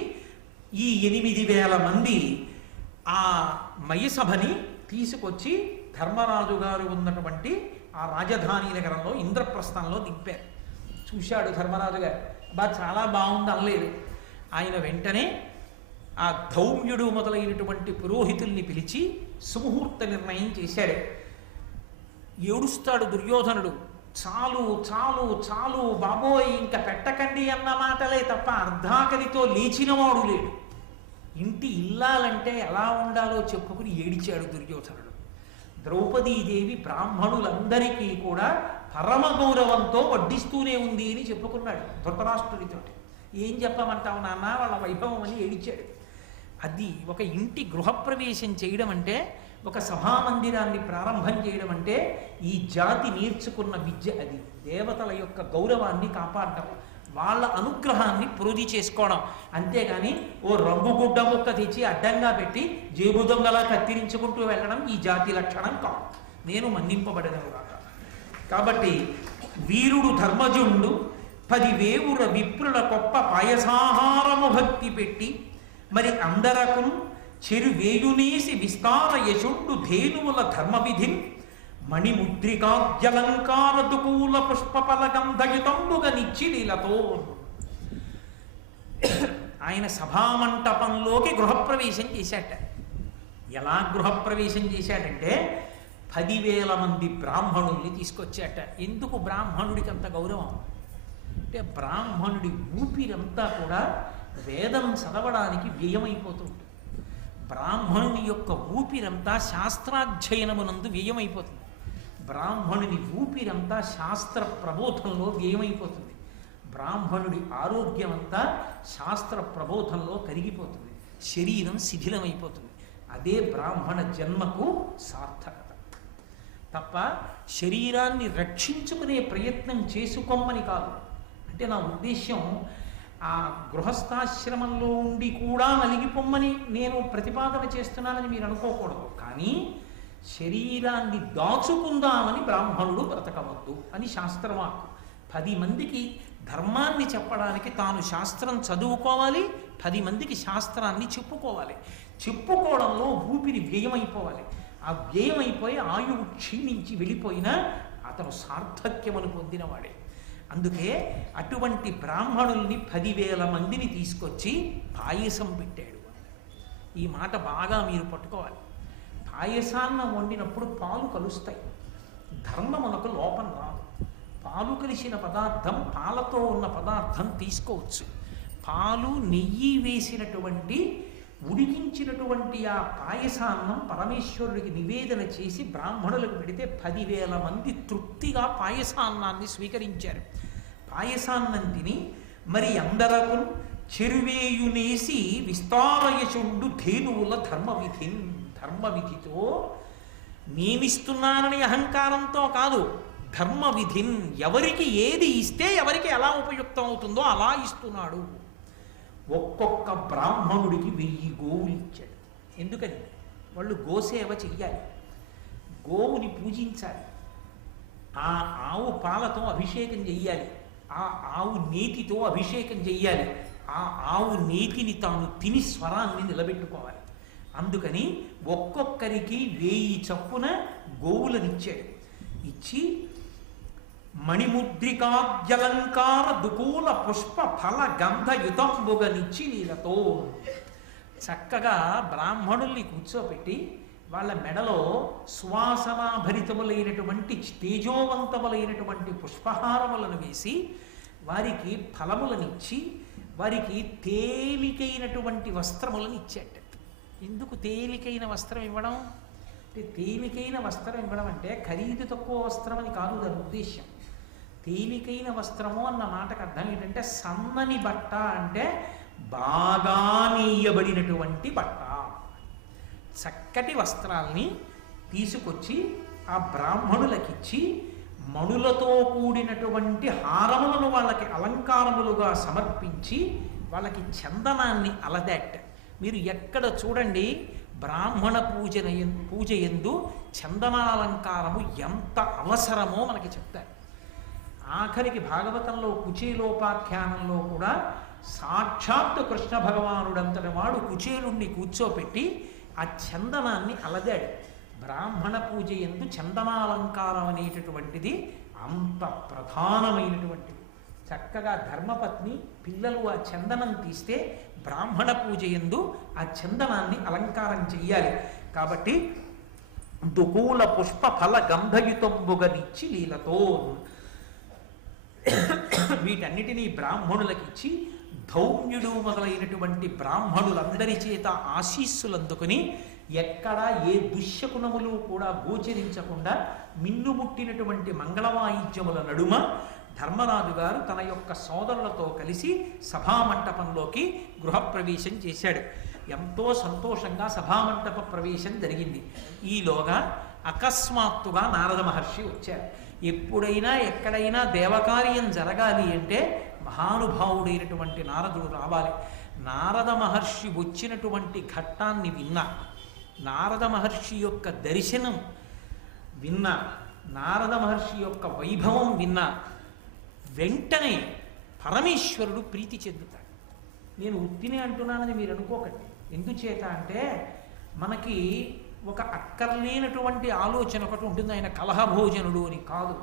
ఈ 8,000 మంది ఆ మయసభని తీసుకొచ్చి ధర్మరాజు గారు ఉన్నటువంటి ఆ రాజధాని నగరంలో ఇంద్రప్రస్థంలో దింపారు. చూశాడు ధర్మరాజు గారు, చాలా బాగుంది అనలేదు. ఆయన వెంటనే ఆ ధౌమ్యుడు మొదలైనటువంటి పురోహితుల్ని పిలిచి సుముహూర్త నిర్ణయం చేశాడు. ఏడుస్తాడు దుర్యోధనుడు, చాలు చాలు చాలు బాబోయ్ ఇంకా పెట్టకండి అన్న మాటలే తప్ప అర్ధాకలితో లేచినవాడు లేడు. ఇంటి ఇల్లాలంటే ఎలా ఉండాలో చెప్పుకుని ఏడిచాడు దుర్యోధనుడు. ద్రౌపదీదేవి బ్రాహ్మణులందరికీ కూడా పరమ గౌరవంతో వడ్డిస్తూనే ఉంది అని చెప్పుకున్నాడు ధృతరాష్ట్రుడితోటి. ఏం చెప్పమంటావు నాన్న వాళ్ళ వైభవం అని ఏడిచాడు. అది ఒక ఇంటి గృహప్రవేశం చేయడం అంటే, ఒక సభామందిరాన్ని ప్రారంభం చేయడం అంటే ఈ జాతి నేర్చుకున్న విద్య. అది దేవతల యొక్క గౌరవాన్ని కాపాడడం, వాళ్ళ అనుగ్రహాన్ని ప్రోధి చేసుకోవడం. అంతేగాని ఓ రంగుగుడ్డ ముక్క తెచ్చి అడ్డంగా పెట్టి జేబు దొంగలా కత్తిరించుకుంటూ వెళ్ళడం ఈ జాతి లక్షణం కాదు. నేను మన్నింపబడను కాక. కాబట్టి వీరుడు ధర్మజుండు 10,000 విప్రుల గొప్ప పాయసాహారము భక్తి పెట్టి మరి అందరకు చెరువేయునేసి విస్తార యశుండు ధేనువుల ధర్మ విధిం మణిముద్రికాద్యలంకార దుకూల పుష్పఫల గంధయుతంబుగా నిచ్చిడిలతో. ఆయన సభామంటపంలోకి గృహప్రవేశం చేశాట. ఎలా గృహప్రవేశం చేశాడంటే 10,000 మంది బ్రాహ్మణుల్ని తీసుకొచ్చాట. ఎందుకు బ్రాహ్మణుడికి అంత గౌరవం అంటే, బ్రాహ్మణుడి ఊపిరంతా కూడా వేదం చదవడానికి వ్యయమైపోతుంది. బ్రాహ్మణుని యొక్క ఊపిరంతా శాస్త్రాధ్యయనమునందు వ్యయమైపోతుంది. బ్రాహ్మణుని ఊపిరంతా శాస్త్ర ప్రబోధంలో వ్యయమైపోతుంది. బ్రాహ్మణుడి ఆరోగ్యం అంతా శాస్త్ర ప్రబోధంలో కరిగిపోతుంది. శరీరం శిథిలమైపోతుంది. అదే బ్రాహ్మణ జన్మకు సార్థకత తప్ప శరీరాన్ని రక్షించుకునే ప్రయత్నం చేసుకోమని కాదు. అంటే నా ఉద్దేశ్యం ఆ గృహస్థాశ్రమంలో ఉండి కూడా నలిగిపోమ్మని నేను ప్రతిపాదన చేస్తున్నానని మీరు అనుకోకూడదు. కానీ శరీరాన్ని దాచుకుందామని బ్రాహ్మణుడు బ్రతకవద్దు అని శాస్త్రవాక్కు. 10 మందికి ధర్మాన్ని చెప్పడానికి తాను శాస్త్రం చదువుకోవాలి, 10 మందికి శాస్త్రాన్ని చెప్పుకోవాలి. చెప్పుకోవడంలో ఊపిరి వ్యయమైపోవాలి. ఆ వ్యయమైపోయి ఆయువు క్షీణించి వెళ్ళిపోయినా అతను సార్థక్యమును పొందినవాడే. అందుకే అటువంటి బ్రాహ్మణుల్ని 10,000 మందిని తీసుకొచ్చి పాయసం పెట్టాడు. ఈ మాట బాగా మీరు పట్టుకోవాలి. పాయసాన్న వండినప్పుడు పాలు కలుస్తాయి, ధర్మమునకు లోపం రాదు. పాలు కలిసిన పదార్థం, పాలతో ఉన్న పదార్థం తీసుకోవచ్చు. పాలు నెయ్యి వేసినటువంటి ఉడికించినటువంటి ఆ పాయసాన్నం పరమేశ్వరుడికి నివేదన చేసి బ్రాహ్మణులకు పెడితే 10,000 మంది తృప్తిగా పాయసాన్నాన్ని స్వీకరించారు. పాయసాన్నం తిని మరి అందరకు చెరువేయునేసి విస్తారయచుండు ధేనువుల ధర్మవిధితో నేనిస్తున్నానని అహంకారంతో కాదు, ధర్మవిధిన్ ఎవరికి ఏది ఇస్తే ఎవరికి ఎలా ఉపయుక్తం అవుతుందో అలా ఇస్తున్నాడు. ఒక్కొక్క బ్రాహ్మణుడికి 1000 గోవులు ఇచ్చాడు. ఎందుకని? వాళ్ళు గోసేవ చెయ్యాలి, గోవుని పూజించాలి. ఆ ఆవు పాలతో అభిషేకం చెయ్యాలి, ఆ ఆవు నేతితో అభిషేకం చెయ్యాలి, ఆ ఆవు నేతిని తాను తిని స్వరాన్ని నిలబెట్టుకోవాలి. అందుకని ఒక్కొక్కరికి 1000 చప్పున గోవులనిచ్చాడు. ఇచ్చి మణిముద్రికాద్యలంకార దుకూల పుష్ప ఫల గంధయుతంబుగనిచ్చి నీలతో చక్కగా బ్రాహ్మణుల్ని కూర్చోపెట్టి వాళ్ళ మెడలో సువాసనాభరితములైనటువంటి తేజోవంతములైనటువంటి పుష్పహారములను వేసి వారికి ఫలములనిచ్చి వారికి తేలికైనటువంటి వస్త్రములను ఇచ్చాట. ఎందుకు తేలికైన వస్త్రం ఇవ్వడం అంటే, తేలికైన వస్త్రం ఇవ్వడం అంటే ఖరీదు తక్కువ వస్త్రం అని కాదు దాని ఉద్దేశ్యం. తేలికైన వస్త్రము అన్న మాటకు అర్థం ఏంటంటే సన్నని బట్ట అంటే బాగా నేయబడినటువంటి బట్ట. చక్కటి వస్త్రాల్ని తీసుకొచ్చి ఆ బ్రాహ్మణులకిచ్చి మణులతో కూడినటువంటి హారములను వాళ్ళకి అలంకారములుగా సమర్పించి వాళ్ళకి చందనాన్ని అలదాట్. మీరు ఎక్కడ చూడండి బ్రాహ్మణ పూజ యందు చందనాలంకారము ఎంత అవసరమో మనకి చెప్తారు. ఆఖరికి భాగవతంలో కుచేలోపాఖ్యానంలో కూడా సాక్షాత్తు కృష్ణ భగవానుడంతటి వాడు కుచేలుణ్ణి కూర్చోపెట్టి ఆ చందనాన్ని అలదాడు. బ్రాహ్మణ పూజ యందు చందనాలంకారం అనేటటువంటిది అంత ప్రధానమైనటువంటిది. చక్కగా ధర్మపత్ని పిల్లలు ఆ చందనం తీస్తే బ్రాహ్మణ పూజ యందు ఆ చందనాన్ని అలంకారం చెయ్యాలి. కాబట్టి దుకూల పుష్ప ఫల గంధయుతంబుగనిచ్చి లీలతో వీటన్నిటినీ బ్రాహ్మణులకిచ్చి ధౌమ్యుడు మొదలైనటువంటి బ్రాహ్మణులందరి చేత ఆశీస్సులు అందుకుని ఎక్కడా ఏ దుశ్శకునములు కూడా గోచరించకుండా మిన్నుముట్టినటువంటి మంగళవాయిద్యముల నడుమ ధర్మరాజు గారు తన యొక్క సోదరులతో కలిసి సభామంటపంలోకి గృహప్రవేశం చేశాడు. ఎంతో సంతోషంగా సభామంటప ప్రవేశం జరిగింది. ఈలోగా అకస్మాత్తుగా నారద మహర్షి వచ్చారు. ఎప్పుడైనా ఎక్కడైనా దేవకార్యం జరగాలి అంటే మహానుభావుడైనటువంటి నారదుడు రావాలి. నారద మహర్షి వచ్చినటువంటి ఘట్టాన్ని విన్నా, నారద మహర్షి యొక్క దర్శనం విన్నా, నారద మహర్షి యొక్క వైభవం విన్నా వెంటనే పరమేశ్వరుడు ప్రీతి చెందుతాడు. నేను ఉత్తినే అంటున్నానని మీరు అనుకోకండి. ఎందుచేత అంటే మనకి ఒక అక్కర్లేనటువంటి ఆలోచన ఒకటి ఉంటుంది, ఆయన కలహభోజనుడు అని. కాదు,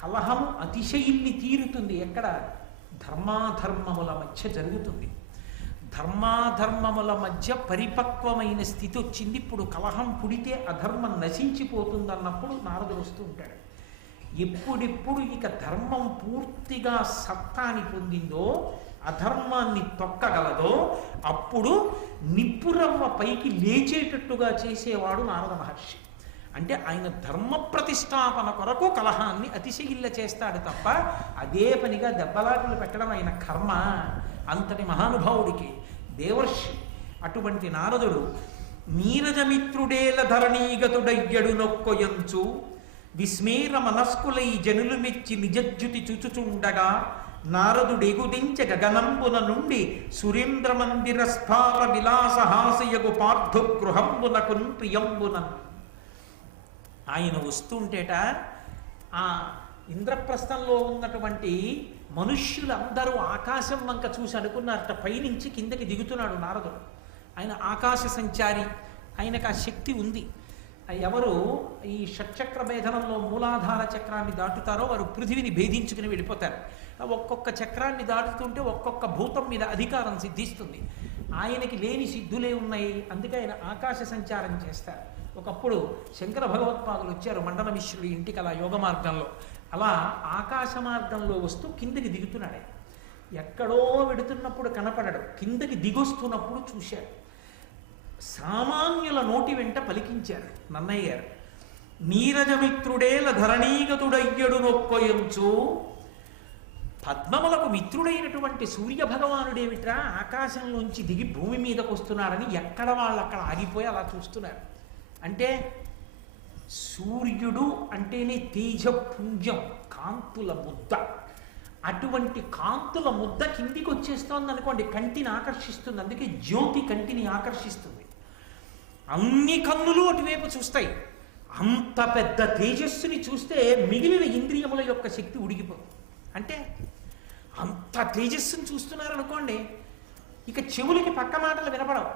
కలహము అతిశయిల్ని తీరుతుంది ఎక్కడ? ధర్మాధర్మముల మధ్య జరుగుతుంది. ధర్మాధర్మముల మధ్య పరిపక్వమైన స్థితి వచ్చింది. ఇప్పుడు కలహం పుడితే అధర్మం నశించిపోతుంది అన్నప్పుడు నారదుడు వస్తూ ఉంటాడు. ఎప్పుడెప్పుడు ఇక ధర్మం పూర్తిగా సత్తాని పొందిందో, అధర్మాన్ని తొక్కగలదో, అప్పుడు నిప్పురవ్వ పైకి లేచేటట్టుగా చేసేవాడు నారద మహర్షి. అంటే ఆయన ధర్మ ప్రతిష్టాపన కొరకు కలహాన్ని అతిశయిల్ల చేస్తాడు తప్ప అదే పనిగా దెబ్బలాటలు పెట్టడం ఆయన కర్మ. అంతటి మహానుభావుడికి దేవర్షి అటువంటి నారదుడు నీరజమిత్రుడేల ధరణీగతుడయ్యడు నొక్కొయంచు విస్మేర మనస్కులై జనులు మెచ్చి నిజజ్జుతి చుచుచుండగా నారదుడెగుదించ గగనంబున నుండి సురేంద్ర మందిర స్ఫార విలాసహాసయగు పార్థు గృహంబునకున్ ప్రియంబునన్. ఆయన వస్తుంటేట ఆ ఇంద్రప్రస్థంలో ఉన్నటువంటి మనుష్యులందరూ ఆకాశం వంక చూసి అనుకున్నారట పైనుంచి కిందకి దిగుతున్నాడు నారదుడు. ఆయన ఆకాశ సంచారి, ఆయనకు ఆ శక్తి ఉంది. ఎవరు ఈ షట్చక్ర భేదనంలో మూలాధార చక్రాన్ని దాటుతారో వారు పృథివిని భేదించుకుని వెళ్ళిపోతారు. ఒక్కొక్క చక్రాన్ని దాటుతుంటే ఒక్కొక్క భూతం మీద అధికారం సిద్ధిస్తుంది. ఆయనకి లేని సిద్ధులే ఉన్నాయి, అందుకే ఆయన ఆకాశ సంచారం చేస్తారు. ఒకప్పుడు శంకర భగవత్పాదులు వచ్చారు మండల మిశ్రుడి ఇంటికి అలా యోగ మార్గంలో. అలా ఆకాశ మార్గంలో వస్తూ కిందకి దిగుతున్నాడు. ఎక్కడో వెడుతున్నప్పుడు కనపడడు, కిందకి దిగొస్తున్నప్పుడు చూశాడు. సామాన్యుల నోటి వెంట పలికించారు నన్నయ్య గారు. నీరజమిత్రుడేల ధరణీగతుడయ్యడు నొక్కొయంచు. పద్మములకు మిత్రుడైనటువంటి సూర్య భగవానుడేమిట్రా ఆకాశంలోంచి దిగి భూమి మీదకు వస్తున్నాడని ఎక్కడ వాళ్ళు అక్కడ ఆగిపోయి అలా చూస్తున్నారు. అంటే సూర్యుడు అంటేనే తేజపుంజం, కాంతుల ముద్ద. అటువంటి కాంతుల ముద్ద కిందికి వచ్చేస్తోంది అనుకోండి, కంటిని ఆకర్షిస్తుంది. అందుకే జ్యోతి కంటిని ఆకర్షిస్తుంది. అన్ని కన్నులు అటువైపు చూస్తాయి. అంత పెద్ద తేజస్సుని చూస్తే మిగిలిన ఇంద్రియముల యొక్క శక్తి ఉడిగిపోతుంది. అంటే అంత తేజస్సుని చూస్తున్నారనుకోండి, ఇక చెవులకి పక్క మాటలు వినపడవు.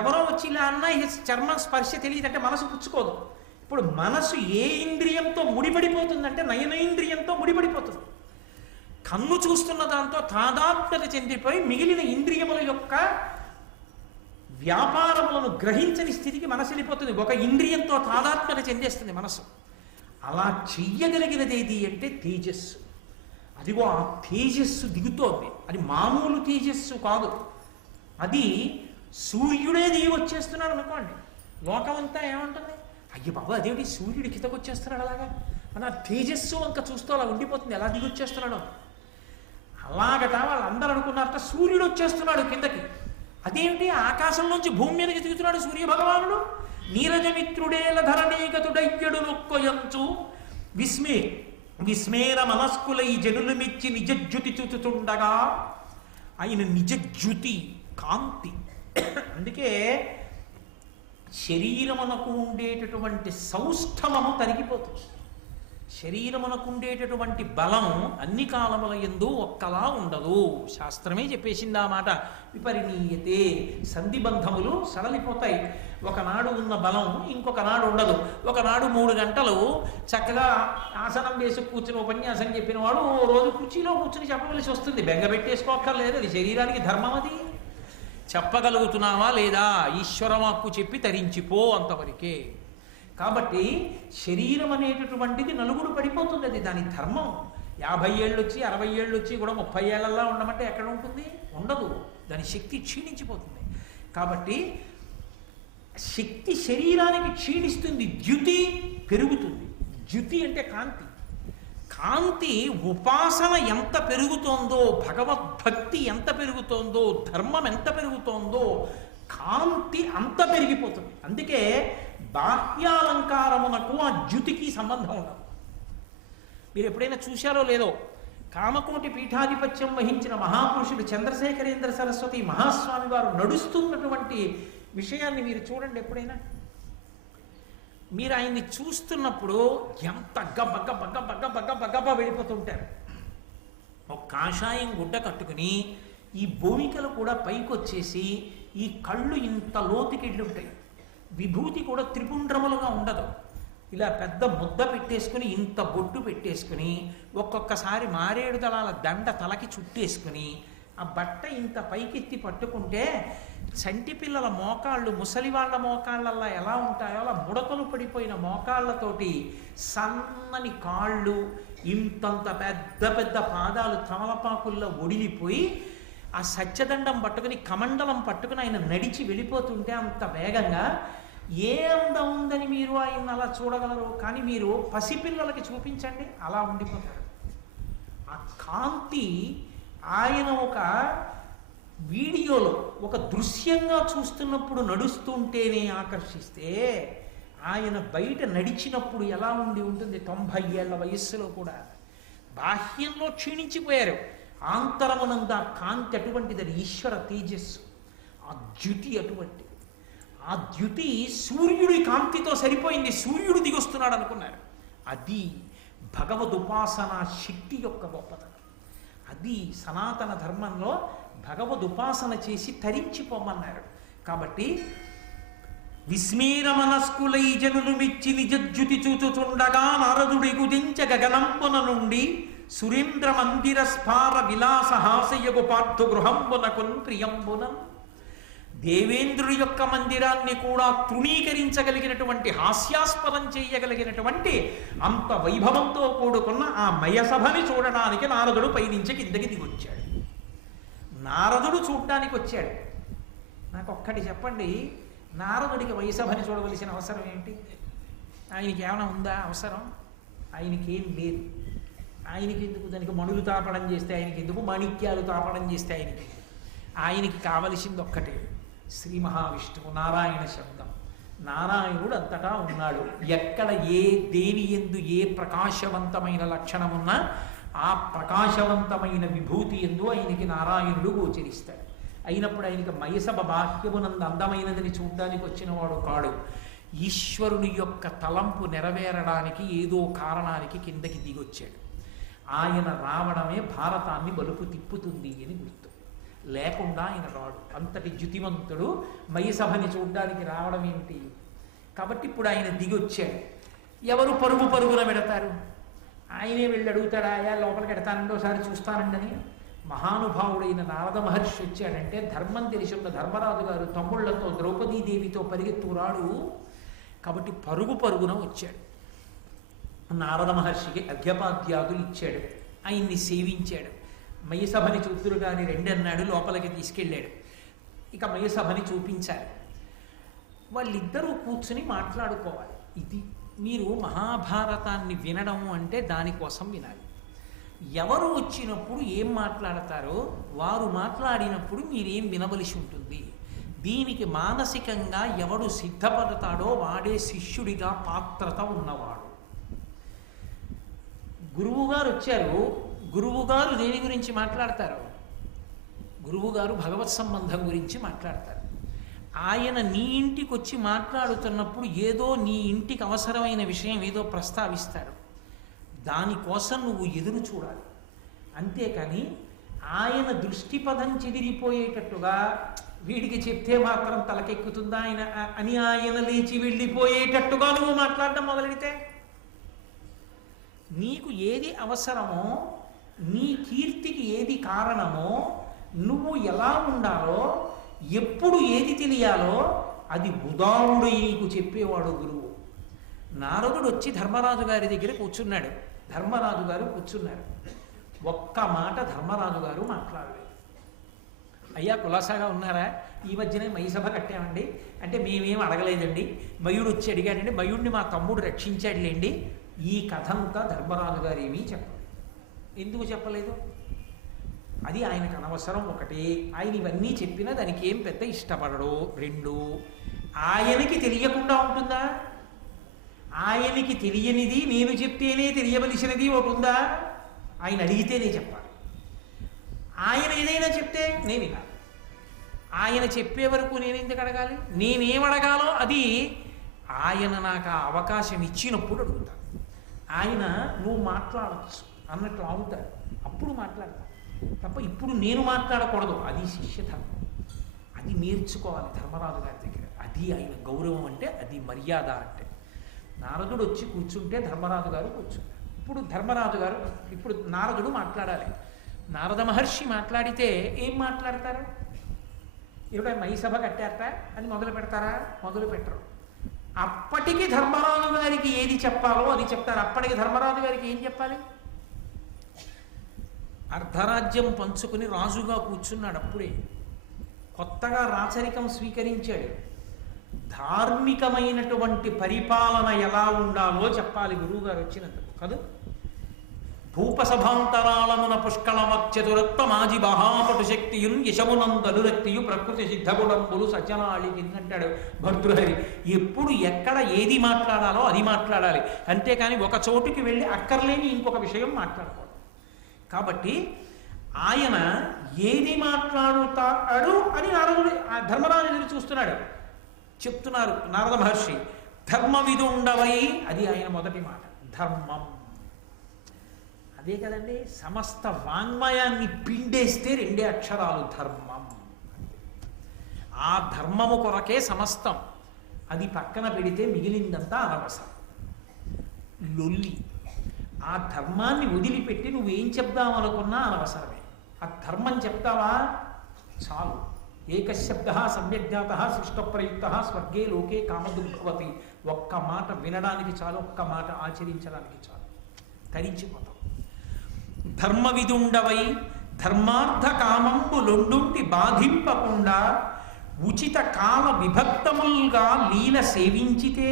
ఎవరో వచ్చి ఇలా అన్నా ఇక చర్మం స్పర్శ తెలియదంటే మనసు పుచ్చుకోదు. ఇప్పుడు మనసు ఏ ఇంద్రియంతో ముడిపడిపోతుందంటే నయనేంద్రియంతో ముడిపడిపోతుంది. కన్ను చూస్తున్న దాంతో తాదాత్మ్యత చెందిపోయి మిగిలిన ఇంద్రియముల యొక్క వ్యాపారములను గ్రహించని స్థితికి మనసు వెళ్ళిపోతుంది. ఒక ఇంద్రియంతో తాదాత్మ్యత చెందేస్తుంది మనసు. అలా చెయ్యగలిగినది ఏది అంటే తేజస్సు. అదిగో ఆ తేజస్సు దిగుతోంది. అది మామూలు తేజస్సు కాదు. అది సూర్యుడే దిగి వచ్చేస్తున్నాడు అనుకోండి, లోకమంతా ఏమంటుంది, అయ్య బాబు అదేమిటి సూర్యుడి కిందకు వచ్చేస్తున్నాడు అలాగా మన తేజస్సు వంక చూస్తూ అలా ఉండిపోతుంది. ఎలా దిగి వచ్చేస్తున్నాడు అలాగట వాళ్ళందరూ అనుకున్నారట సూర్యుడు వచ్చేస్తున్నాడు కిందకి. అదేమిటి ఆకాశంలోంచి భూమి మీదకి దిగుతున్నాడు సూర్యభగవానుడు. నీరజమిత్రుడేల ధరణీగతుడయ్యడు నొక్కొయంచు విస్మేర మనస్కులై జనులు మెచ్చి నిజజ్యుతి చూచుతుండగా. ఆయన నిజజ్యుతి కాంతి. అందుకే శరీరమునకు ఉండేటటువంటి సౌష్ఠవము తరిగిపోతుంది. శరీరమునకు ఉండేటటువంటి బలం అన్ని కాలముల యందు ఒక్కలా ఉండదు. శాస్త్రమే చెప్పేసింది ఆ మాట. విపరిణీయతే, సంధిబంధములు సడలిపోతాయి. ఒకనాడు ఉన్న బలం ఇంకొక నాడు ఉండదు. ఒకనాడు 3 గంటలు చక్కగా ఆసనం వేసి కూర్చుని ఉపన్యాసం చెప్పిన వాడు రోజు కుర్చీలో కూర్చుని చెప్పవలసి వస్తుంది. బెంగ పెట్టేసుకోక్కర్లేదు. అది శరీరానికి ధర్మం. అది చెప్పగలుగుతున్నావా లేదా? ఈశ్వరవాక్కు చెప్పి తరించిపో, అంతవరకే. కాబట్టి శరీరం అనేటటువంటిది నలుగురు పడిపోతుంది. అది దాని ధర్మం. 50 ఏళ్ళు వచ్చి 60 ఏళ్ళు వచ్చి కూడా 30 ఏళ్ళల్లా ఉండమంటే ఎక్కడ ఉంటుంది? ఉండదు. దాని శక్తి క్షీణించిపోతుంది. కాబట్టి శక్తి శరీరానికి క్షీణిస్తుంది, ద్యుతి పెరుగుతుంది. ద్యుతి అంటే కాంతి. కాంతి ఉపాసన ఎంత పెరుగుతోందో, భగవద్భక్తి ఎంత పెరుగుతోందో, ధర్మం ఎంత పెరుగుతోందో, కాంతి అంత పెరిగిపోతుంది. అందుకే బాహ్యాలంకారమునకు ఆ ద్యుతికి సంబంధం ఉండదు. మీరు ఎప్పుడైనా చూశారో లేదో, కామకోటి పీఠాధిపత్యం వహించిన మహాపురుషుడు చంద్రశేఖరేంద్ర సరస్వతి మహాస్వామి వారు నడుస్తున్నటువంటి విషయాన్ని మీరు చూడండి. ఎప్పుడైనా మీరు ఆయన్ని చూస్తున్నప్పుడు ఎంత గబ్బ గబ్బ వెళ్ళిపోతుంటారు. ఒక కాషాయం గుడ్డ కట్టుకుని ఈ భూమికలు కూడా పైకొచ్చేసి ఈ కళ్ళు ఇంత లోతుకెళ్ళి ఉంటాయి. విభూతి కూడా త్రిపుండ్రములుగా ఉండదు. ఇలా పెద్ద ముద్ద పెట్టేసుకుని ఇంత బొట్టు పెట్టేసుకుని ఒక్కొక్కసారి మారేడు దళాల దండ తలకి చుట్టేసుకుని ఆ బట్ట ఇంత పైకెత్తి పట్టుకుంటే చంటి పిల్లల మోకాళ్ళు ముసలి వాళ్ళ మోకాళ్ళల్లా ఎలా ఉంటాయో అలా ముడతలు పడిపోయిన మోకాళ్ళతోటి సన్నని కాళ్ళు, ఇంతంత పెద్ద పెద్ద పాదాలు తమలపాకుల్లో ఒడిలిపోయి ఆ సత్యదండం పట్టుకుని కమండలం పట్టుకుని ఆయన నడిచి వెళ్ళిపోతుంటే అంత వేగంగా ఏ అందం ఉందని మీరు ఆయన అలా చూడగలరు. కానీ మీరు పసిపిల్లలకి చూపించండి, అలా ఉండిపోతారు. ఆ కాంతి ఆయన ఒక వీడియోలో ఒక దృశ్యంగా చూస్తున్నప్పుడు నడుస్తుంటేనే ఆకర్షిస్తే, ఆయన బయట నడిచినప్పుడు ఎలా ఉండి ఉంటుంది 90 ఏళ్ల వయస్సులో కూడా. బాహ్యంలో క్షీణించిపోయారు, ఆంతరమునంద కాంతి అటువంటిది. అది ఈశ్వర తేజస్సు. ఆ ద్యుతి అటువంటిది. ఆ ద్యుతి సూర్యుడి కాంతితో సరిపోయింది. సూర్యుడు దిగొస్తున్నాడు అనుకున్నారు. అది భగవదుపాసన శక్తి యొక్క గొప్పతనం. అది సనాతన ధర్మంలో భగవదుపాసన చేసి తరించిపోమన్నారు. కాబట్టి విస్మీర మనస్కులై జనులు మిచ్చి నిజజ్యుతి చూచుచుండగా నారదుడి గుదించ గగనంబున నుండి సురేంద్ర మందిర స్ఫార విలాస హాసయగు పార్థు గృహంబునకున్ ప్రియంబునన్. దేవేంద్రుడి యొక్క మందిరాన్ని కూడా తృణీకరించగలిగినటువంటి, హాస్యాస్పదం చేయగలిగినటువంటి అంత వైభవంతో కూడుకున్న ఆ మయసభని చూడడానికి నారదుడు పైనుంచి కిందకి దిగొచ్చాడు. నారదుడు చూడ్డానికి వచ్చాడు. నాకు ఒక్కటి చెప్పండి, నారదుడికి వైసభని చూడవలసిన అవసరం ఏంటి? ఆయనకి ఏమైనా ఉందా అవసరం? ఆయనకి ఏం లేదు. ఆయనకి ఎందుకు? దానికి మణులు తాపడం చేస్తే ఆయనకి ఎందుకు? మాణిక్యాలు తాపడం చేస్తే ఆయనకి కావలసింది ఒక్కటే, శ్రీ మహావిష్ణువు, నారాయణ శబ్దం. నారాయణుడు అంతటా ఉన్నాడు. ఎక్కడ ఏ దేని ఎందు ఏ ప్రకాశవంతమైన లక్షణమున్నా ఆ ప్రకాశవంతమైన విభూతి ఎందు ఆయనకి నారాయణుడు గోచరిస్తాడు. అయినప్పుడు ఆయనకి మయసభ బాహ్యమునందు అందమైనదని చూడ్డానికి వచ్చినవాడు కాడు. ఈశ్వరుని యొక్క తలంపు నెరవేరడానికి ఏదో కారణానికి కిందకి దిగొచ్చాడు. ఆయన రావడమే భారతాన్ని బలుపు తిప్పుతుంది అని గుర్తు. లేకుండా ఆయన రాడు. అంతటి జ్యుతిమంతుడు మయసభని చూడ్డానికి రావడం ఏమిటి? కాబట్టి ఇప్పుడు ఆయన దిగొచ్చాడు. ఎవరు పరుగున పెడతారు? ఆయనే వెళ్ళి అడుగుతాడా, ఆయా లోపలికి ఎడతానండి ఒకసారి చూస్తానండని? మహానుభావుడైన నారద మహర్షి వచ్చాడంటే ధర్మం తెలిసి ఉన్న ధర్మరాజు గారు తమ్ముళ్లతో ద్రౌపదీదేవితో పరిగెత్తురాడు. కాబట్టి పరుగున వచ్చాడు. నారద మహర్షికి అర్ఘ్యపాద్యాదులు ఇచ్చాడు. ఆయన్ని సేవించాడు. మయసభని చూతురు కానీ రెండన్నాడు, లోపలికి తీసుకెళ్ళాడు. ఇక మయసభని చూపించాలి. వాళ్ళిద్దరూ కూర్చుని మాట్లాడుకోవాలి. ఇది మీరు మహాభారతాన్ని వినడం అంటే దానికోసం వినాలి. ఎవరు వచ్చినప్పుడు ఏం మాట్లాడతారో వారు మాట్లాడినప్పుడు మీరేం వినవలసి ఉంటుంది. దీనికి మానసికంగా ఎవడు సిద్ధపడతాడో వాడే శిష్యుడిగా పాత్రత ఉన్నవాడు. గురువుగారు వచ్చారు. గురువుగారు దేని గురించి మాట్లాడతారు? గురువుగారు భగవత్ సంబంధం గురించి మాట్లాడతారు. ఆయన నీ ఇంటికి వచ్చి మాట్లాడుతున్నప్పుడు ఏదో నీ ఇంటికి అవసరమైన విషయం ఏదో ప్రస్తావిస్తాడు. దానికోసం నువ్వు ఎదురు చూడాలి. అంతేకాని ఆయన దృష్టిపథం చెదిరిపోయేటట్టుగా వీడికి చెప్తే మాత్రం తలకెక్కుతుందా ఆయన అని ఆయన లేచి వెళ్ళిపోయేటట్టుగా నువ్వు మాట్లాడడం మొదలెడితే, నీకు ఏది అవసరమో, నీ కీర్తికి ఏది కారణమో, నువ్వు ఎలా ఉండాలో, ఎప్పుడు ఏది తెలియాలో అది ఉదాహరుడు నీకు చెప్పేవాడు గురువు. నారదుడు వచ్చి ధర్మరాజు గారి దగ్గర కూర్చున్నాడు. ధర్మరాజు గారు కూర్చున్నారు. ఒక్క మాట ధర్మరాజు గారు మాట్లాడలేదు. అయ్యా కులాసాగా ఉన్నారా? ఈ మధ్యనే మయసభ కట్టామండి అంటే మేమేం అడగలేదండి. మయుడు వచ్చి అడిగాడండి, మయుడిని మా తమ్ముడు రక్షించాడులేండి. ఈ కథ అంతా ధర్మరాజు గారు ఏమీ చెప్పలేదు. ఎందుకు చెప్పలేదు? అది ఆయనకు అనవసరం. ఒకటి, ఆయన ఇవన్నీ చెప్పినా దానికి ఏం పెద్ద ఇష్టపడడు. రెండు, ఆయనకి తెలియకుండా ఉంటుందా? ఆయనకి తెలియనిది నేను చెప్తేనే తెలియవలసినది ఒకటి ఉందా? ఆయన అడిగితేనే చెప్పాలి. ఆయన ఏదైనా చెప్తే నేను వినాలి. ఆయన చెప్పే వరకు నేను ఎందుకు అడగాలి? నేనేమడగాలో అది ఆయన నాకు ఆ అవకాశం ఇచ్చినప్పుడు అడుగుతాను. ఆయన నువ్వు మాట్లాడచ్చు అన్నట్లు అవుతాడు, అప్పుడు మాట్లాడతాను తప్ప ఇప్పుడు నేను మాట్లాడకూడదు. అది శిష్యధర్మం. అది నేర్చుకోవాలి ధర్మరాజు గారి దగ్గర. అది ఆయన గౌరవం అంటే, అది మర్యాద అంటే. నారదుడు వచ్చి కూర్చుంటే ధర్మరాజు గారు కూర్చుంటారు. ఇప్పుడు నారదుడు మాట్లాడాలి. నారద మహర్షి మాట్లాడితే ఏం మాట్లాడతారు? ఏమిటో మయసభ కట్టారట అని మొదలు పెడతారా? మొదలు పెట్టరు. అప్పటికి ధర్మరాజు గారికి ఏది చెప్పాలో అది చెప్తారు. అప్పటికి ధర్మరాజు గారికి ఏం చెప్పాలి? అర్ధరాజ్యం పంచుకుని రాజుగా కూర్చున్నాడు. అప్పుడే కొత్తగా రాచరికం స్వీకరించాడు. ధార్మికమైనటువంటి పరిపాలన ఎలా ఉండాలో చెప్పాలి గురువుగారు వచ్చినందుకు కదా. భూపసభాంతరాళమున పుష్కళమత్యతురత్వ మాజి మహాపటు శక్తియున్ యశమునందనురక్తియు ప్రకృతి సిద్ధగుణంబులు సజ్జనాళి అంటాడు భర్తృహరి. ఎప్పుడు ఎక్కడ ఏది మాట్లాడాలో అది మాట్లాడాలి. అంతేకాని ఒక చోటుకి వెళ్ళి అక్కర్లేని ఇంకొక విషయం మాట్లాడకూడదు. కాబట్టి ఆయన ఏది మాట్లాడుతాడు అని నారదుడు ధర్మరాజు ఎదురు చూస్తున్నాడు. చెప్తున్నారు నారద మహర్షి, ధర్మవిదుండవై, అది ఆయన మొదటి మాట. ధర్మం అదే కదండి. సమస్త వాంగ్మయాన్ని పిండేస్తే రెండే అక్షరాలు ధర్మం. ఆ ధర్మము కొరకే సమస్తం. అది పక్కన పెడితే మిగిలిందంతా అనవసరం, లొల్లి. ఆ ధర్మాన్ని వదిలిపెట్టి నువ్వేం చెప్దామనుకున్నా అనవసరమే. ఆ ధర్మం చెప్తావా చాలు. ఏకశబ్ద సమ్యజ్ఞాత సృష్టప్రయుక్త స్వర్గే లోకే కామదుర్భవతి. ఒక్క మాట వినడానికి చాలు, ఒక్క మాట ఆచరించడానికి చాలు, తరించిపోతాం. ధర్మవిదుండవై ధర్మార్థ కామంబులొండుంటి బాధింపకుండా ఉచిత కాల విభక్తములుగా లీల సేవించితే.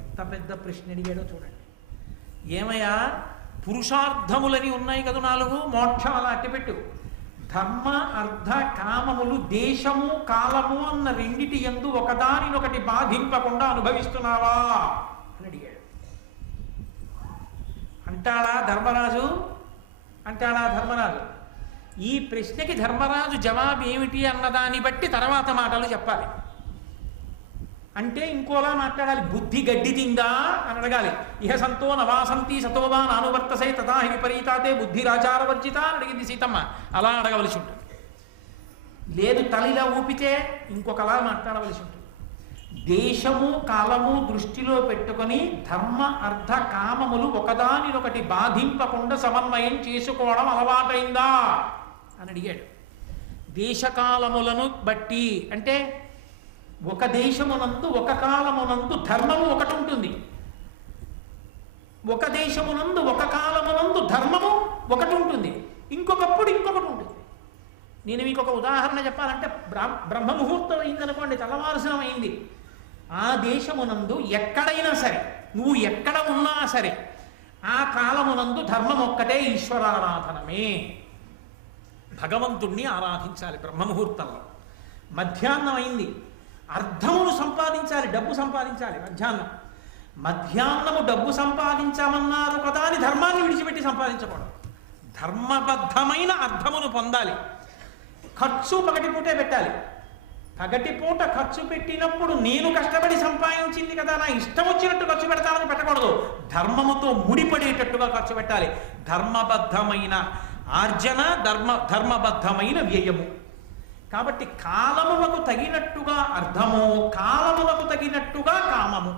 ఎంత పెద్ద ప్రశ్న అడిగాడో చూడండి. ఏమయ్యా, పురుషార్థములని ఉన్నాయి కదా 4, మోక్షం అలా అట్టిపెట్టు. ధర్మ అర్థ కామములు దేశము కాలము అన్న రెండిటి యందు ఒకదానినొకటి బాధింపకుండా అనుభవిస్తున్నావా అని అడిగాడు. అంటాడా ధర్మరాజు? ఈ ప్రశ్నకి ధర్మరాజు జవాబు ఏమిటి అన్నదాన్ని బట్టి తర్వాత మాటలు చెప్పాలి. అంటే ఇంకోలా మాట్లాడాలి. బుద్ధి గడ్డి తిందా అని అడగాలి. ఇహ సంతో నవాసంతి సతోవా నానువర్తసై తథాహి విపరీతాతే బుద్ధిరాచారవర్జిత అని అడిగింది సీతమ్మ. అలా అడగవలసి ఉంటుంది. లేదు తలిలా ఊపితే ఇంకొకలా మాట్లాడవలసి ఉంటుంది. దేశము కాలము దృష్టిలో పెట్టుకొని ధర్మ అర్థ కామములు ఒకదానినొకటి బాధింపకుండా సమన్వయం చేసుకోవడం అలవాటైందా అని అడిగాడు. దేశకాలములను బట్టి అంటే ఒక దేశమునందు ఒక కాలమునందు ధర్మము ఒకటి ఉంటుంది, ఒక దేశమునందు ఒక కాలమునందు ధర్మము ఒకటి ఉంటుంది, ఇంకొకప్పుడు ఇంకొకటి ఉంటుంది. నేను మీకు ఒక ఉదాహరణ చెప్పాలంటే బ్రహ్మముహూర్తం అయిందనుకోండి, తెల్లవారుసనం అయింది. ఆ దేశమునందు ఎక్కడైనా సరే, నువ్వు ఎక్కడ ఉన్నా సరే, ఆ కాలమునందు ధర్మం ఒక్కటే, ఈశ్వరారాధనమే. భగవంతుణ్ణి ఆరాధించాలి బ్రహ్మముహూర్తంలో. మధ్యాహ్నం అయింది, అర్థమును సంపాదించాలి, డబ్బు సంపాదించాలి. మధ్యాహ్నము డబ్బు సంపాదించామన్నారు కదా అని ధర్మాన్ని విడిచిపెట్టి సంపాదించకూడదు. ధర్మబద్ధమైన అర్థమును పొందాలి. ఖర్చు పగటిపూటే పెట్టాలి. పగటిపూట ఖర్చు పెట్టినప్పుడు నేను కష్టపడి సంపాదించింది కదా, నా ఇష్టం వచ్చినట్టు ఖర్చు పెడతానని పెట్టకూడదు. ధర్మముతో ముడిపడేటట్టుగా ఖర్చు పెట్టాలి. ధర్మబద్ధమైన ఆర్జన, ధర్మబద్ధమైన వ్యయము. కాబట్టి కాలములకు తగినట్టుగా అర్థము, కాలములకు తగినట్టుగా కామము.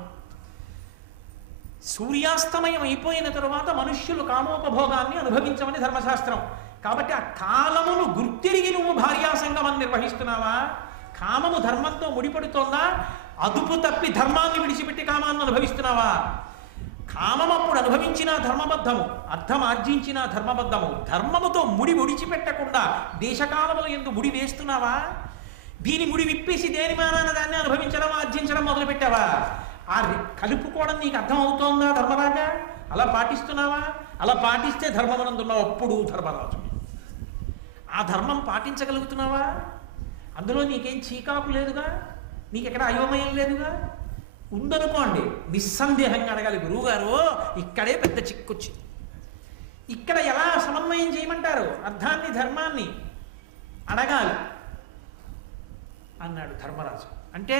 సూర్యాస్తమయం అయిపోయిన తరువాత మనుష్యులు కామోపభోగాన్ని అనుభవించమని ధర్మశాస్త్రం. కాబట్టి ఆ కాలమును గుర్తిరిగి నువ్వు భార్యాసంగమం నిర్వహిస్తున్నావా? కామము ధర్మంతో ముడిపడుతోందా? అదుపు తప్పి ధర్మాన్ని విడిచిపెట్టి కామాన్ని అనుభవిస్తున్నావా? కామం అప్పుడు అనుభవించిన ధర్మబద్ధము, అర్థం ఆర్జించిన ధర్మబద్ధము. ధర్మముతో ముడి విడిచిపెట్టకుండా దేశకాలముల యందు ముడి వేస్తున్నావా? దీని ముడి విప్పేసి దేని మానాన దాన్ని అనుభవించడం, ఆర్జించడం మొదలుపెట్టావా? ఆ కలుపుకోవడం నీకు అర్థం అవుతోందా ధర్మరాజా? అలా పాటిస్తున్నావా? అలా పాటిస్తే ధర్మమనందున్నావు, అప్పుడు ధర్మరాజు. ఆ ధర్మం పాటించగలుగుతున్నావా? అందులో నీకేం చీకాకు లేదుగా, నీకెక్కడ అయోమయం లేదుగా. ఉందనుకోండి, నిస్సందేహంగా అడగాలి, గురువుగారు ఇక్కడే పెద్ద చిక్కొచ్చింది, ఇక్కడ ఎలా సమన్వయం చేయమంటారు అర్థాన్ని ధర్మాన్ని అడగాలి అన్నాడు ధర్మరాజు. అంటే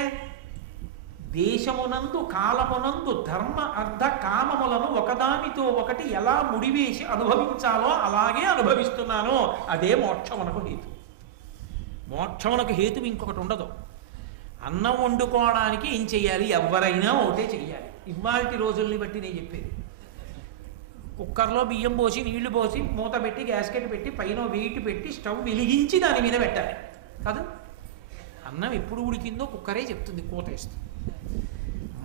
దేశమునందు కాలమునందు ధర్మ అర్థ కామములను ఒకదానితో ఒకటి ఎలా ముడివేసి అనుభవించాలో అలాగే అనుభవిస్తున్నాను. అదే మోక్షమునకు హేతు. మోక్షమునకు హేతు ఇంకొకటి ఉండదు. అన్నం వండుకోవడానికి ఏం చెయ్యాలి? ఎవరైనా ఒకటే చెయ్యాలి. ఇవాల్టి రోజుల్ని బట్టి నేను చెప్పేది, కుక్కర్లో బియ్యం పోసి నీళ్లు పోసి మూత పెట్టి గ్యాస్కెట్ పెట్టి పైన వెయిట్ పెట్టి స్టవ్ వెలిగించి దాని మీద పెట్టాలి కాదు. అన్నం ఎప్పుడు ఉడికిందో కుక్కరే చెప్తుంది, కూత వేస్తుంది.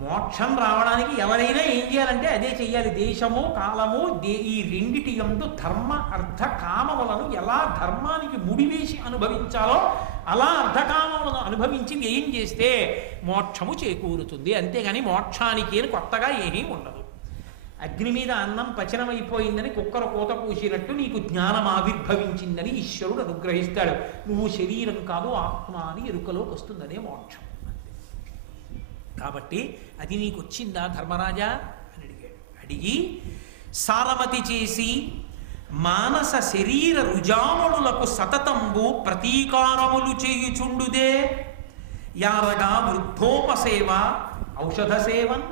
మోక్షం రావడానికి ఎవరైనా ఏం చేయాలంటే అదే చెయ్యాలి. దేశము కాలము ఈ రెండిటి యందు ధర్మ అర్థ కామములను ఎలా ధర్మానికి ముడివేసి అనుభవించాలో అలా అర్ధకామములను అనుభవించి వ్యయం చేస్తే మోక్షము చేకూరుతుంది. అంతేగాని మోక్షానికి అని కొత్తగా ఏమీ ఉండదు. అగ్ని మీద అన్నం పచనమైపోయిందని కుక్కర కూత పూసినట్టు నీకు జ్ఞానం ఆవిర్భవించిందని ఈశ్వరుడు అనుగ్రహిస్తాడు. నువ్వు శరీరం కాదు ఆత్మ అని ఎరుకలోకి వస్తుందనే మోక్షం. కాబట్టి అది నీకు వచ్చిందా ధర్మరాజా అని అడిగాడు. అడిగి సారమతి చేసి మానస శరీర రుజాములకు సతతంబు ప్రతీకారములు చేయుచుండుదే యారగా వృద్ధోపసేవ ఔషధ సేవన్.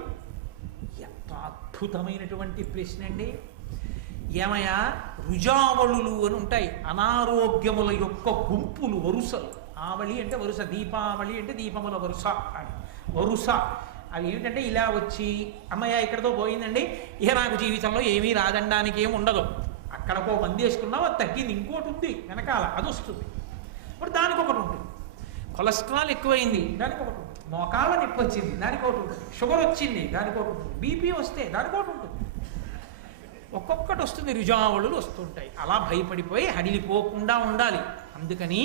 ఎంత అద్భుతమైనటువంటి ప్రశ్న అండి. ఏమయ్యా, రుజావళులు అని ఉంటాయి, అనారోగ్యముల యొక్క గుంపులు, వరుసలు. ఆవళి అంటే వరుస, దీపావళి అంటే దీపముల వరుస అని వరుస. అవి ఏమిటంటే ఇలా వచ్చి అమ్మయ్య ఇక్కడతో పోయిందండి, ఇక నాకు జీవితంలో ఏమీ రాదనడానికి ఏమి ఉండదు. అక్కడకో మంది వేసుకున్నావు, అది తగ్గింది, ఇంకోటి ఉంది వెనకాల, అది వస్తుంది. ఇప్పుడు దానికి ఒకటి ఉంటుంది. కొలెస్ట్రాల్ ఎక్కువైంది, దానికి ఒకటి ఉంటుంది. మోకాళ్ళ నొప్పి వచ్చింది, దానికి ఒకటి ఉంటుంది. షుగర్ వచ్చింది, దానికి ఒకటి ఉంటుంది. బీపీ వస్తే దానికి ఒకటి ఉంటుంది. ఒక్కొక్కటి వస్తుంది, రుజావళులు వస్తుంటాయి. అలా భయపడిపోయి హడిలిపోకుండా ఉండాలి. అందుకని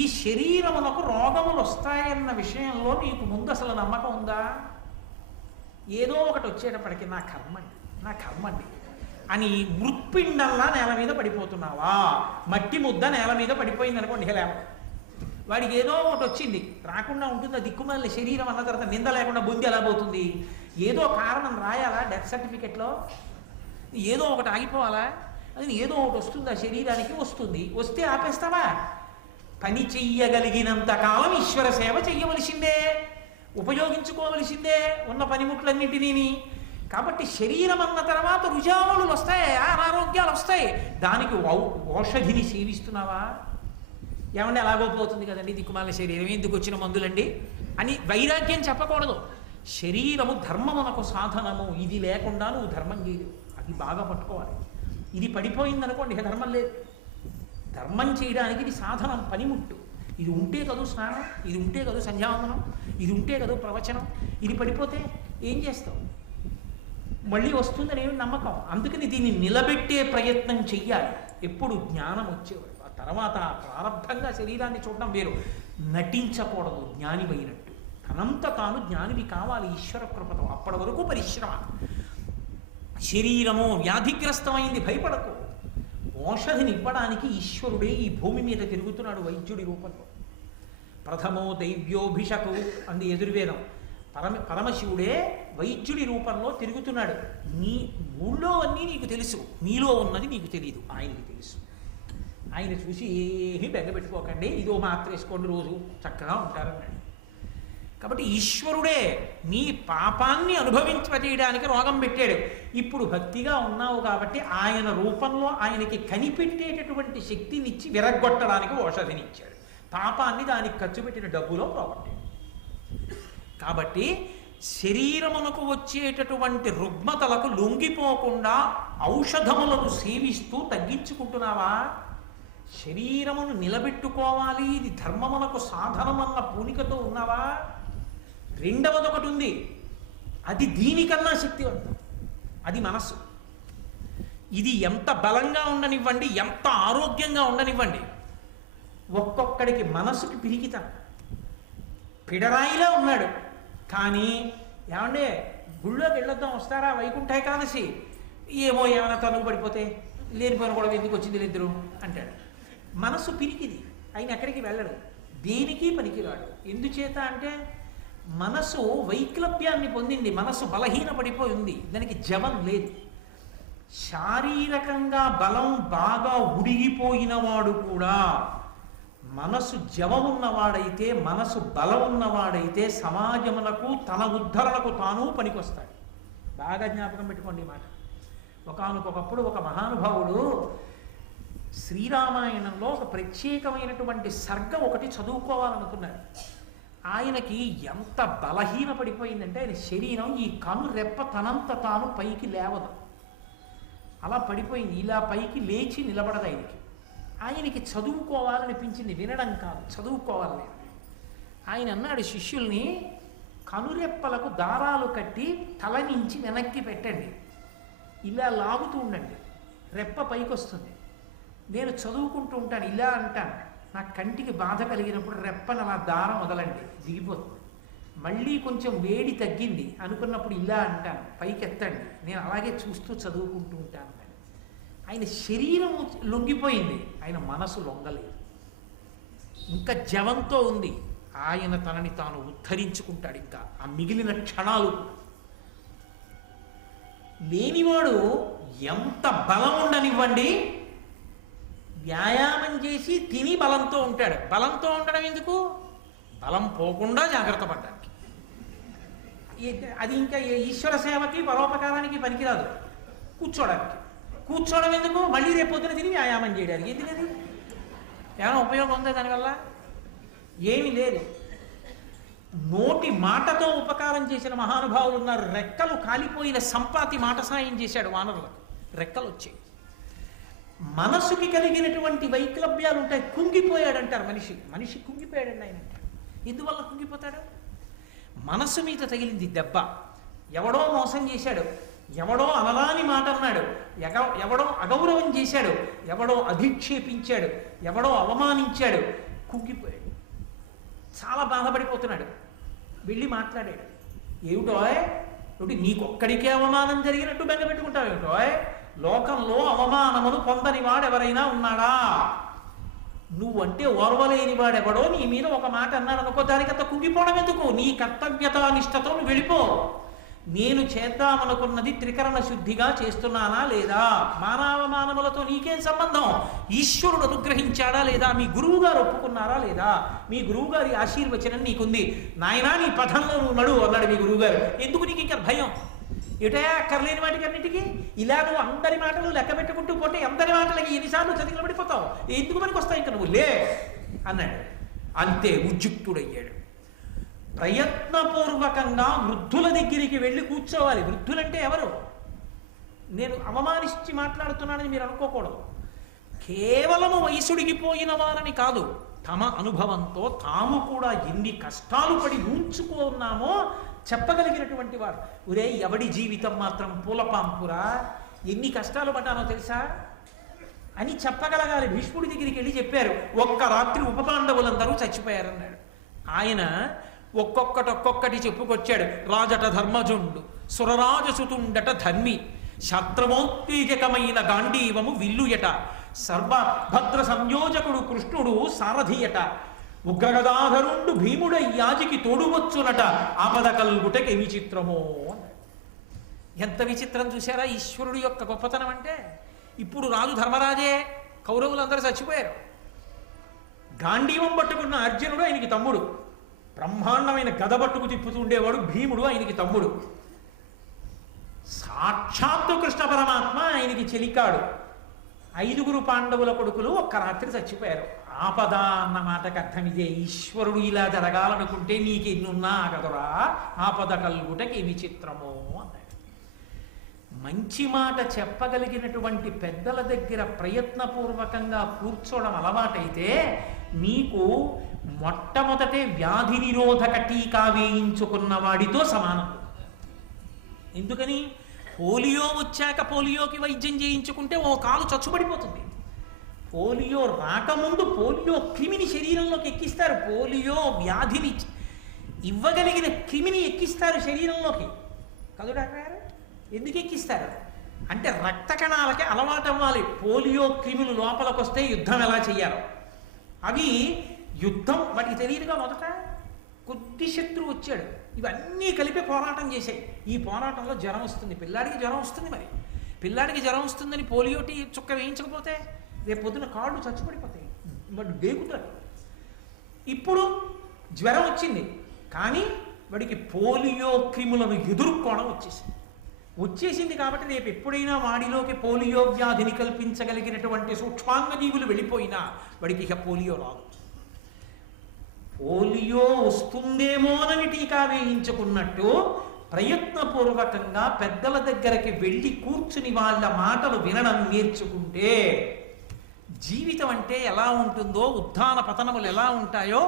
ఈ శరీరమునకు రోగములు వస్తాయన్న విషయంలో నీకు ముందు అసలు నమ్మకం ఉందా? ఏదో ఒకటి వచ్చేటప్పటికి నా కర్మండి అని మృత్పిండల్లా నేల మీద పడిపోతున్నావా? మట్టి ముద్ద నేల మీద పడిపోయింది అనుకోండి, లేవ వాడికి ఏదో ఒకటి వచ్చింది, రాకుండా ఉంటుందా? దిక్కుమాలిన శరీరం అన్న తర్వాత నింద లేకుండా బుద్ధి ఎలా పోతుంది? ఏదో కారణం రాయాలా డెత్ సర్టిఫికెట్లో? ఏదో ఒకటి ఆగిపోవాలా? అది ఏదో ఒకటి వస్తుందా శరీరానికి? వస్తుంది. వస్తే ఆపేస్తావా? పని చెయ్యగలిగినంత కాలం ఈశ్వర సేవ చెయ్యవలసిందే. ఉపయోగించుకోవలసిందే ఉన్న పనిముట్లన్నింటినీ. కాబట్టి శరీరం అన్న తర్వాత రుజావులు వస్తాయి, అనారోగ్యాలు వస్తాయి. దానికి ఔషధిని సేవిస్తున్నావా? ఏమంటే అలాగోపోతుంది కదండి, దిక్కుమాల శరీరం ఎందుకు వచ్చిన మందులండి అని వైరాగ్యం చెప్పకూడదు. శరీరము ధర్మమునకు సాధనము, ఇది లేకుండా నువ్వు ధర్మం చేయలేవు. అది బాగా పట్టుకోవాలి. ఇది పడిపోయిందనుకోండి ఇక ధర్మం లేదు. ధర్మం చేయడానికి ఇది సాధనం, పనిముట్టు. ఇది ఉంటే కదూ స్నానం, ఇది ఉంటే కదూ సంధ్యావందనం, ఇది ఉంటే కదూ ప్రవచనం. ఇది పడిపోతే ఏం చేస్తావు? మళ్ళీ వస్తుందని ఏమి నమ్మకం. అందుకని దీన్ని నిలబెట్టే ప్రయత్నం చెయ్యాలి ఎప్పుడు జ్ఞానం వచ్చేవాడు. ఆ తర్వాత ప్రారంభంగా శరీరాన్ని చూడడం వేరు. నటించకూడదు జ్ఞానివైనట్టు. తనంత తాను జ్ఞానివి కావాలి ఈశ్వర కృపతో. అప్పటి వరకు పరిశ్రమ. శరీరము వ్యాధిగ్రస్తమైంది, భయపడకు. ఔషధిని ఇవ్వడానికి ఈశ్వరుడే ఈ భూమి మీద తిరుగుతున్నాడు వైద్యుడి రూపంలో. ప్రథమో దైవ్యోభిషకు అంది యజుర్వేదం. పరమశివుడే వైద్యుడి రూపంలో తిరుగుతున్నాడు. నీ ఊళ్ళో అన్నీ నీకు తెలుసు, నీలో ఉన్నది నీకు తెలియదు, ఆయనకి తెలుసు. ఆయన చూసి ఏమీ బెంగపెట్టుకోకండి, ఇదో మాత్ర వేసుకోండి, రోజు చక్కగా ఉంటారన్నాడు. కాబట్టి ఈశ్వరుడే నీ పాపాన్ని అనుభవించజేయడానికి రోగం పెట్టాడు. ఇప్పుడు భక్తిగా ఉన్నావు కాబట్టి ఆయన రూపంలో ఆయనకి కనిపెట్టేటటువంటి శక్తినిచ్చి విరగ్గొట్టడానికి ఔషధినిచ్చాడు. పాపాన్ని దానికి ఖర్చు పెట్టిన డబ్బులో పోగొట్టాడు. కాబట్టి శరీరమునకు వచ్చేటటువంటి రుగ్మతలకు లొంగిపోకుండా ఔషధములను సేవిస్తూ తగ్గించుకుంటున్నావా? శరీరమును నిలబెట్టుకోవాలి, ఇది ధర్మమునకు సాధనమన్న పూనికతో ఉన్నావా? రెండవది ఒకటి ఉంది, అది దీనికన్నా శక్తివంతం, అది మనస్సు. ఇది ఎంత బలంగా ఉండనివ్వండి, ఎంత ఆరోగ్యంగా ఉండనివ్వండి, ఒక్కొక్కడికి మనసుకి పిరికితనం. పిడరాయిలా ఉన్నాడు కానీ ఏమంటే గుళ్ళోకి వెళ్ళొద్దాం వస్తారా వైకుంఠ ఏకాదశి, ఏమో ఏమైనా తనుగు పడిపోతే లేనిపోయిన కూడా ఎందుకు వచ్చింది ఇద్దరు అంటాడు. మనసు పిరికిది, ఆయన ఎక్కడికి వెళ్ళడు, దేనికి పనికిరాడు. ఎందుచేత అంటే మనసు వైక్లభ్యాన్ని పొందింది, మనసు బలహీనపడిపోయి ఉంది, దానికి జవం లేదు. శారీరకంగా బలం బాగా ఉడిగిపోయిన వాడు కూడా మనసు జవం ఉన్నవాడైతే, మనసు బలం ఉన్నవాడైతే సమాజమునకు తన ఉద్ధరణకు తాను పనికొస్తాడు. బాగా జ్ఞాపకం పెట్టుకోండి ఈ మాట. ఒకానొకప్పుడు ఒక మహానుభావుడు శ్రీరామాయణంలో ఒక ప్రత్యేకమైనటువంటి సర్గ ఒకటి చదువుకోవాలనుకున్నాడు. ఆయనకి ఎంత బలహీన పడిపోయిందంటే ఆయన శరీరం ఈ కను రెప్ప తనంత తాను పైకి లేవదు, అలా పడిపోయింది. ఇలా పైకి లేచి నిలబడదు ఆయనకి. ఆయనకి చదువుకోవాలనిపించింది, వినడం కాదు, చదువుకోవాలని. ఆయన అన్నాడు శిష్యుల్ని, కనురెప్పలకు దారాలు కట్టి తల నుంచి వెనక్కి పెట్టండి, ఇలా లాగుతూ ఉండండి, రెప్ప పైకి వస్తుంది. నేను చదువుకుంటూ ఉంటాను, ఇలా అంటాను, నా కంటికి బాధ కలిగినప్పుడు రెప్పన అలా దారం వదలండి, దిగిపోతుంది. మళ్ళీ కొంచెం వేడి తగ్గింది అనుకున్నప్పుడు ఇలా అంటాను, పైకి ఎత్తండి, నేను అలాగే చూస్తూ చదువుకుంటూ ఉంటాను. ఆయన శరీరం లొంగిపోయింది, ఆయన మనసు లొంగలేదు, ఇంకా జవంతో ఉంది. ఆయన తనని తాను ఉద్ధరించుకుంటాడు. ఇంకా ఆ మిగిలిన క్షణాలు లేనివాడు ఎంత బలం ఉండనివ్వండి, వ్యాయామం చేసి తిని బలంతో ఉంటాడు. బలంతో ఉండడం ఎందుకు? బలం పోకుండా జాగ్రత్త పడ్డానికి. అది ఇంకా ఈశ్వర సేవకి పరోపకారానికి పనికిరాదు. కూర్చోడానికి, కూర్చోవడం ఎందుకు? మళ్ళీ రేపు పొద్దున తిని వ్యాయామం చేయడానికి. ఎందుకది? ఏమైనా ఉపయోగం ఉందా దానివల్ల? ఏమీ లేదు. నోటి మాటతో ఉపకారం చేసిన మహానుభావులు ఉన్నారు. రెక్కలు కాలిపోయిన సంపాతి మాట సాయం చేశాడు వానరులకు, రెక్కలు వచ్చాయి. మనసుకి కలిగినటువంటి వైక్లభ్యాలు ఉంటాయి. కుంగిపోయాడంటారు మనిషి, మనిషి కుంగిపోయాడండి ఆయన అంటారు. ఎందువల్ల కుంగిపోతాడు? మనసు మీద తగిలింది దెబ్బ. ఎవడో మోసం చేశాడు, ఎవడో అనరాని మాట అన్నాడు, ఎవడో అగౌరవం చేశాడు, ఎవడో అధిక్షేపించాడు, ఎవడో అవమానించాడు, కుంగిపోయాడు. చాలా బాధపడిపోతున్నాడు. వెళ్ళి మాట్లాడాడు. ఏమిటోయ్, నీకొక్కడికే అవమానం జరిగినట్టు బెంగ పెట్టుకుంటావు ఏమిటోయ్? లోకంలో అవమానమును పొందని వాడెవరైనా ఉన్నాడా? నువ్వంటే ఓర్వలేని వాడెవడో నీ మీద ఒక మాట అన్నాడు అనుకో, దానికంత కుంగిపోవడం ఎందుకు? నీ కర్తవ్యత నిష్టతో నువ్వు వెళ్ళిపో. నేను చేద్దామనుకున్నది త్రికరణ శుద్ధిగా చేస్తున్నానా లేదా? మానవమానములతో నీకేం సంబంధం? ఈశ్వరుడు అనుగ్రహించాడా లేదా? మీ గురువు గారు ఒప్పుకున్నారా లేదా? మీ గురువు గారి ఆశీర్వచనం నీకుంది. నాయనా నీ పథంలో నువ్వు నడు అన్నాడు మీ గురువు గారు. ఎందుకు నీకు ఇంకా భయం? ఏటయా అక్కర్లేని వాటికి అన్నిటికీ ఇలా నువ్వు అందరి మాటలు లెక్క పెట్టుకుంటూ పోతే అందరి మాటలకి ఎన్నిసార్లు చదివిన పడిపోతావు, ఎందుకు పనికి వస్తావు ఇంకా నువ్వు లే అన్నాడు. అంతే ఉద్యుక్తుడయ్యాడు. ప్రయత్నపూర్వకంగా వృద్ధుల దగ్గరికి వెళ్ళి కూర్చోవాలి. వృద్ధులంటే ఎవరు? నేను అవమానించి మాట్లాడుతున్నానని మీరు అనుకోకూడదు. కేవలము వయసుడిగిపోయిన వారని కాదు, తమ అనుభవంతో తాము కూడా ఎన్ని కష్టాలు పడి ఉంచుకున్నామో చెప్పగలిగినటువంటి వారు. ఒరే ఎవడి జీవితం మాత్రం పూలపాంపురా, ఎన్ని కష్టాలు పడ్డానో తెలుసా అని చెప్పగలగాలి. భీష్ముడి దగ్గరికి వెళ్ళి చెప్పారు, ఒక్క రాత్రి ఉపపాండవులందరూ చచ్చిపోయారన్నాడు. ఆయన ఒక్కొక్కటి చెప్పుకొచ్చాడు. రాజట ధర్మజుండు, సురరాజసుతుండట ధర్మి, శాస్త్రమోత్తేజకమైన గాంధీవము విల్లుయట, సర్వభద్ర సంయోజకుడు కృష్ణుడు సారథియట, ఉగ్రగదాధరుండు భీముడై యాజికి తోడువచ్చునట, ఆపద కల్గుటకి విచిత్రమో. ఎంత విచిత్రం చూసారా ఈశ్వరుడు యొక్క గొప్పతనం అంటే. ఇప్పుడు రాజు ధర్మరాజే, కౌరవులందరూ చచ్చిపోయారు. గాంధీవం పట్టుకున్న అర్జునుడు ఆయనకి తమ్ముడు, బ్రహ్మాండమైన గద పట్టుకు తిప్పుతూ ఉండేవాడు భీముడు ఆయనకి తమ్ముడు, సాక్షాత్తు కృష్ణ పరమాత్మ ఆయనకి చెలికాడు. 5 పాండవుల కొడుకులు ఒక్క రాత్రి చచ్చిపోయారు. ఆపద అన్న మాటకు అర్థం ఇదే. ఈశ్వరుడు ఇలా జరగాలనుకుంటే నీకెన్నున్నా ఆగదురా, ఆపద కల్గుటకి విచిత్రమో అన్నాడు. మంచి మాట చెప్పగలిగినటువంటి పెద్దల దగ్గర ప్రయత్నపూర్వకంగా కూర్చోవడం అలవాటైతే నీకు మొట్టమొదటే వ్యాధి నిరోధక టీకా వేయించుకున్న వాడితో సమానం. ఎందుకని? పోలియో వచ్చాక పోలియోకి వైద్యం చేయించుకుంటే ఓ కాలు చచ్చుబడిపోతుంది. పోలియో రాకముందు పోలియో క్రిమిని శరీరంలోకి ఎక్కిస్తారు. పోలియో వ్యాధిని ఇవ్వగలిగిన క్రిమిని ఎక్కిస్తారు శరీరంలోకి. కాదు డాక్టర్ గారు? ఎందుకు ఎక్కిస్తారు అంటే రక్త కణాలకి అలవాటు అవ్వాలి. పోలియో క్రిములు లోపలికి వస్తే యుద్ధం ఎలా చెయ్యాలో. అవి యుద్ధం వాటికి తెలియదుగా. మొదట కొద్ది శత్రువు వచ్చాడు, ఇవన్నీ కలిపి పోరాటం చేశాయి. ఈ పోరాటంలో జ్వరం వస్తుంది, పిల్లాడికి జ్వరం వస్తుంది. మరి పిల్లాడికి జ్వరం వస్తుందని పోలియో చుక్క వేయించకపోతే రేపు పొద్దున కాళ్ళు చచ్చిపడిపోతాయి, వాడు డేకుతాడు. ఇప్పుడు జ్వరం వచ్చింది, కానీ వాడికి పోలియో క్రిములను ఎదుర్కోవడం వచ్చేసింది కాబట్టి రేపు ఎప్పుడైనా వాడిలోకి పోలియో వ్యాధిని కల్పించగలిగినటువంటి సూక్ష్మాంగ జీవులు వెళ్ళిపోయినా వాడికి ఇక పోలియో రాదు. పోలియో వస్తుందేమోనని టీకా వేయించుకున్నట్టు ప్రయత్నపూర్వకంగా పెద్దల దగ్గరికి వెళ్ళి కూర్చుని వాళ్ళ మాటలు వినడం నేర్చుకుంటే జీవితం అంటే ఎలా ఉంటుందో, ఉత్థాన పతనములు ఎలా ఉంటాయో,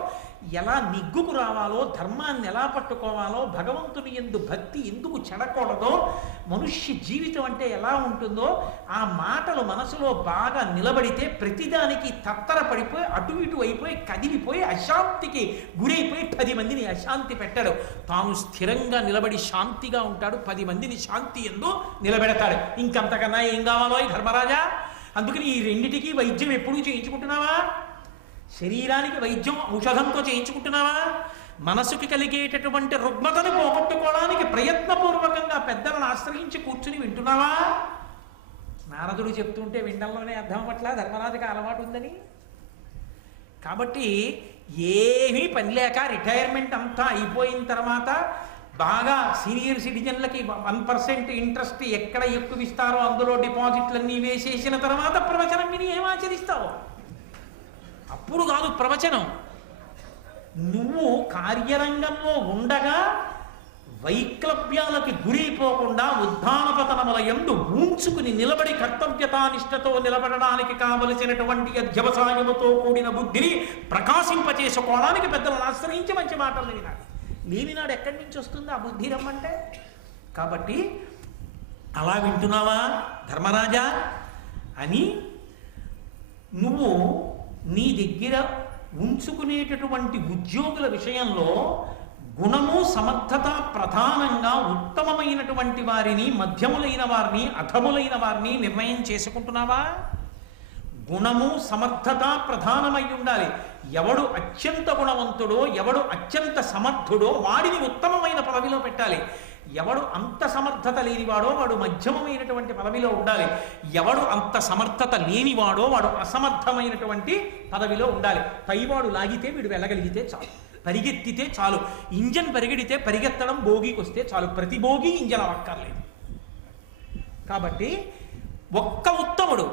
ఎలా నిగ్గుకు రావాలో, ధర్మాన్ని ఎలా పట్టుకోవాలో, భగవంతుని యందు భక్తి ఎందుకు చెడకూడదో, మనుష్య జీవితం అంటే ఎలా ఉంటుందో ఆ మాటలు మనసులో బాగా నిలబడితే ప్రతిదానికి తత్తరపడిపోయి అటు ఇటు అయిపోయి కదిలిపోయి అశాంతికి గురైపోయి 10 మందిని అశాంతి పెట్టాడు. తాను స్థిరంగా నిలబడి శాంతిగా ఉంటాడు, 10 మందిని శాంతి యందు నిలబెడతాడు. ఇంకంతకన్నా ఏం కావాలో ఈ ధర్మరాజా? అందుకని ఈ రెండిటికి వైద్యం ఎప్పుడూ చేయించుకుంటున్నావా? శరీరానికి వైద్యం ఔషధంతో చేయించుకుంటున్నావా? మనసుకి కలిగేటటువంటి రుగ్మతను పోగొట్టుకోవడానికి ప్రయత్నపూర్వకంగా పెద్దలను ఆశ్రయించి కూర్చుని వింటున్నావా? నారదుడు చెప్తుంటే వినడంలోనే అర్థం పట్ల ధర్మరాజుకి అలవాటు ఉందని. కాబట్టి ఏమీ పని లేక రిటైర్మెంట్ అంతా అయిపోయిన తర్వాత బాగా సీనియర్ సిటిజన్లకి 1% ఇంట్రెస్ట్ ఎక్కడ ఎక్కువ ఇస్తారో అందులో డిపాజిట్లన్నీ వేసేసిన తర్వాత ప్రవచనం విని ఏం ఆచరిస్తావు? అప్పుడు కాదు ప్రవచనం. నువ్వు కార్యరంగంలో ఉండగా వైక్లభ్యాలకి గురైపోకుండా ఉద్ధానపతనముల యందు ఉంచుకుని నిలబడి కర్తవ్యతానిష్టతో నిలబడడానికి కావలసినటువంటి అధ్యవసాయముతో కూడిన బుద్ధిని ప్రకాశింపచేసుకోవడానికి పెద్దలను ఆశ్రయించి మంచి మాటలు వినాలి. లేనినాడు ఎక్కడి నుంచి వస్తుంది ఆ బుద్ధి రమ్మంటే? కాబట్టి అలా వింటున్నావా ధర్మరాజా అని నువ్వు నీ దగ్గర ఉంచుకునేటటువంటి ఉద్యోగుల విషయంలో గుణము సమర్థత ప్రధానంగా ఉత్తమమైనటువంటి వారిని, మధ్యములైన వారిని, అధములైన వారిని నిర్ణయం చేసుకుంటున్నావా? గుణము సమర్థత ప్రధానమై ఉండాలి. ఎవడు అత్యంత గుణవంతుడో, ఎవడు అత్యంత సమర్థుడో వాడిని ఉత్తమమైన పదవిలో పెట్టాలి. ఎవడు అంత సమర్థత లేనివాడో వాడు మధ్యమమైనటువంటి పదవిలో ఉండాలి, ఎవడు అంత సమర్థత లేనివాడో వాడు అసమర్థమైనటువంటి పదవిలో ఉండాలి. పైవాడు లాగితే వీడు వెళ్ళగలిగితే చాలు, పరిగెత్తితే చాలు, ఇంజన్ పరిగెడితే పరిగెత్తడం భోగికి వస్తే చాలు, ప్రతి భోగి ఇంజన్ అక్కర్లేదు. కాబట్టి ఒక్క ఉత్తముడు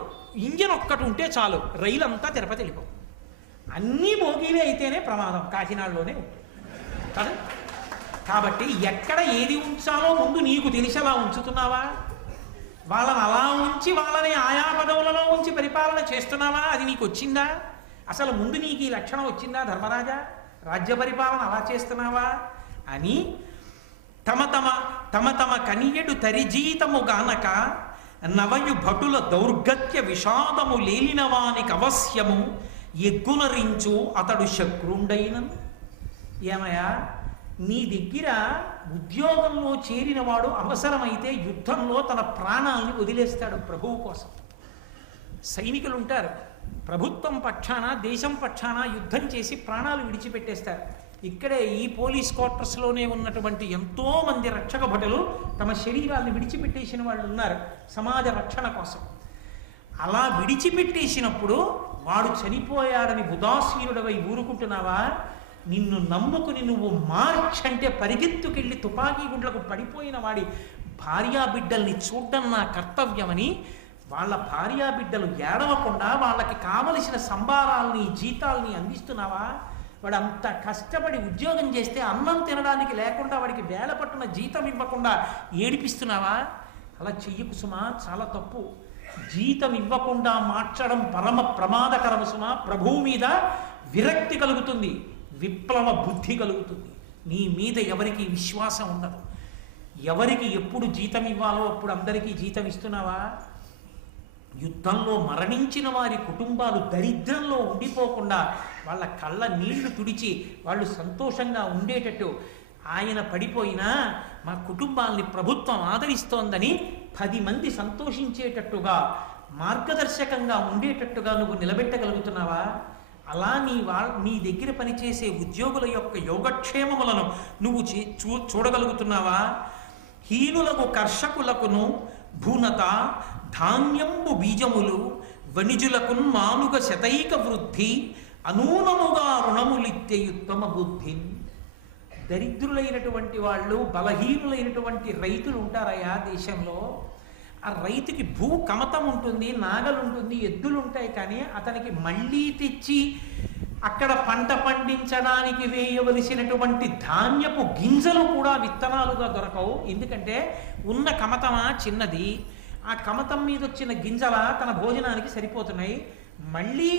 ఇంజన్ ఒక్కటి ఉంటే చాలు, రైలు అంతా తిరుపతి వెళ్ళిపో. అన్నీ భోగిలే అయితేనే ప్రమాదం, కాకినాడలోనే ఉంటుంది కదా. కాబట్టి ఎక్కడ ఏది ఉంచాలో ముందు నీకు తెలిసేలా ఉంచుతున్నావా? వాళ్ళని అలా ఉంచి వాళ్ళని ఆయా పదవులలో ఉంచి పరిపాలన చేస్తున్నావా? అది నీకు వచ్చిందా? అసలు ముందు నీకు ఈ లక్షణం వచ్చిందా ధర్మరాజా? రాజ్య పరిపాలన అలా చేస్తున్నావా అని తమ తమ కనియడు తరిజీతము గానక నవయు భటుల దౌర్గత్య విషాదము లేలిన వానికి అవశ్యము ఎగ్గునరించు అతడు శక్రుండైనను. ఏమయ్యా, నీ దగ్గర ఉద్యోగంలో చేరినవాడు అవసరమైతే యుద్ధంలో తన ప్రాణాలని వదిలేస్తాడు ప్రభువు కోసం. సైనికులు ఉంటారు, ప్రభుత్వం పక్షాన దేశం పక్షాన యుద్ధం చేసి ప్రాణాలు విడిచిపెట్టేస్తారు. ఇక్కడే ఈ పోలీస్ క్వార్టర్స్లోనే ఉన్నటువంటి ఎంతో మంది రక్షక భటులు తమ శరీరాలను విడిచిపెట్టేసిన వాళ్ళు ఉన్నారు సమాజ రక్షణ కోసం. అలా విడిచిపెట్టేసినప్పుడు వాడు చనిపోయాడని ఉదాసీనుడవై ఊరుకుంటున్నావా? నిన్ను నమ్ముకుని నువ్వు మార్చ్ అంటే పరిగెత్తుకెళ్ళి తుపాకీ గుండ్లకు పడిపోయిన వాడి భార్యాబిడ్డల్ని చూడడం నా కర్తవ్యమని వాళ్ళ భార్యాబిడ్డలు ఏడవకుండా వాళ్ళకి కావలసిన సంబారాల్ని జీతాల్ని అందిస్తున్నావా? వాడు అంత కష్టపడి ఉద్యోగం చేస్తే అన్నం తినడానికి లేకుండా వాడికి వేల పట్టున జీతం ఇవ్వకుండా ఏడిపిస్తున్నావా? అలా చెయ్యకు సుమా, చాలా తప్పు. జీతం ఇవ్వకుండా మార్చడం పరమ ప్రమాదకరము సుమా. ప్రభువు మీద విరక్తి కలుగుతుంది, విప్లవ బుద్ధి కలుగుతుంది. నీ మీద ఎవరికి విశ్వాసం ఉండదు. ఎవరికి ఎప్పుడు జీతం ఇవ్వాలో అప్పుడు అందరికీ జీతం ఇస్తున్నావా? యుద్ధంలో మరణించిన వారి కుటుంబాలు దరిద్రంలో ఉండిపోకుండా వాళ్ళ కళ్ళ నీళ్లు తుడిచి వాళ్ళు సంతోషంగా ఉండేటట్టు ఆయన పడిపోయినా మా కుటుంబాల్ని ప్రభుత్వం ఆదరిస్తోందని 10 మంది సంతోషించేటట్టుగా మార్గదర్శకంగా ఉండేటట్టుగా నువ్వు నిలబెట్టగలుగుతున్నావా? అలా నీ దగ్గర పనిచేసే ఉద్యోగుల యొక్క యోగక్షేమములను నువ్వు చూడగలుగుతున్నావా? హీనులకు కర్షకులకును భూనత ధాన్యంబు బీజములు వణిజులకు మానుగ శతైక వృద్ధి అనూనముగా రుణములిత్యయుత్తమ బుద్ధి. దరిద్రులైనటువంటి వాళ్ళు, బలహీనులైనటువంటి రైతులు ఉంటారయా దేశంలో. ఆ రైతుకి భూ కమతం ఉంటుంది, నాగలుంటుంది, ఎద్దులు ఉంటాయి, కానీ అతనికి మళ్ళీ తెచ్చి అక్కడ పంట పండించడానికి వేయవలసినటువంటి ధాన్యపు గింజలు కూడా విత్తనాలుగా దొరకవు. ఎందుకంటే ఉన్న కమతమా చిన్నది, ఆ కమతం మీద వచ్చిన గింజల తన భోజనానికి సరిపోతున్నాయి. మళ్ళీ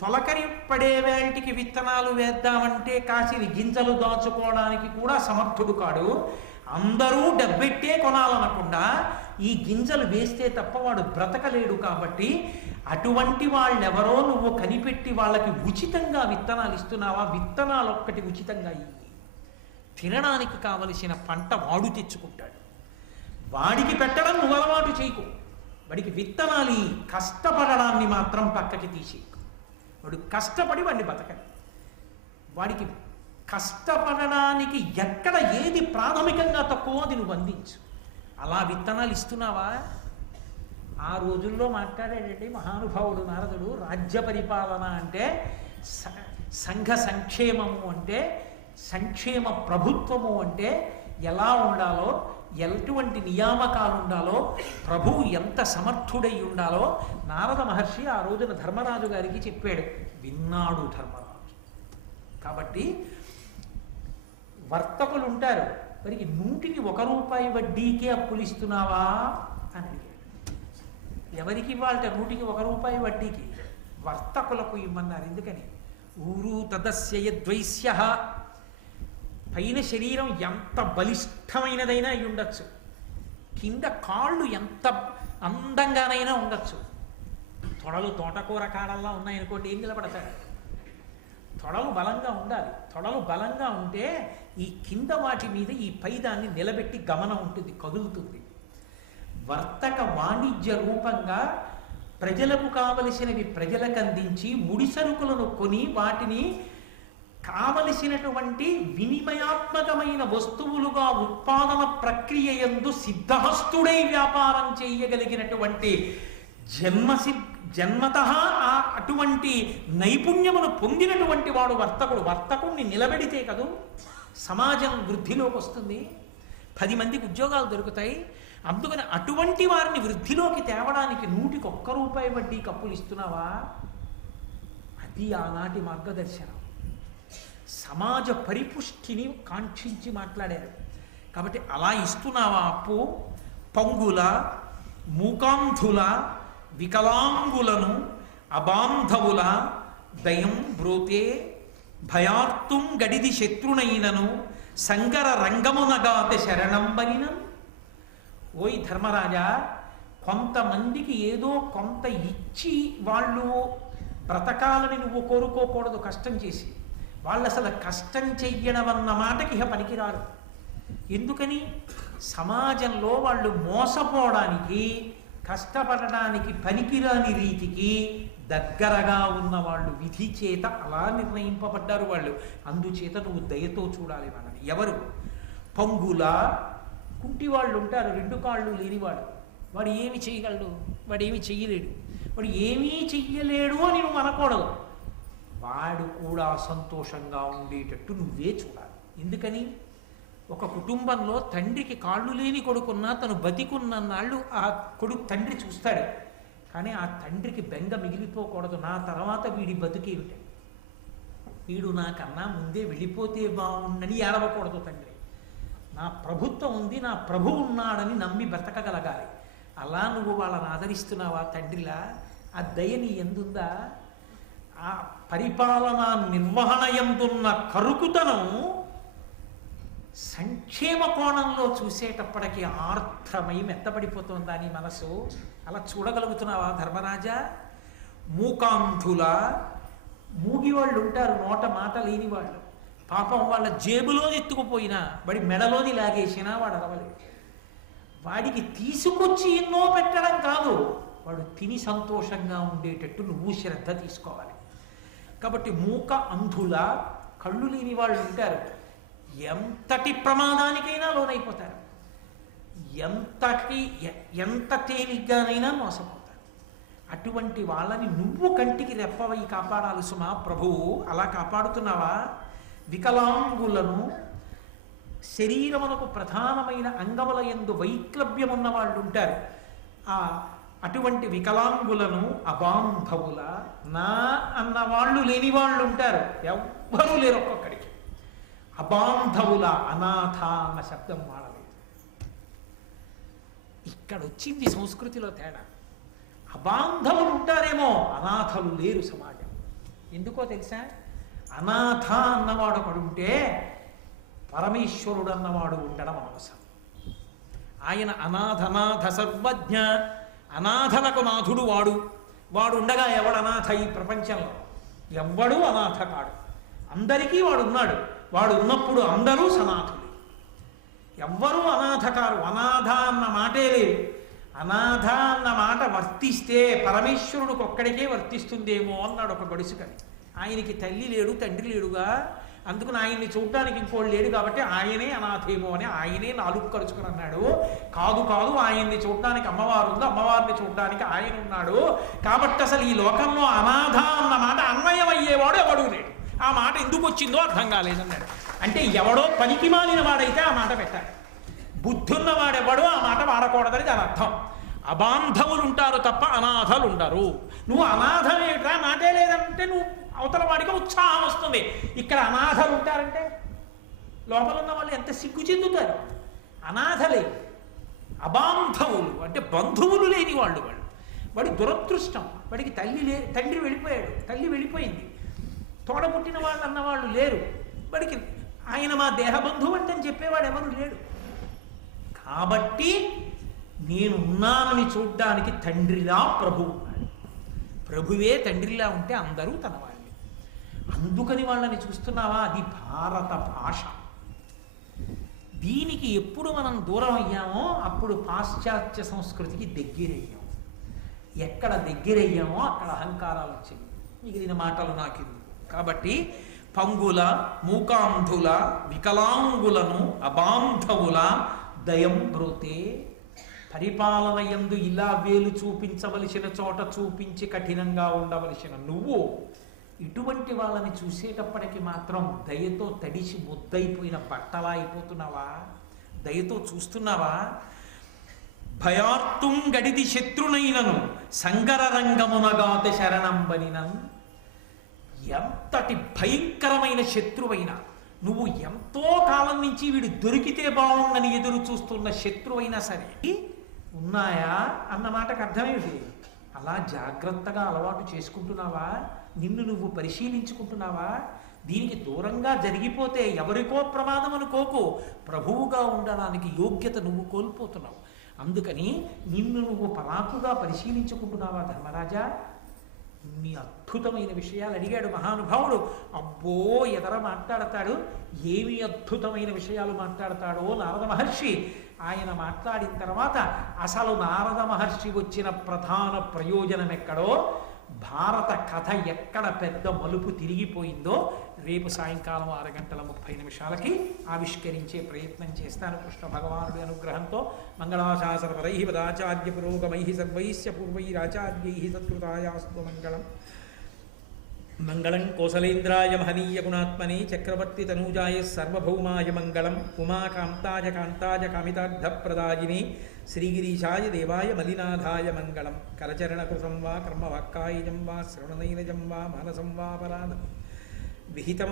తొలకరి పడే వేటికి విత్తనాలు వేద్దామంటే కాసిన గింజలు దాచుకోవడానికి కూడా సమర్థుడు కాడు. అందరూ డబ్బెట్టే కొనాలనకుండా ఈ గింజలు వేస్తే తప్ప వాడు బ్రతకలేడు. కాబట్టి అటువంటి వాళ్ళెవరో నువ్వు కనిపెట్టి వాళ్ళకి ఉచితంగా విత్తనాలు ఇస్తున్నావా? విత్తనాలు ఒక్కటి ఉచితంగా ఇయ్యి. తినడానికి కావలసిన పంట వాడు తెచ్చుకుంటాడు. వాడికి పెట్టడం నువ్వు అలవాటు చేయకు. వాడికి విత్తనాలు కష్టపడడాన్ని మాత్రం పక్కకి తీసేయకు. వాడు కష్టపడి వాడిని బతకడు. వాడికి కష్టపడడానికి ఎక్కడ ఏది ప్రాథమికంగా తక్కువ అది నువ్వు అందించు. అలా విత్తనాలు ఇస్తున్నావా? ఆ రోజుల్లో మాట్లాడేటండి మహానుభావుడు నారదుడు. రాజ్య పరిపాలన అంటే సంఘ సంక్షేమము అంటే సంక్షేమ ప్రభుత్వము అంటే ఎలా ఉండాలో, ఎటువంటి నియామకాలు ఉండాలో, ప్రభువు ఎంత సమర్థుడై ఉండాలో నారద మహర్షి ఆ రోజున ధర్మరాజు గారికి చెప్పాడు. విన్నాడు ధర్మరాజు. కాబట్టి వర్తకులు ఉంటారు, వారికి 100కి 1 రూపాయి వడ్డీకే అప్పులు ఇస్తున్నావా అని అడిగాడు. ఎవరికి ఇవ్వాలట 100కి 1 రూపాయి వడ్డీకి? వర్తకులకు ఇవ్వమన్నారు. ఎందుకని? ఊరు తదస్య ద్వైస్య. పైన శరీరం ఎంత బలిష్టమైనదైనా అయి ఉండొచ్చు, కింద కాళ్ళు ఎంత అందంగానైనా ఉండొచ్చు. తొడలు తోటకూర కాడల్లా ఉన్నాయనుకోండి, ఏం నిలబడతాడు? తొడలు బలంగా ఉండాలి. తొడలు బలంగా ఉంటే ఈ కింద వాటి మీద ఈ పైదాన్ని నిలబెట్టి గమనం ఉంటుంది, కదులుతుంది. వర్తక వాణిజ్య రూపంగా ప్రజలకు కావలసినవి ప్రజలకు అందించి ముడి సరుకులను కొని వాటిని కావలసినటువంటి వినిమయాత్మకమైన వస్తువులుగా ఉత్పాదన ప్రక్రియ యందు సిద్ధహస్తుడై వ్యాపారం చేయగలిగినటువంటి జన్మతః అటువంటి నైపుణ్యమును పొందినటువంటి వాడు వర్తకుడు. వర్తకుడిని నిలబెడితే కదూ సమాజం వృద్ధిలోకి వస్తుంది, 10 మందికి ఉద్యోగాలు దొరుకుతాయి. అందుకని అటువంటి వారిని వృద్ధిలోకి తేవడానికి 100కి రూపాయి వడ్డీ కప్పులు ఇస్తున్నావా? అది ఆనాటి మార్గదర్శనం. సమాజ పరిపుష్టిని కాంక్షించి మాట్లాడారు. కాబట్టి అలా ఇస్తున్నావా అప్పు? పంగుల, మూకాంధుల, వికలాంగులను, అబాంధవుల దయం బ్రోతే భయార్తుం గడిది శత్రునైనను సంగర రంగమునగాత శరణంబనినం. ఓయ్ ధర్మరాజా, కొంతమందికి ఏదో కొంత ఇచ్చి వాళ్ళు బ్రతకాలని నువ్వు కోరుకోకూడదు. కష్టం చేసి వాళ్ళు అసలు కష్టం చెయ్యడం అన్న మాటకి ఇహ పనికిరారు. ఎందుకని? సమాజంలో వాళ్ళు మోసపోవడానికి, కష్టపడడానికి పనికిరాని రీతికి దగ్గరగా ఉన్న వాళ్ళు విధి చేత అలా నిర్ణయింపబడ్డారు వాళ్ళు. అందుచేత నువ్వు దయతో చూడాలి వాళ్ళని. ఎవరు? పంగుల, కుంటి వాళ్ళు ఉంటారు, 2 కాళ్ళు లేనివాడు. వాడు ఏమి చేయగలడు? వాడు ఏమి చెయ్యలేడు. వాడు ఏమీ చెయ్యలేడు అని నువ్వు అనకూడదు. వాడు కూడా సంతోషంగా ఉండేటట్టు నువ్వే చూడాలి. ఎందుకని? ఒక కుటుంబంలో తండ్రికి కాళ్ళు లేని కొడుకున్నా తను బతికున్నన్నాళ్ళు ఆ తండ్రి చూస్తాడు. కానీ ఆ తండ్రికి బెంగ మిగిలిపోకూడదు. నా తర్వాత వీడి బతుకేమిటి, వీడు నాకన్నా ముందే వెళ్ళిపోతే బాగుండని ఏడవకూడదు తండ్రి. నా ప్రభుత్వం ఉంది, నా ప్రభు ఉన్నాడని నమ్మి బ్రతకగలగాలి. అలా నువ్వు వాళ్ళని ఆదరిస్తున్నావా తండ్రిలా? ఆ దయ నీ ఎందుందా? ఆ పరిపాలన నిర్వహణ ఎందున్న కరుకుతనం సంక్షేమ కోణంలో చూసేటప్పటికీ ఆర్ద్రమై మెత్తపడిపోతుందా నీ మనసు? అలా చూడగలుగుతున్నావా ధర్మరాజా? మూకాంధుల, మూగివాళ్ళు ఉంటారు, నోట మాట లేని వాళ్ళు. పాపం వాళ్ళ జేబులోది ఎత్తుకుపోయినా, వాడి మెడలోది లాగేసినా వాడు అరవలేదు. వాడికి తీసుకొచ్చి ఎన్నో పెట్టడం కాదు, వాడు తిని సంతోషంగా ఉండేటట్టు నువ్వు శ్రద్ధ తీసుకోవాలి. కాబట్టి మూక అంధుల, కళ్ళు లేని వాళ్ళు ఉంటారు, ఎంతటి ప్రమాదానికైనా లోనైపోతారు, ఎంత తేలిగ్గానైనా మోసపోతారు. అటువంటి వాళ్ళని నువ్వు కంటికి రెప్పవై కాపాడాలి సుమా ప్రభువు. అలా కాపాడుతున్నావా? వికలాంగులను, శరీరమునకు ప్రధానమైన అంగముల యందు వైక్లభ్యం ఉన్న వాళ్ళు ఉంటారు, అటువంటి వికలాంగులను, అబాంధవుల, నా అన్న వాళ్ళు లేని వాళ్ళు ఉంటారు, ఎవ్వరూ లేరు ఒక్కొక్కడికి. అబాంధవుల, అనాథ అన్న శబ్దం వాడలేదు. ఇక్కడ వచ్చింది సంస్కృతిలో తేడా. అబాంధవులు ఉంటారేమో, అనాథలు లేరు సమాజం. ఎందుకో తెలుసా? అనాథ అన్నవాడు ఒకడుంటే పరమేశ్వరుడు అన్నవాడు ఉండడం అవసరం. ఆయన అనాథనాథ సర్వజ్ఞ, అనాథలకు నాథుడు వాడు. వాడు ఉండగా ఎవడు అనాథ ఈ ప్రపంచంలో? ఎవ్వడూ అనాథ కాడు, అందరికీ వాడు ఉన్నాడు. వాడు ఉన్నప్పుడు అందరూ సనాథులు, ఎవ్వరూ అనాథ కారు. అనాథ అన్న మాటే లేదు. అనాథ అన్న మాట వర్తిస్తే పరమేశ్వరుడికి ఒక్కడికే వర్తిస్తుందేమో అన్నాడు ఒక గడుసుకని. ఆయనకి తల్లి లేడు, తండ్రి లేడుగా, అందుకని ఆయన్ని చూడడానికి ఇంకోళ్ళు లేడు కాబట్టి ఆయనే అనాథేమో అని ఆయనే 4 ఖర్చుకుని అన్నాడు. కాదు కాదు, ఆయన్ని చూడడానికి అమ్మవారు ఉంది, అమ్మవారిని చూడడానికి ఆయన ఉన్నాడు. కాబట్టి అసలు ఈ లోకంలో అనాథ అన్న మాట అన్వయం అయ్యేవాడు ఎవడూ లేడు. ఆ మాట ఎందుకు వచ్చిందో అర్థం కాలేదన్నాడు. అంటే ఎవడో పనికి మాలిన వాడైతే ఆ మాట పెట్టాలి, బుద్ధున్నవాడెవడో ఆ మాట వాడకూడదని దాని అర్థం. అబాంధవులు ఉంటారు తప్ప అనాథలు ఉండరు. నువ్వు అనాథమేట్రా, మాటే లేదంటే నువ్వు అవతల వాడికి ఉత్సాహం వస్తుంది. ఇక్కడ అనాథలు ఉంటారంటే లోపల ఉన్న వాళ్ళు ఎంత సిగ్గు చెందుతారు. అనాథలే, అబాంధవులు అంటే బంధువులు లేని వాళ్ళు. వాడి దురదృష్టం. వాడికి తండ్రి వెళ్ళిపోయాడు, తల్లి వెళ్ళిపోయింది, తోడబుట్టిన వాళ్ళు అన్నవాళ్ళు లేరు. వాడికి ఆయన మా దేహబంధువు అంటే చెప్పేవాడు ఎవరు లేడు. కాబట్టి నేనున్నానని చూడ్డానికి తండ్రిలా ప్రభువు ఉన్నాడు. ప్రభువే తండ్రిలా ఉంటే అందరూ తన వాళ్ళే. అందుకని వాళ్ళని చూస్తున్నావా? అది భారత భాష. దీనికి ఎప్పుడు మనం దూరం అయ్యామో అప్పుడు పాశ్చాత్య సంస్కృతికి దగ్గరయ్యాం. ఎక్కడ దగ్గరయ్యామో అక్కడ అహంకారాలు వచ్చాయి. మిగిలిన మాటలు నాకు. కాబట్టి పంగుల మూకాంధుల వికలాంగులను అబాంధవుల దయం బ్రోతే. పరిపాలన యందు ఇలా వేలు చూపించవలసిన చోట చూపించి కఠినంగా ఉండవలసిన నువ్వు ఇటువంటి వాళ్ళని చూసేటప్పటికి మాత్రం దయతో తడిసి ముద్దయిపోయిన బట్టలా అయిపోతున్నావా? దయతో చూస్తున్నావా? భయార్తుం గడిది శత్రునైనను సంగర రంగమునగాత శరణంబనినన్. ఎంతటి భయంకరమైన శత్రువైనా, నువ్వు ఎంతో కాలం నుంచి వీడు దొరికితే బాగుందని ఎదురు చూస్తున్న శత్రువైనా సరే ఉన్నాయా అన్న మాటకు అర్థమేమిటి? అలా జాగ్రత్తగా అలవాటు చేసుకుంటున్నావా? నిన్ను నువ్వు పరిశీలించుకుంటున్నావా? దీనికి దూరంగా జరిగిపోతే ఎవరికో ప్రమాదం అనుకోకు, ప్రభువుగా ఉండడానికి యోగ్యత నువ్వు కోల్పోతున్నావు. అందుకని నిన్ను నువ్వు పరాకుగా పరిశీలించుకుంటున్నావా ధర్మరాజా? ఇన్ని అద్భుతమైన విషయాలు అడిగాడు మహానుభావుడు. అబ్బో ఎదర మాట్లాడతాడు, ఏమి అద్భుతమైన విషయాలు మాట్లాడతాడో నారద మహర్షి. ఆయన మాట్లాడిన తర్వాత అసలు నారద మహర్షి వచ్చిన ప్రధాన ప్రయోజనం ఎక్కడో, భారత కథ ఎక్కడ పెద్ద మలుపు తిరిగిపోయిందో రేపు సాయంకాలం 6:30 ఆవిష్కరించే ప్రయత్నం చేస్తాను కృష్ణ భగవానుడి అనుగ్రహంతో. మంగళాశాసనపరై పదాచార్య పురోగమై సర్వైశ్య పూర్వైరాచార్యై సత్కృతాయాస్తు మంగళం. మంగళం కోసలేంద్రాయ మహనీయ గుణాత్మనే చక్రవర్తి తనూజాయ సర్వభౌమాయ మంగళం. ఉమాకాంతాయ కాంతాయ కామితార్థప్రదాయినే శ్రీగిరీశాయ దేవాయ మలినాథాయ మంగళం. కరచరణకృతం వా కర్మవాక్కాయజం వా శ్రవణనైనజం వా మానసం వా పరాధం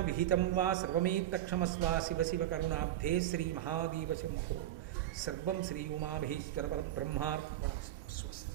విహితం వా సర్వమేత్తక్షమస్వా శివ శివ కరుణాబ్ధే శ్రీ మహాదేవ శంభో. సర్వం శ్రీ ఉమామహేశ్వర పరబ్రహ్మార్పణమస్తు. స్వస్తి.